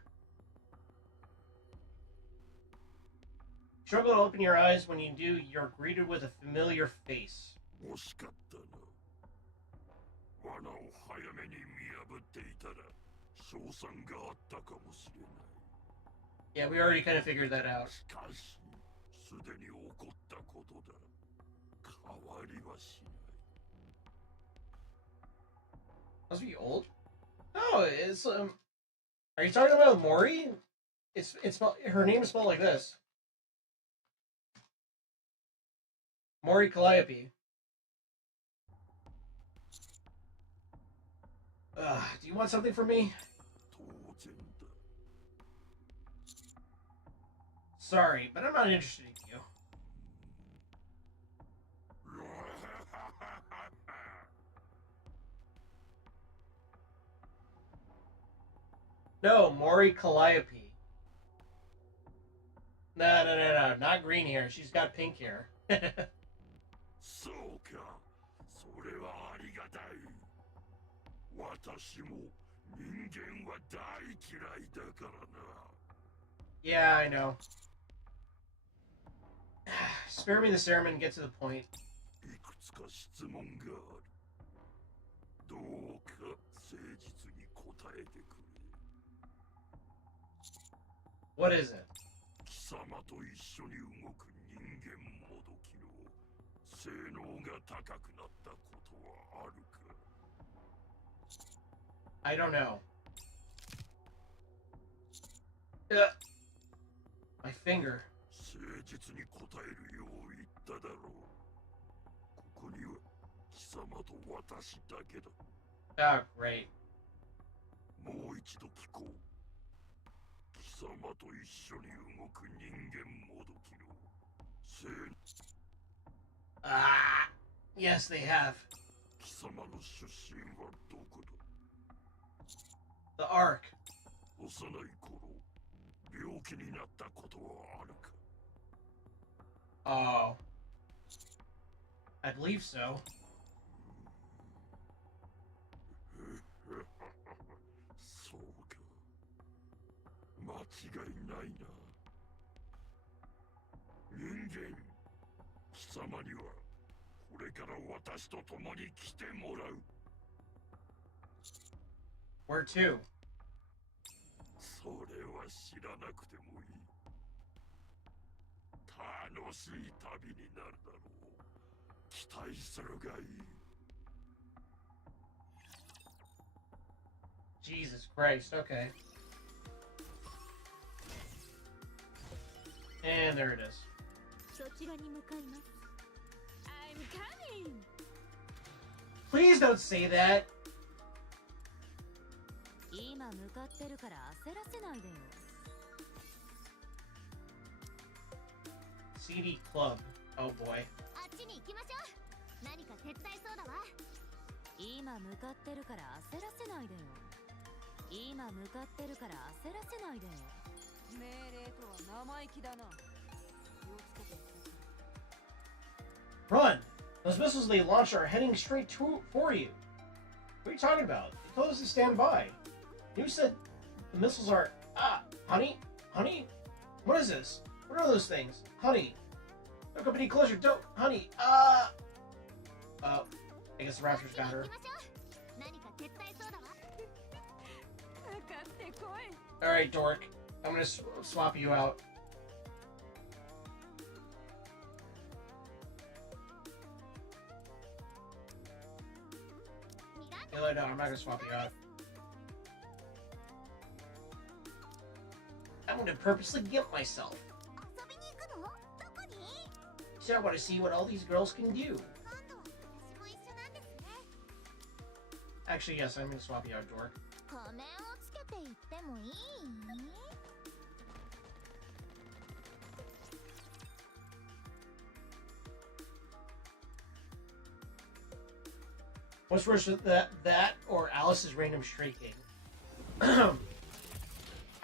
Struggle to open your eyes. When you do, you're greeted with a familiar face. 惜しかったな。罠を早めに見破っていたら賞賛があったかもしれない。 Yeah, we already kind of figured that out. しかし、すでに起こったことだ。変わりはしない。 Must be old? No, it's Are you talking about Mori? It's her name is spelled like this. Mori Calliope. Do you want something from me? 当然だ。 Sorry, but I'm not interested in you. No, Mori Calliope. No, not green hair. She's got pink hair. そうか、それはありがたい。私も人間は大嫌いだからな。 Yeah, I know. Spare me the sermon and get to the point. いくつか質問がある。どうか誠実に答えてくれ。 What is it? 貴様と一緒に動く人間もどきの性能が高くなったことはあるか。 I don't know. My finger. 誠実に答えるよう言っただろう。ここには貴様と私だけだ。 Ah, great. もう一度聞こう。貴様と一緒に動く人間もどきの性 Ah, yes, they have. 貴様の出身はどこだ。 The Ark. 幼い頃病気になったことはあるか。 Oh. I believe so. そうか。間違いないな。人間、貴様にはこれから私と共に来てもらう。 Where to? それは知らなくてもいい。楽しい旅になるだろう。期待するがいい。 Jesus Christ, okay. And there it is. そちらに向かいます。coming. Please don't say that. 今向かってるから焦らせないでよ。 CD Club. Oh boy. あっちに行きましょう。何か手伝いそうだわ。今向かってるから焦らせないでよ。今向かってるから焦らせないでよ。命令とは生意気だな。気をつけて。 Run! Those missiles they launched are heading straight for you. What are you talking about? They told us to stand by. You said the missiles are... Ah! Honey? Honey? What is this? What are those things? Honey? Don't come any closer. Don't... Honey. I guess the Raptors got her. 何か手伝いそうだわ。 Alright, Dork. I'm gonna swap you out. No, I'm not gonna swap you out. I'm gonna purposely gimp myself. 遊びに行くの？どこに？ So I want to see what all these girls can do. 今度私も一緒なんですね。 Actually, yes, I'm gonna swap you out, Dork. 仮面をつけて行ってもいい？ What's worse, that or Alice's random shrieking? I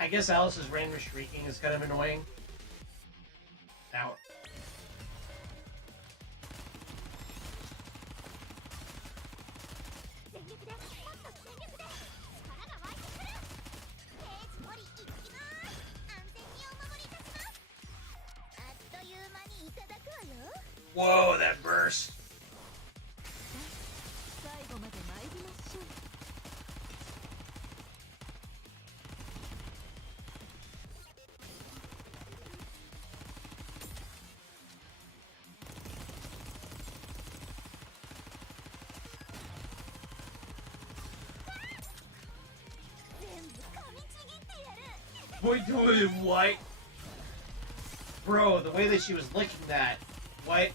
guess Alice's random shrieking is kind of annoying. Now. Whoa, that burst! 最後まで参りましょう。 Wait, what? Bro, the way that she was licking that. What?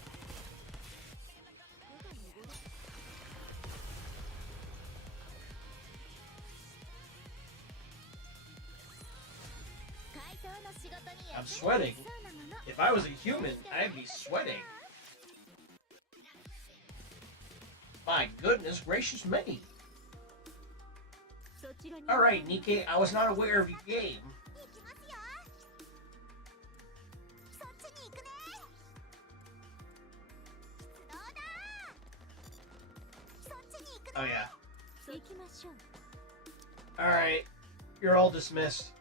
I'm sweating. If I was a human, I'd be sweating. My goodness gracious me. Alright, Nikke, I was not aware of your game. Oh yeah. Alright, you're all dismissed.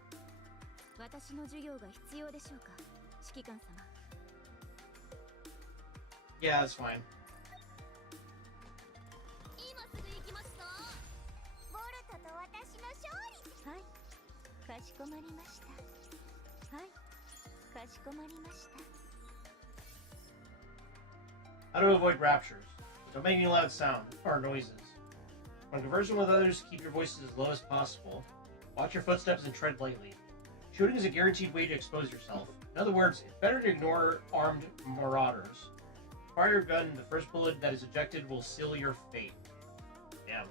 私の授業が必要でしょうか、指揮官様。 Yeah, that's fine. 今すぐ行きますぞ。ボルトと私の勝利。はい、かしこまりました。はい、かしこまりました。 How to avoid raptures. Don't make any loud sound or noises. When conversing with others, keep your voices as low as possible. Watch your footsteps and tread lightly. Shooting is a guaranteed way to expose yourself. In other words, it's better to ignore armed marauders. Fire your gun, the first bullet that is ejected will seal your fate. Damn.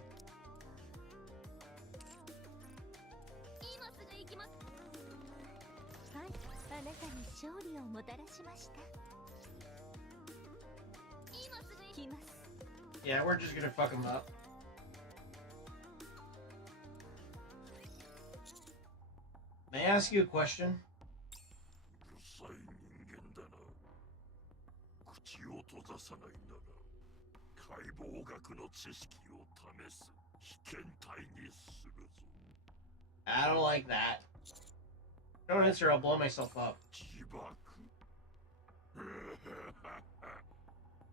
今すぐ行きます。はい、あなたに勝利をもたらしました。今すぐ行きます。 Yeah, we're just gonna fuck him up. May I ask you a question? うるさい人間だな。口を閉ざさないなら解剖学の知識を試す被験体にするぞ。 I don't like that. Don't answer, I'll blow myself up. 自爆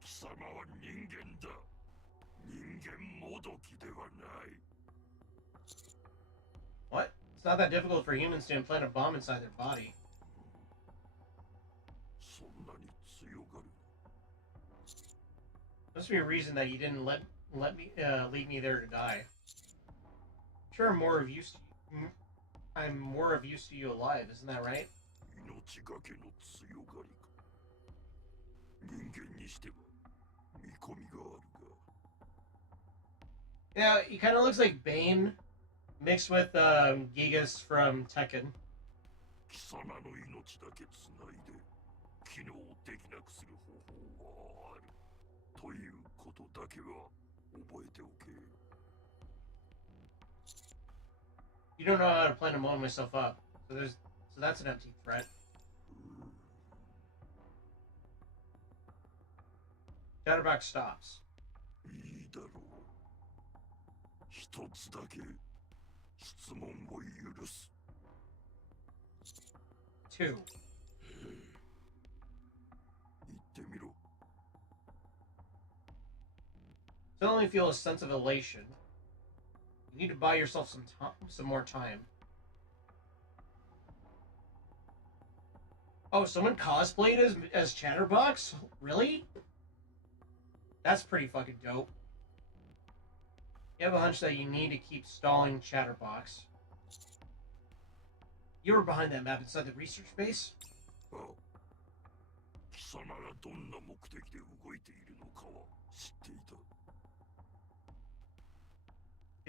貴様は人間だ。人間もどきではない。 What? It's not that difficult for humans to implant a bomb inside their body. そんなに強がる。 Must be a reason that you didn't let me leave me there to die. Sure, I'm more of use to you alive, isn't that right? 命がけの強がりか。人間にしては見込みがあるが Yeah, he kind of looks like Bane mixed with Gigas from Tekken. 貴様の命だけつないで機能をできなくする方法はあるということだけは覚えておけ You don't know how to plan to blow myself up, so that's an empty threat. Chatterbox stops. いいだろう一つだけ質問を許す 2. 言ってみろ Suddenly feel a sense of elation. You need to buy yourself some more time. Oh, someone cosplayed as Chatterbox? Really? That's pretty fucking dope. You have a hunch that you need to keep stalling Chatterbox. You were behind that map inside the research base? ああ貴様がどんな目的で動いているのかは知っていた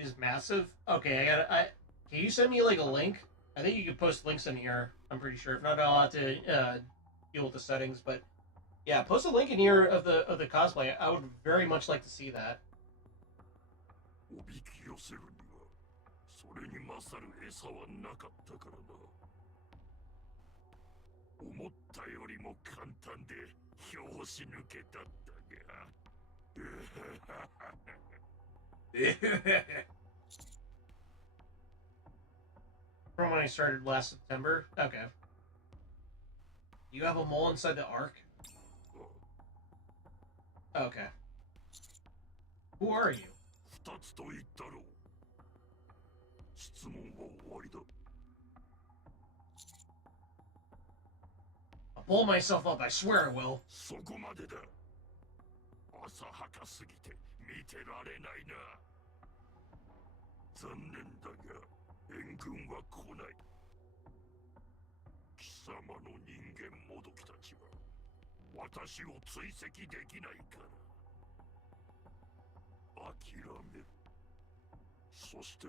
Is massive? Okay, can you send me like a link? I think you can post links in here. I'm pretty sure. If not, I'll have to deal with the settings. But yeah, post a link in here of the cosplay. I would very much like to see that. おびき寄せるにはそれに勝る餌はなかったからな思ったよりも簡単で拍子抜けだったが From when I started last September? Okay. You have a mole inside the Ark? Okay. Who are you? 二つと言ったろう質問は終わりだ I'll pull myself up, I swear I will. そこまでだ浅はかすぎて見てられないな残念だが援軍は来ない貴様の人間もどきたちは私を追跡できないから諦めるそして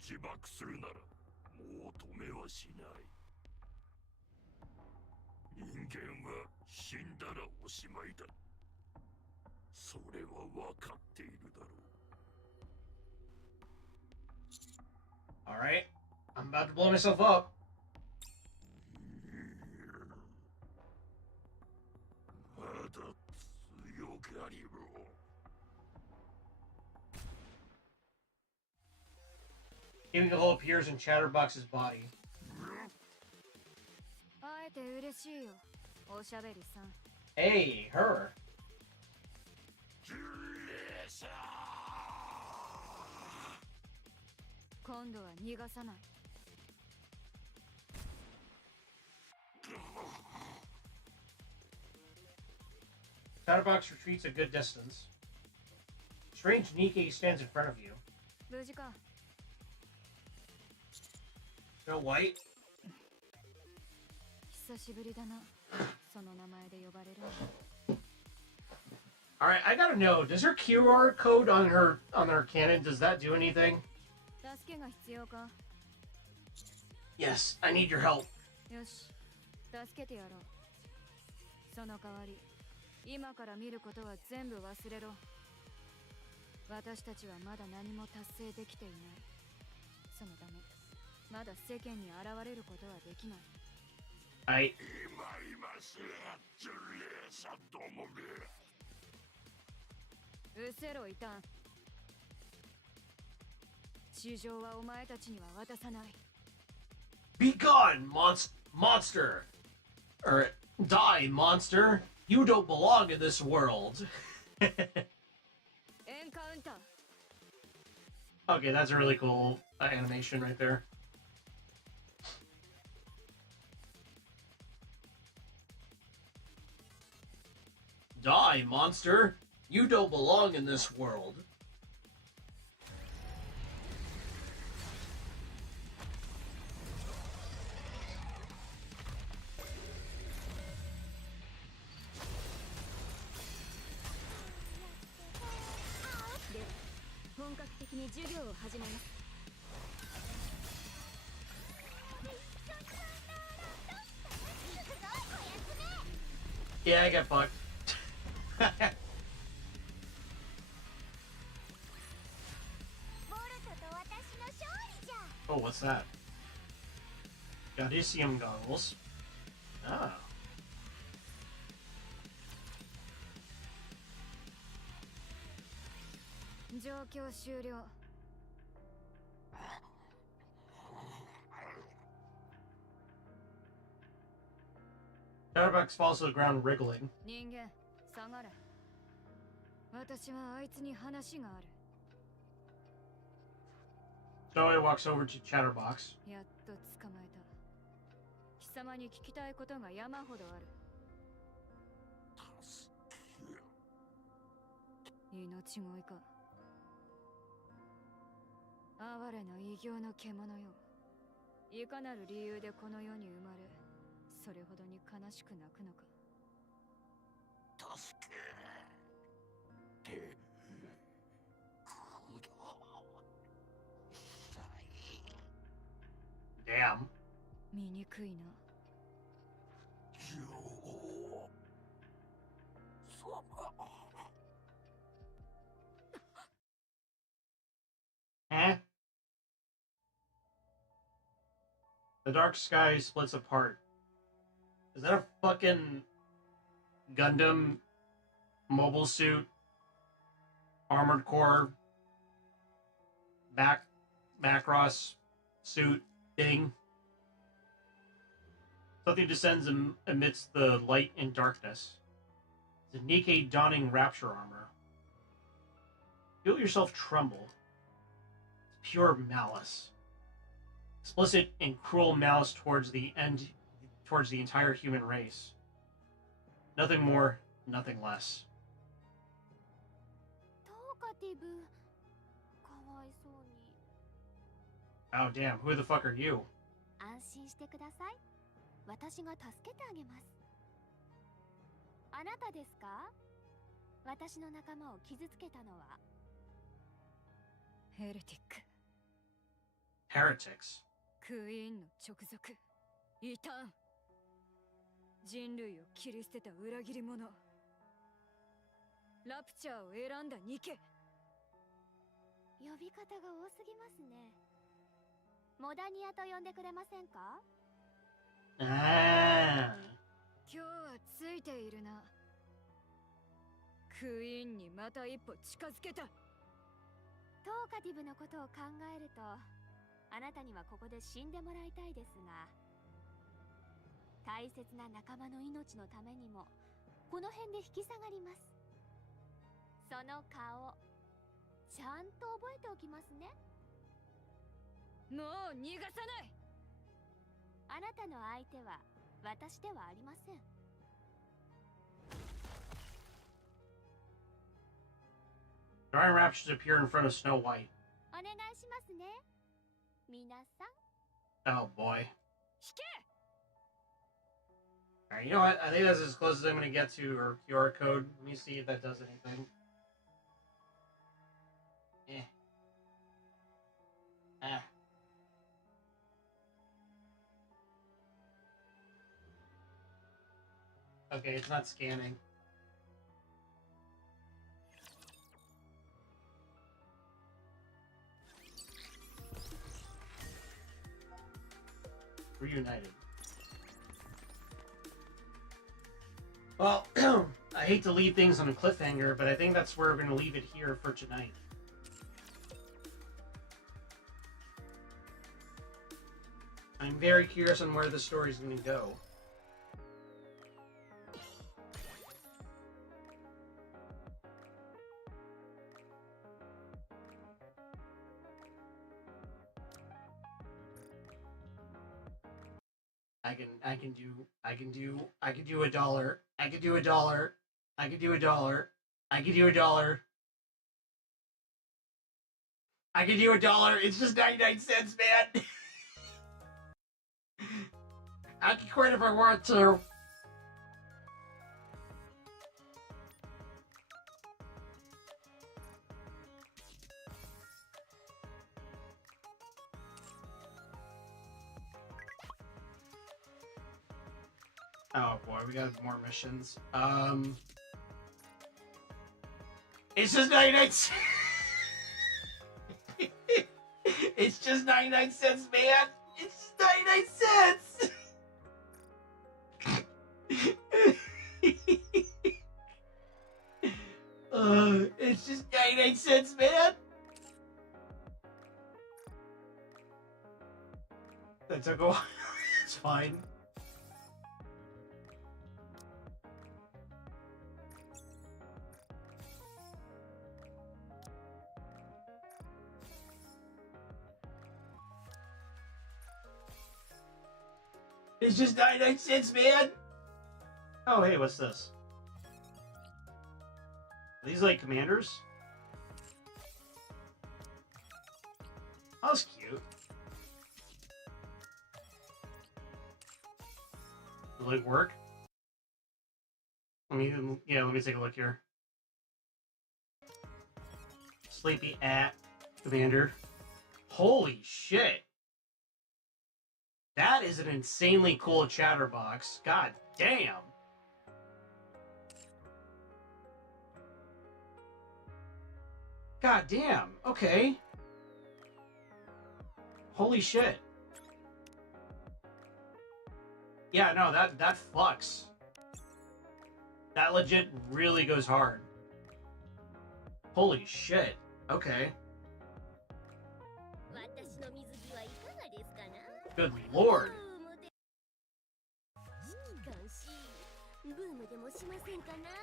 自爆するならもう止めはしない人間は死んだらおしまいだそれは分かっているだろう Alright. I'm about to blow myself up. まだ強がりろ Giving a hole appears in Chatterbox's body. 会えて嬉しいよ、おしゃべりさん。 Hey, her. 今度は逃がさない。Chatterbox retreats a good distance. Strange Nikke stands in front of you. 無事か。 Snow White? 久しぶりだな。その名前で呼ばれるの。 Alright, I gotta know, does her QR code on her cannon, does that do anything? 助けが必要か。 Yes, I need your help. よし、助けてやろう。その代わり、今から見ることは全部忘れろ。私たちはまだ何も達成できていない。そのため、まだ世間に現れることはできない。はい。今し呪霊者どもめうせろ、異端。地上はお前たちには渡さない。Be gone, monster! Or, die, monster! You don't belong in this world! エンカウンター。 Okay, that's a really cool animation right there. Die, monster! You don't belong in this world. 本格的に授業を始めます。 Yeah, I get fucked. Oh, what's that? Godicium goggles. Ah. Chatterbox falls to the ground, wriggling. 人間下がれ。私はあいつに話がある。 Zoe walks over to Chatterbox. やっと捕まえた。貴様に聞きたいことが山ほどある。命乞いか。哀れな異形の獣よ。いかなる理由でこの世に生まれ、それほどに悲しく泣くのか。 Damn. 醜いな。 Eh? The dark sky splits apart. Is that a fucking Gundam mobile suit, armored core, Macross suit thing? Something descends amidst the light and darkness. It's a NIKKE donning rapture armor. Feel yourself tremble. It's pure malice. Explicit and cruel malice towards the entire human race. Nothing more, nothing less. トーカティブかわいそうに。 Oh damn, who the fuck are you? 安心してください。私が助けてあげます。あなたですか？私の仲間を傷つけたのは。ヘレティック。 Heretics. クイーンの直属。異端。人類を切り捨てた裏切り者。ラプチャーを選んだニケ。呼び方が多すぎますね。モダニアと呼んでくれませんか？ Ah. 今日はついているな。クイーンにまた一歩近づけた。トーカティブのことを考えると、あなたにはここで死んでもらいたいですが、大切な仲間の命のためにもこの辺で引き下がります。その顔ちゃんと覚えておきますね。もう逃がさない。あなたの相手は私ではありません。 Giant raptors appear in front of Snow White. お願いしますね。皆さん。 Oh boy. 引け。 Alright, you know what? I think that's as close as I'm gonna get to her QR code. Let me see if that does anything. Eh. Ah. Okay, it's not scanning. Reunited. Well, I hate to leave things on a cliffhanger, but I think that's where we're going to leave it here for tonight. I'm very curious on where the story's going to go. I can do $1. I can do $1. I can do $1. I can do $1. I can do $1. I can do $1. It's just 99 cents, man. I can quit if I want to. Oh boy, we got more missions. It's just 99 cents. It's just 99 cents, man. It's just 99 cents. It's just 99 cents, man. That took a while. It's fine. It's just 99 cents, man. Oh, hey, what's this? Are these like commanders? Oh, that's cute. Will it work? Let me take a look here. Sleepy at commander. Holy shit. That is an insanely cool chatterbox. God damn. God damn. Okay. Holy shit. Yeah, no, that fucks. That legit really goes hard. Holy shit. Okay. Good lord.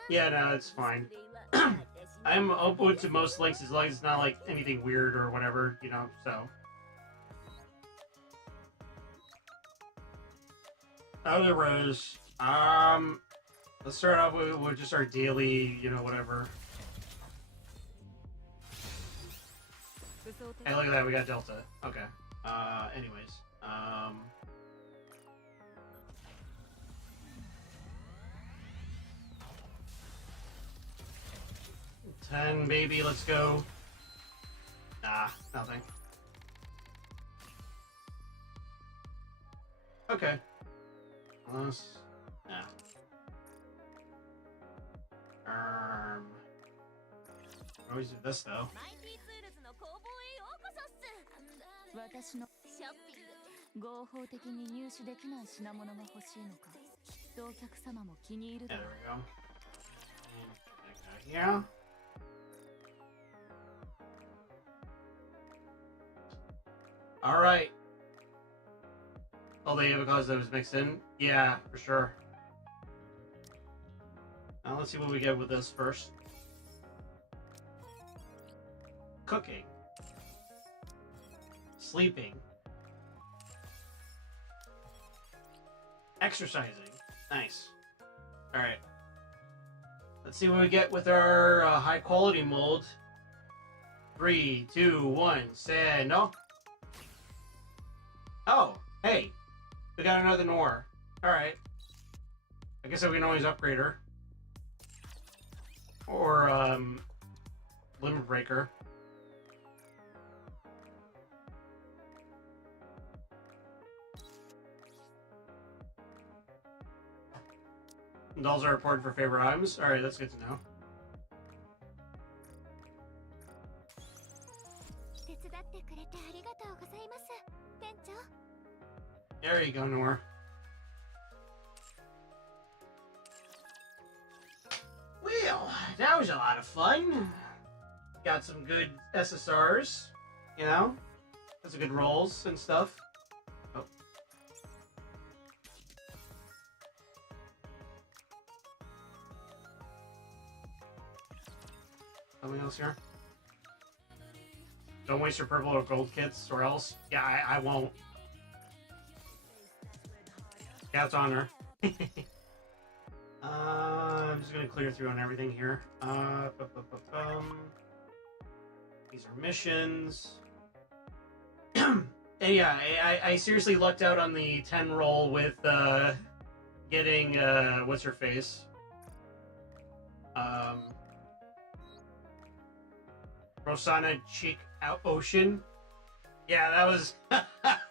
Yeah, no, it's fine. I'm open to most links as long as it's not like anything weird or whatever, you know, so. Other rows. Let's start off with just our daily, you know, whatever. Hey, look at that, we got Delta. Okay. Anyways. 10, baby, let's go. Nah, nothing. Okay. Let's... Nah. Always do this, though. 私の合法的に入手できない品物が欲しいのか、きっとお客様も気に入るだろう。 There we go. Yeah. All right. All the avocados that was mixed in? Yeah, for sure. Now let's see what we get with this first. Cooking. Sleeping. Exercising. Nice. Alright. Let's see what we get with our high quality mold. 3, 2, 1, say no. Oh, hey. We got another Noir. Alright. I guess we can always upgrade her. Or, Limit Breaker. Dolls are reported for favorite items. Alright, that's good to know. There you go, Noir. Well, that was a lot of fun. Got some good SSRs, you know? Got some good rolls and stuff. Oh. Something else here? Don't waste your purple or gold kits, or else. Yeah, I won't. Cat's on her. I'm just gonna clear through on everything here. These are missions. And yeah, I seriously lucked out on the 10 roll with getting what's her face? Rosanna Cheek Out Ocean. Yeah, that was that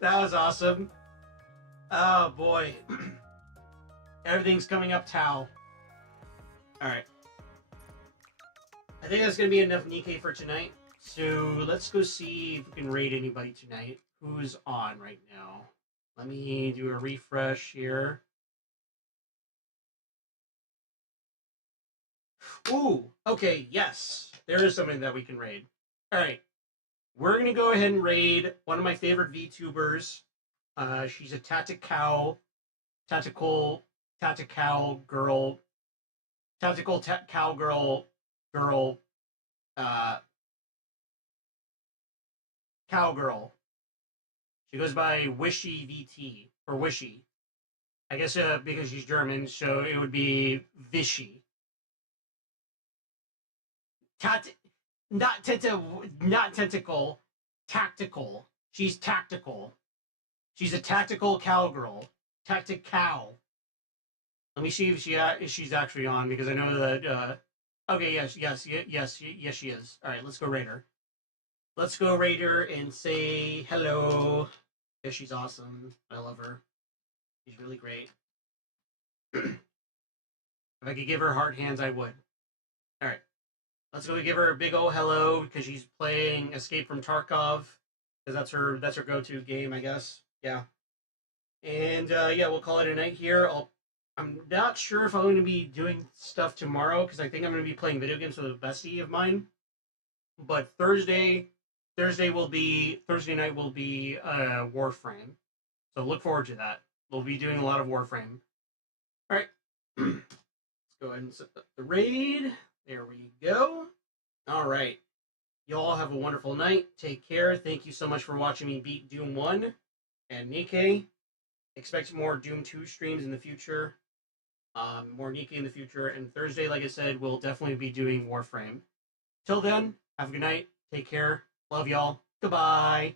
was awesome. Oh boy. Everything's coming up, Tau. Alright. I think that's gonna be enough Nikkei for tonight. So let's go see if we can raid anybody tonight. Who's on right now? Let me do a refresh here. Ooh, okay, yes. There is something that we can raid. Alright. We're gonna go ahead and raid one of my favorite VTubers. She's a tactical girl, cowgirl. She goes by Wishy VT, or Wishy. I guess because she's German, so it would be Vichy. Not tentacle, tactical. She's tactical. She's a tactical cowgirl. Tactic cow. Let me see if she's actually on, because I know that. Okay, yes, she is. All right, let's go raid her. Let's go raid her and say hello. Yeah, she's awesome. I love her. She's really great. If I could give her hard hands, I would. All right, let's go give her a big old hello, because she's playing Escape from Tarkov, because that's her go-to game, I guess. Yeah. And yeah, we'll call it a night here. I'm not sure if I'm going to be doing stuff tomorrow, because I think I'm going to be playing video games with a bestie of mine. But Thursday night will be Warframe. So look forward to that. We'll be doing a lot of Warframe. All right. Let's go ahead and set up the raid. There we go. All right. You all have a wonderful night. Take care. Thank you so much for watching me beat Doom 1 and NIKKE. Expect more Doom 2 streams in the future. More NIKKE in the future. And Thursday, like I said, we'll definitely be doing Warframe. Till then, have a good night. Take care. Love y'all. Goodbye.